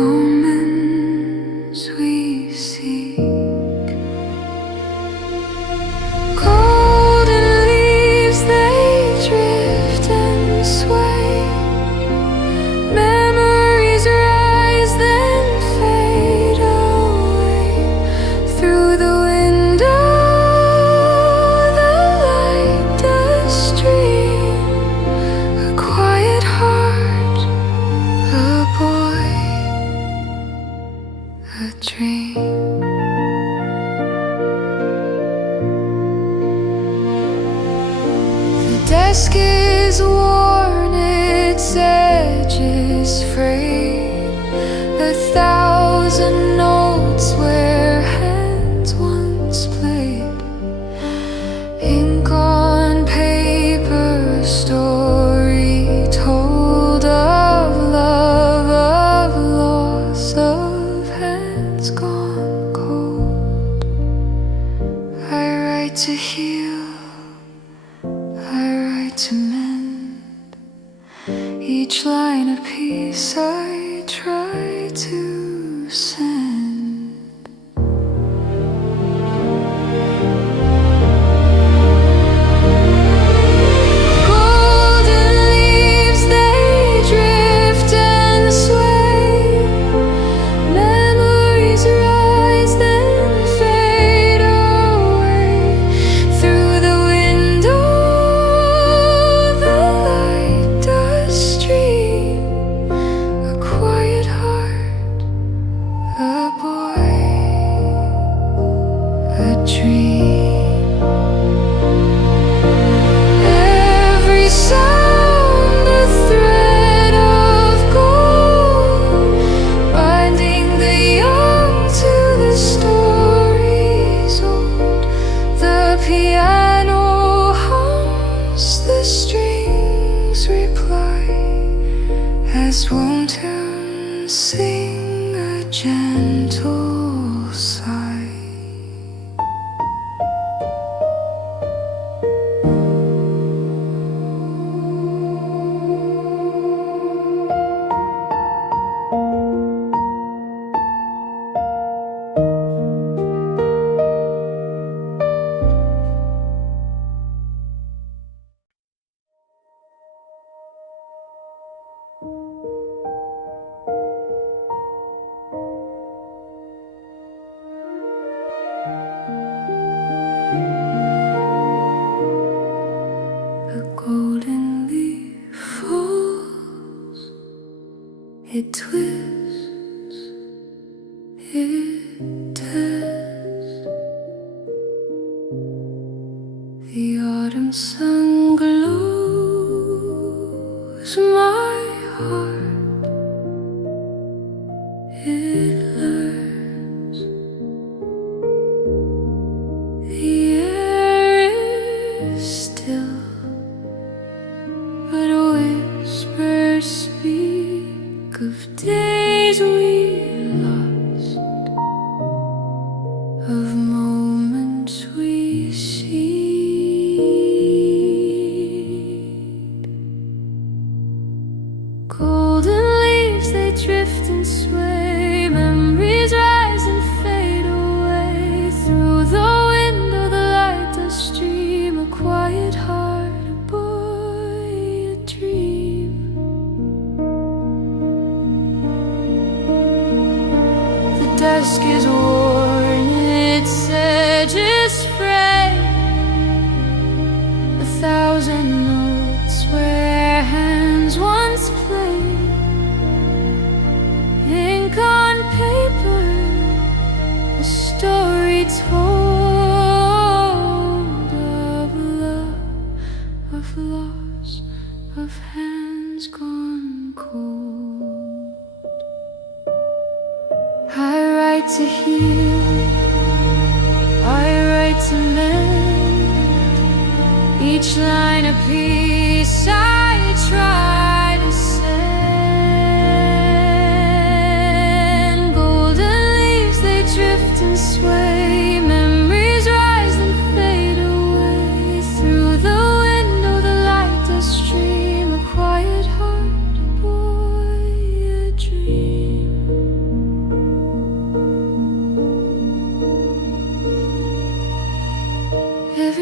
moments we seek. Golden leaves, they drift and sway. Memories rise, then fade away. Through the window, the light does stream. A quiet heart, a boy, a dream. The desk is worn, its edges frayed. 1,000 notes where hands once played. Ink on paper, story told of love, of loss, of hands gone cold. I write to heal, I write to mend. Each line a piece I try to send. Golden leaves, they drift and sway. Memories rise, then fade away. Through the window, the light does stream. A quiet heart, a boy, a dream. Every sound a thread of gold, binding the young to the stories old. The piano hums, the strings reply, as won't him sing a gentle sigh. A golden leaf falls, it twists, it tears. The autumn sun glows my heart, it learns. The air is still, but whispers speak of days we lost, of moments we seed. Golden leaves, they drift and sway. Memories rise and fade away. Through the window, the light does stream. A quiet heart, a boy, a dream. The desk is worn, its edges frayed. 1,000 notes where hands once played. Ink on paper, a story told of love, of loss, of hands gone cold. I write to heal, I write to mend. Each line a piece I try to send. Golden leaves, they drift and sway. Memories rise and fade away. Through the window, the light does stream. A quiet heart, a boy, a dream.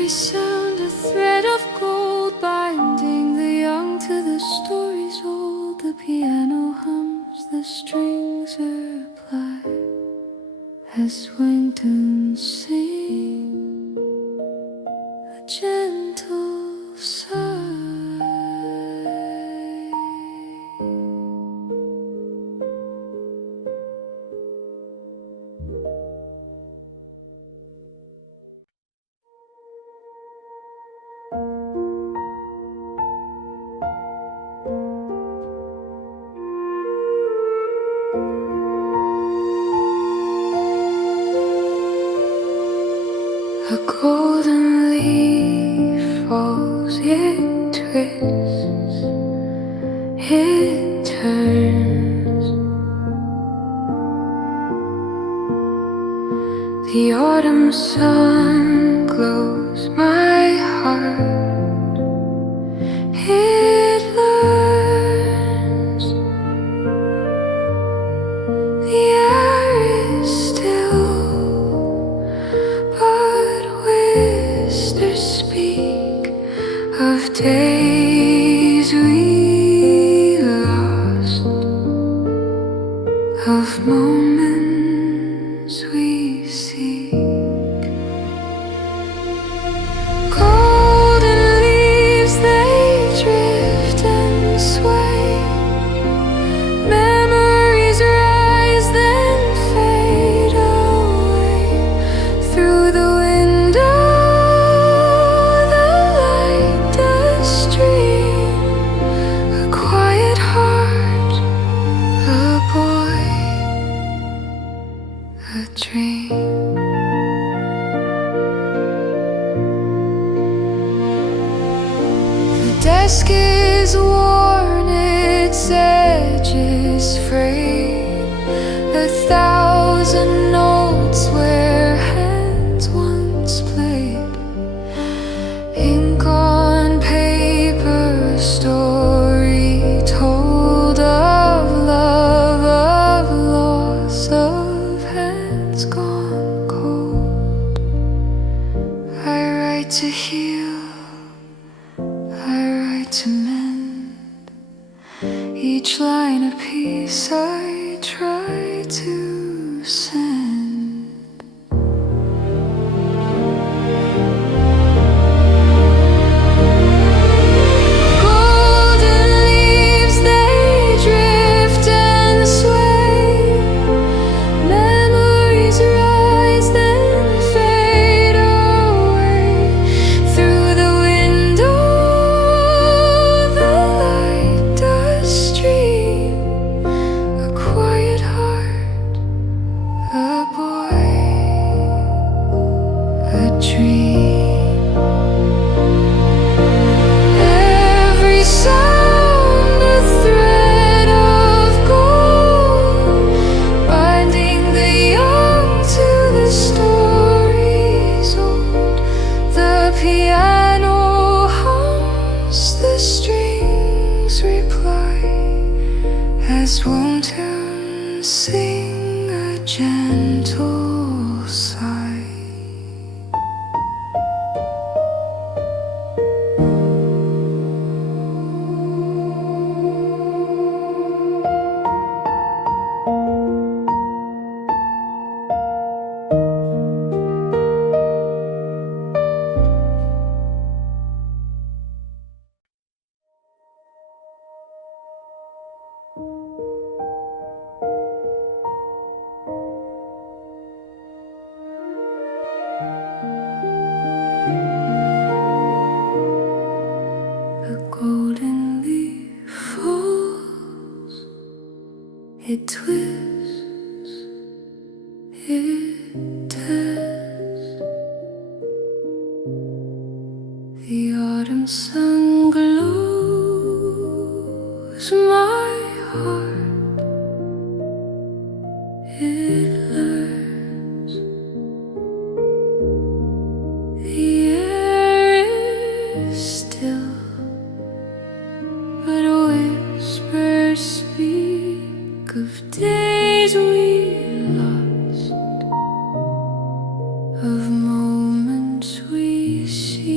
every sound a thread of gold, binding the young to the stories old. The piano hums, the strings reply as wingtones sing a gentle sigh. A golden leaf falls, it twists, it turns. The autumn sun glows my heart, it learns. The air is still, but whispers speak of days we lost, of moments we seek. Golden leaves, they drift and sway. Memories rise, then fade away. Through the window, the light does stream. A quiet heart, a boy, a dream. The desk is worn, its edges frayed. A thousand notes where hands once played. Ink on paper, a story told of love, of loss, of hands gone cold. I write to heal, I write to mend. Each line a piece I try to send. Golden leaves, they drift and sway. Memories rise, then fade away. Through the window, the light does stream. A quiet heart, a boy, a dream. Every sound a thread of gold, binding the young to the stories old. The piano hums, the strings reply as won't-tunes sing a gentle sigh. A golden leaf falls, it twists, it turns. The autumn sun glows my heart, it learns. The air is still, but whispers speak of days we lost, of moments we see.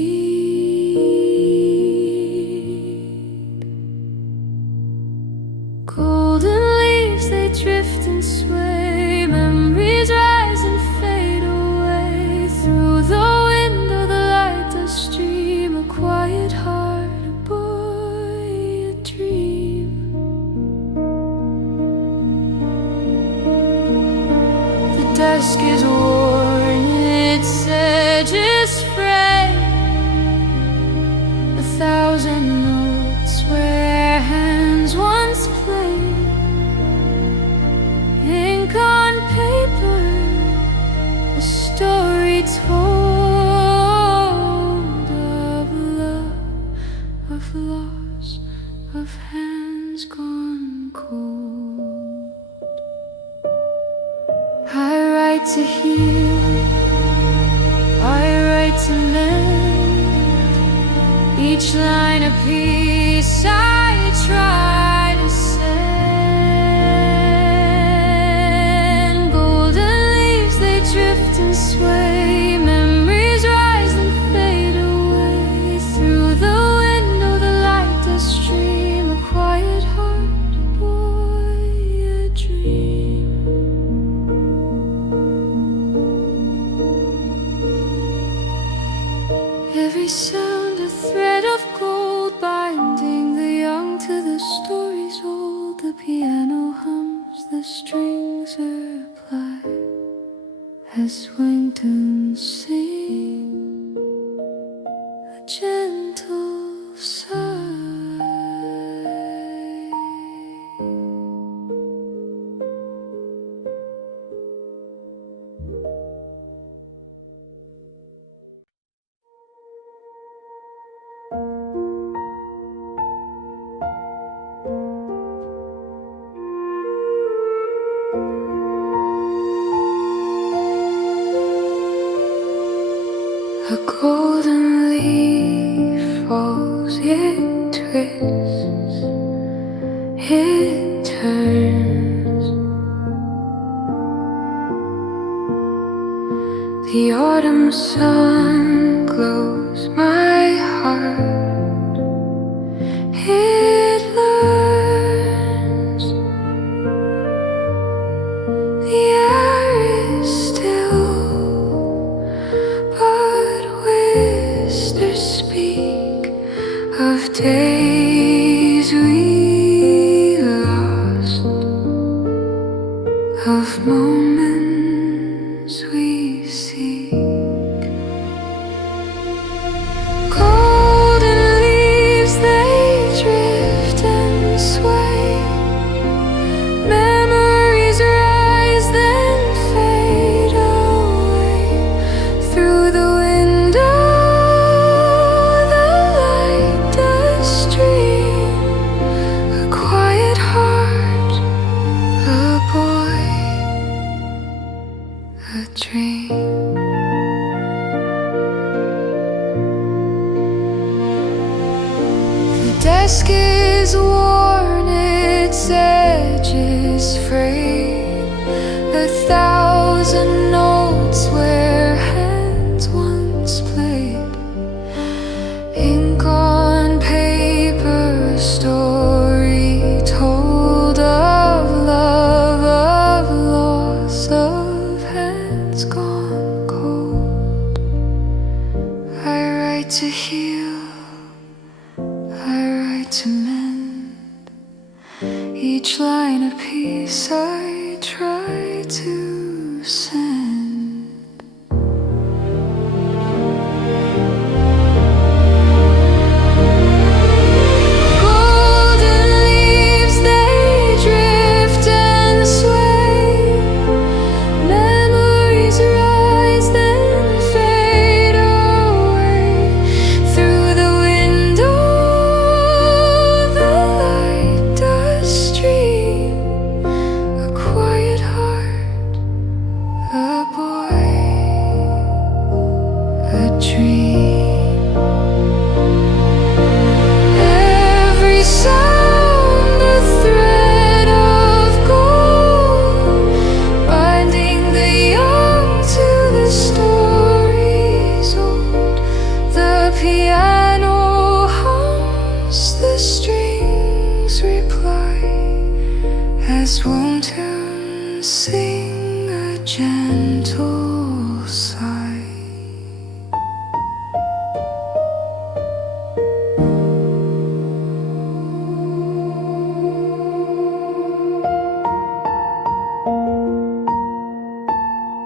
desk is worn, its edges frayed. 1,000 notes where hands once played. Ink on paper, a story told of love, of loss, of hands gone cold. I write to heal, I write to mend. Each line a piece I try to send. Golden leaves, they drift and sway. Memories rise and fade away. Through the window the light does stream. A quiet heart, a boy, a dream. Every sound a thread of gold, binding the young to the stories old. The piano hums, the strings reply as wingtones sing a gentle sigh. A golden leaf falls, it twists, it turns. The autumn sun glows my heart, it learns. The air is still, but whispers speak of days we lost, of moments we seek. Golden leaves, they drift and sway. Memories rise, then fade away. Through the window the light does stream. A quiet heart, a boy, a dream. The desk is worn, its edges frayed. 1,000 notes where hands once played. Ink on paper, a story told of love, of loss, of hands gone cold. I write to heal, I write to mend. Each line a piece I try to send. Golden leaves, they drift and sway. Memories rise, then fade away. Through the window the light does stream. A quiet heart, a boy, a dream. Every sound a thread of gold, binding the young to the stories old. The piano hums, the strings reply as won't sing a gentle sigh.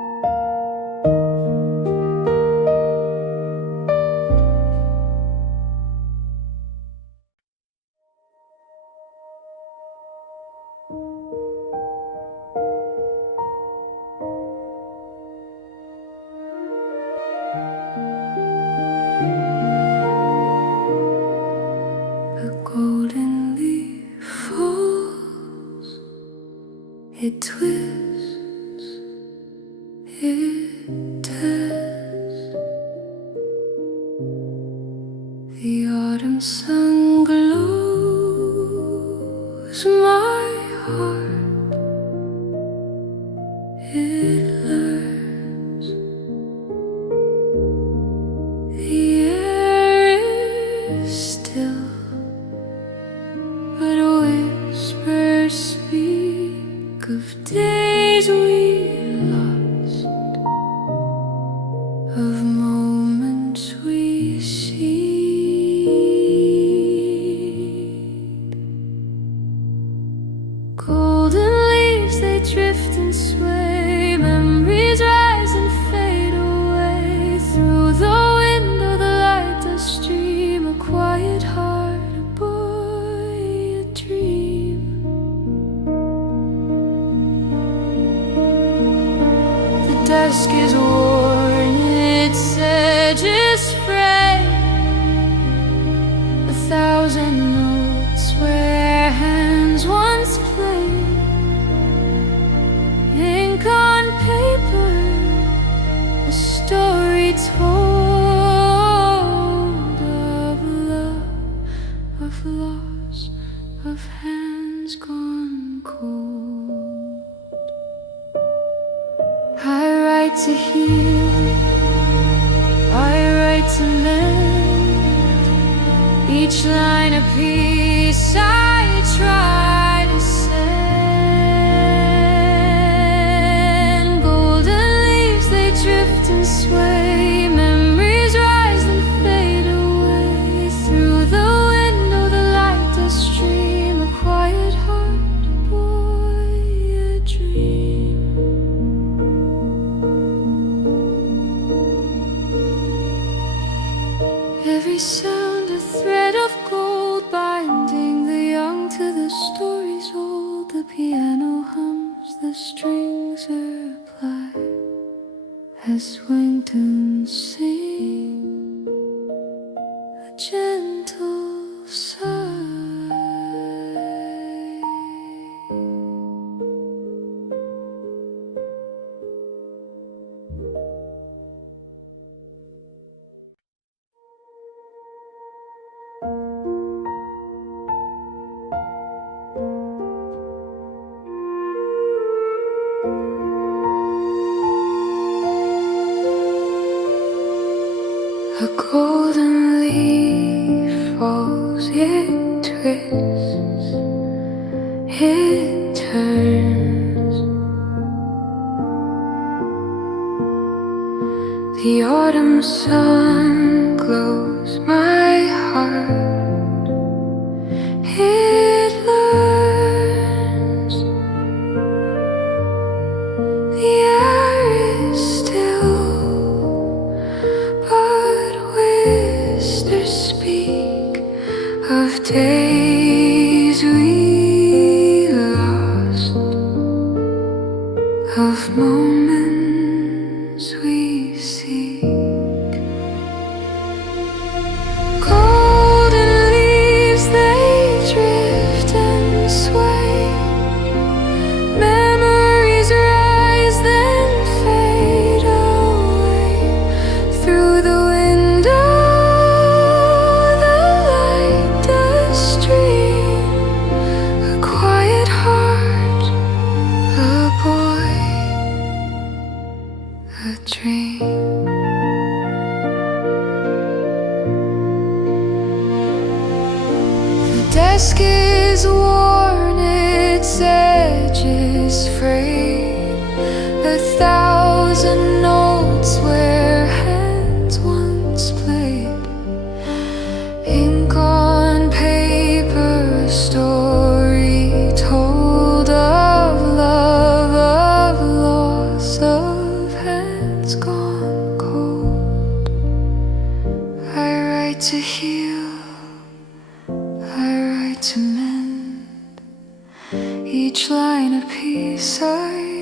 it learns. The air is still, but whispers speak of days we lost, of moments we seed. Golden leaves, they drift and sway, memories rise and fade away. Through the window the light does stream, a quiet heart, a boy, a dream. The desk is worn, its edges frayed, 1,000 notes where hands once played. Ink on paper, a story told of love, of loss, of hands gone cold. I write to heal, I write to mend, each line a piece I try to send. Golden leaves, they drift and sway, memories rise and fade away. Through the window the light does stream, a quiet heart, a boy, a dream. Every sound a thread of gold, binding the young to the stories old. The piano hums, the strings reply as wingtones sing a gentle sigh. A golden leaf falls, it twists, it turns. The autumn sun glows my heart, it learns. The air is still, but whispers speak of days we lost, of moments we seek. Golden leaves, they drift and sway, memories rise then fade away. Through the window the light does stream, a quiet heart, a boy, a dream. The desk is worn, its edges frayed, 1,000 notes where hands once played. Ink on paper, a story told of love, of loss, of hands gone cold. I write to heal, I write to mend, each line a piece I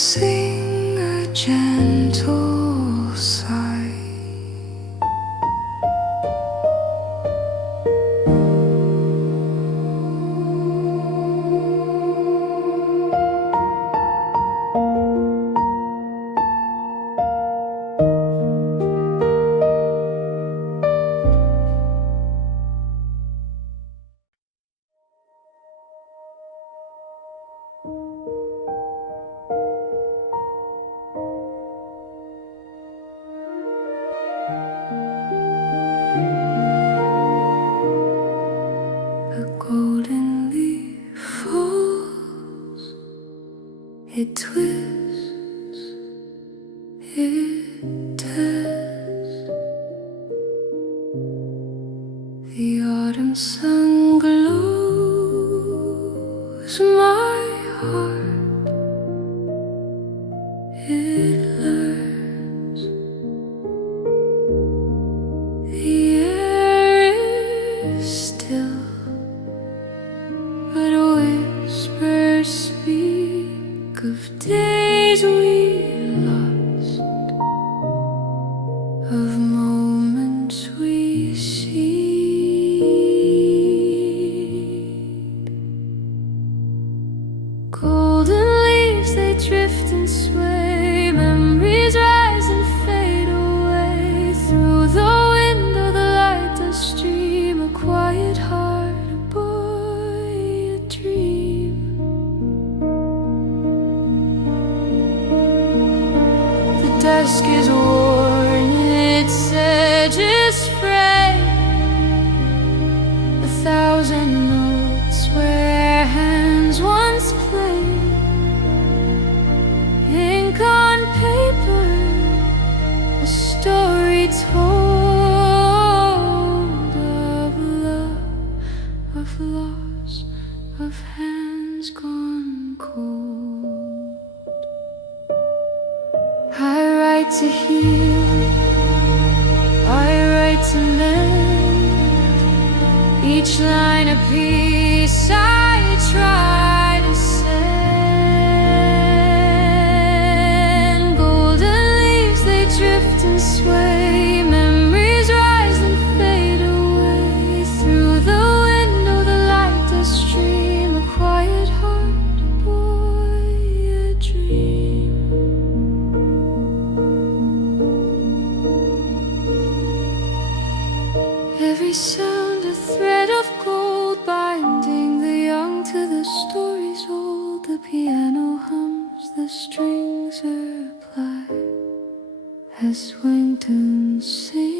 sing a gentle sigh. A golden leaf falls, it twists, it tears. The autumn sun glows my heart, it learns. The air is still, but whispers speak of days we lost, of moments we seed. Golden leaves, they drift and sway, memories rise and fade away. Through the window the light does stream, a quiet heart, a boy, a dream. The desk is worn, its edges frayed, 1,000 notes where hands once played. Ink on paper, a story told of love, of loss, of hands gone cold. I write to heal, I write to mend, each line a piece I try to send. Golden leaves, they drift and sway, memories rise and fade away. Through the window the light does stream, a quiet heart, a boy, a dream. Every sound a thread of gold, binding the young to the stories old. The piano hums, the strings reply as Swington sings.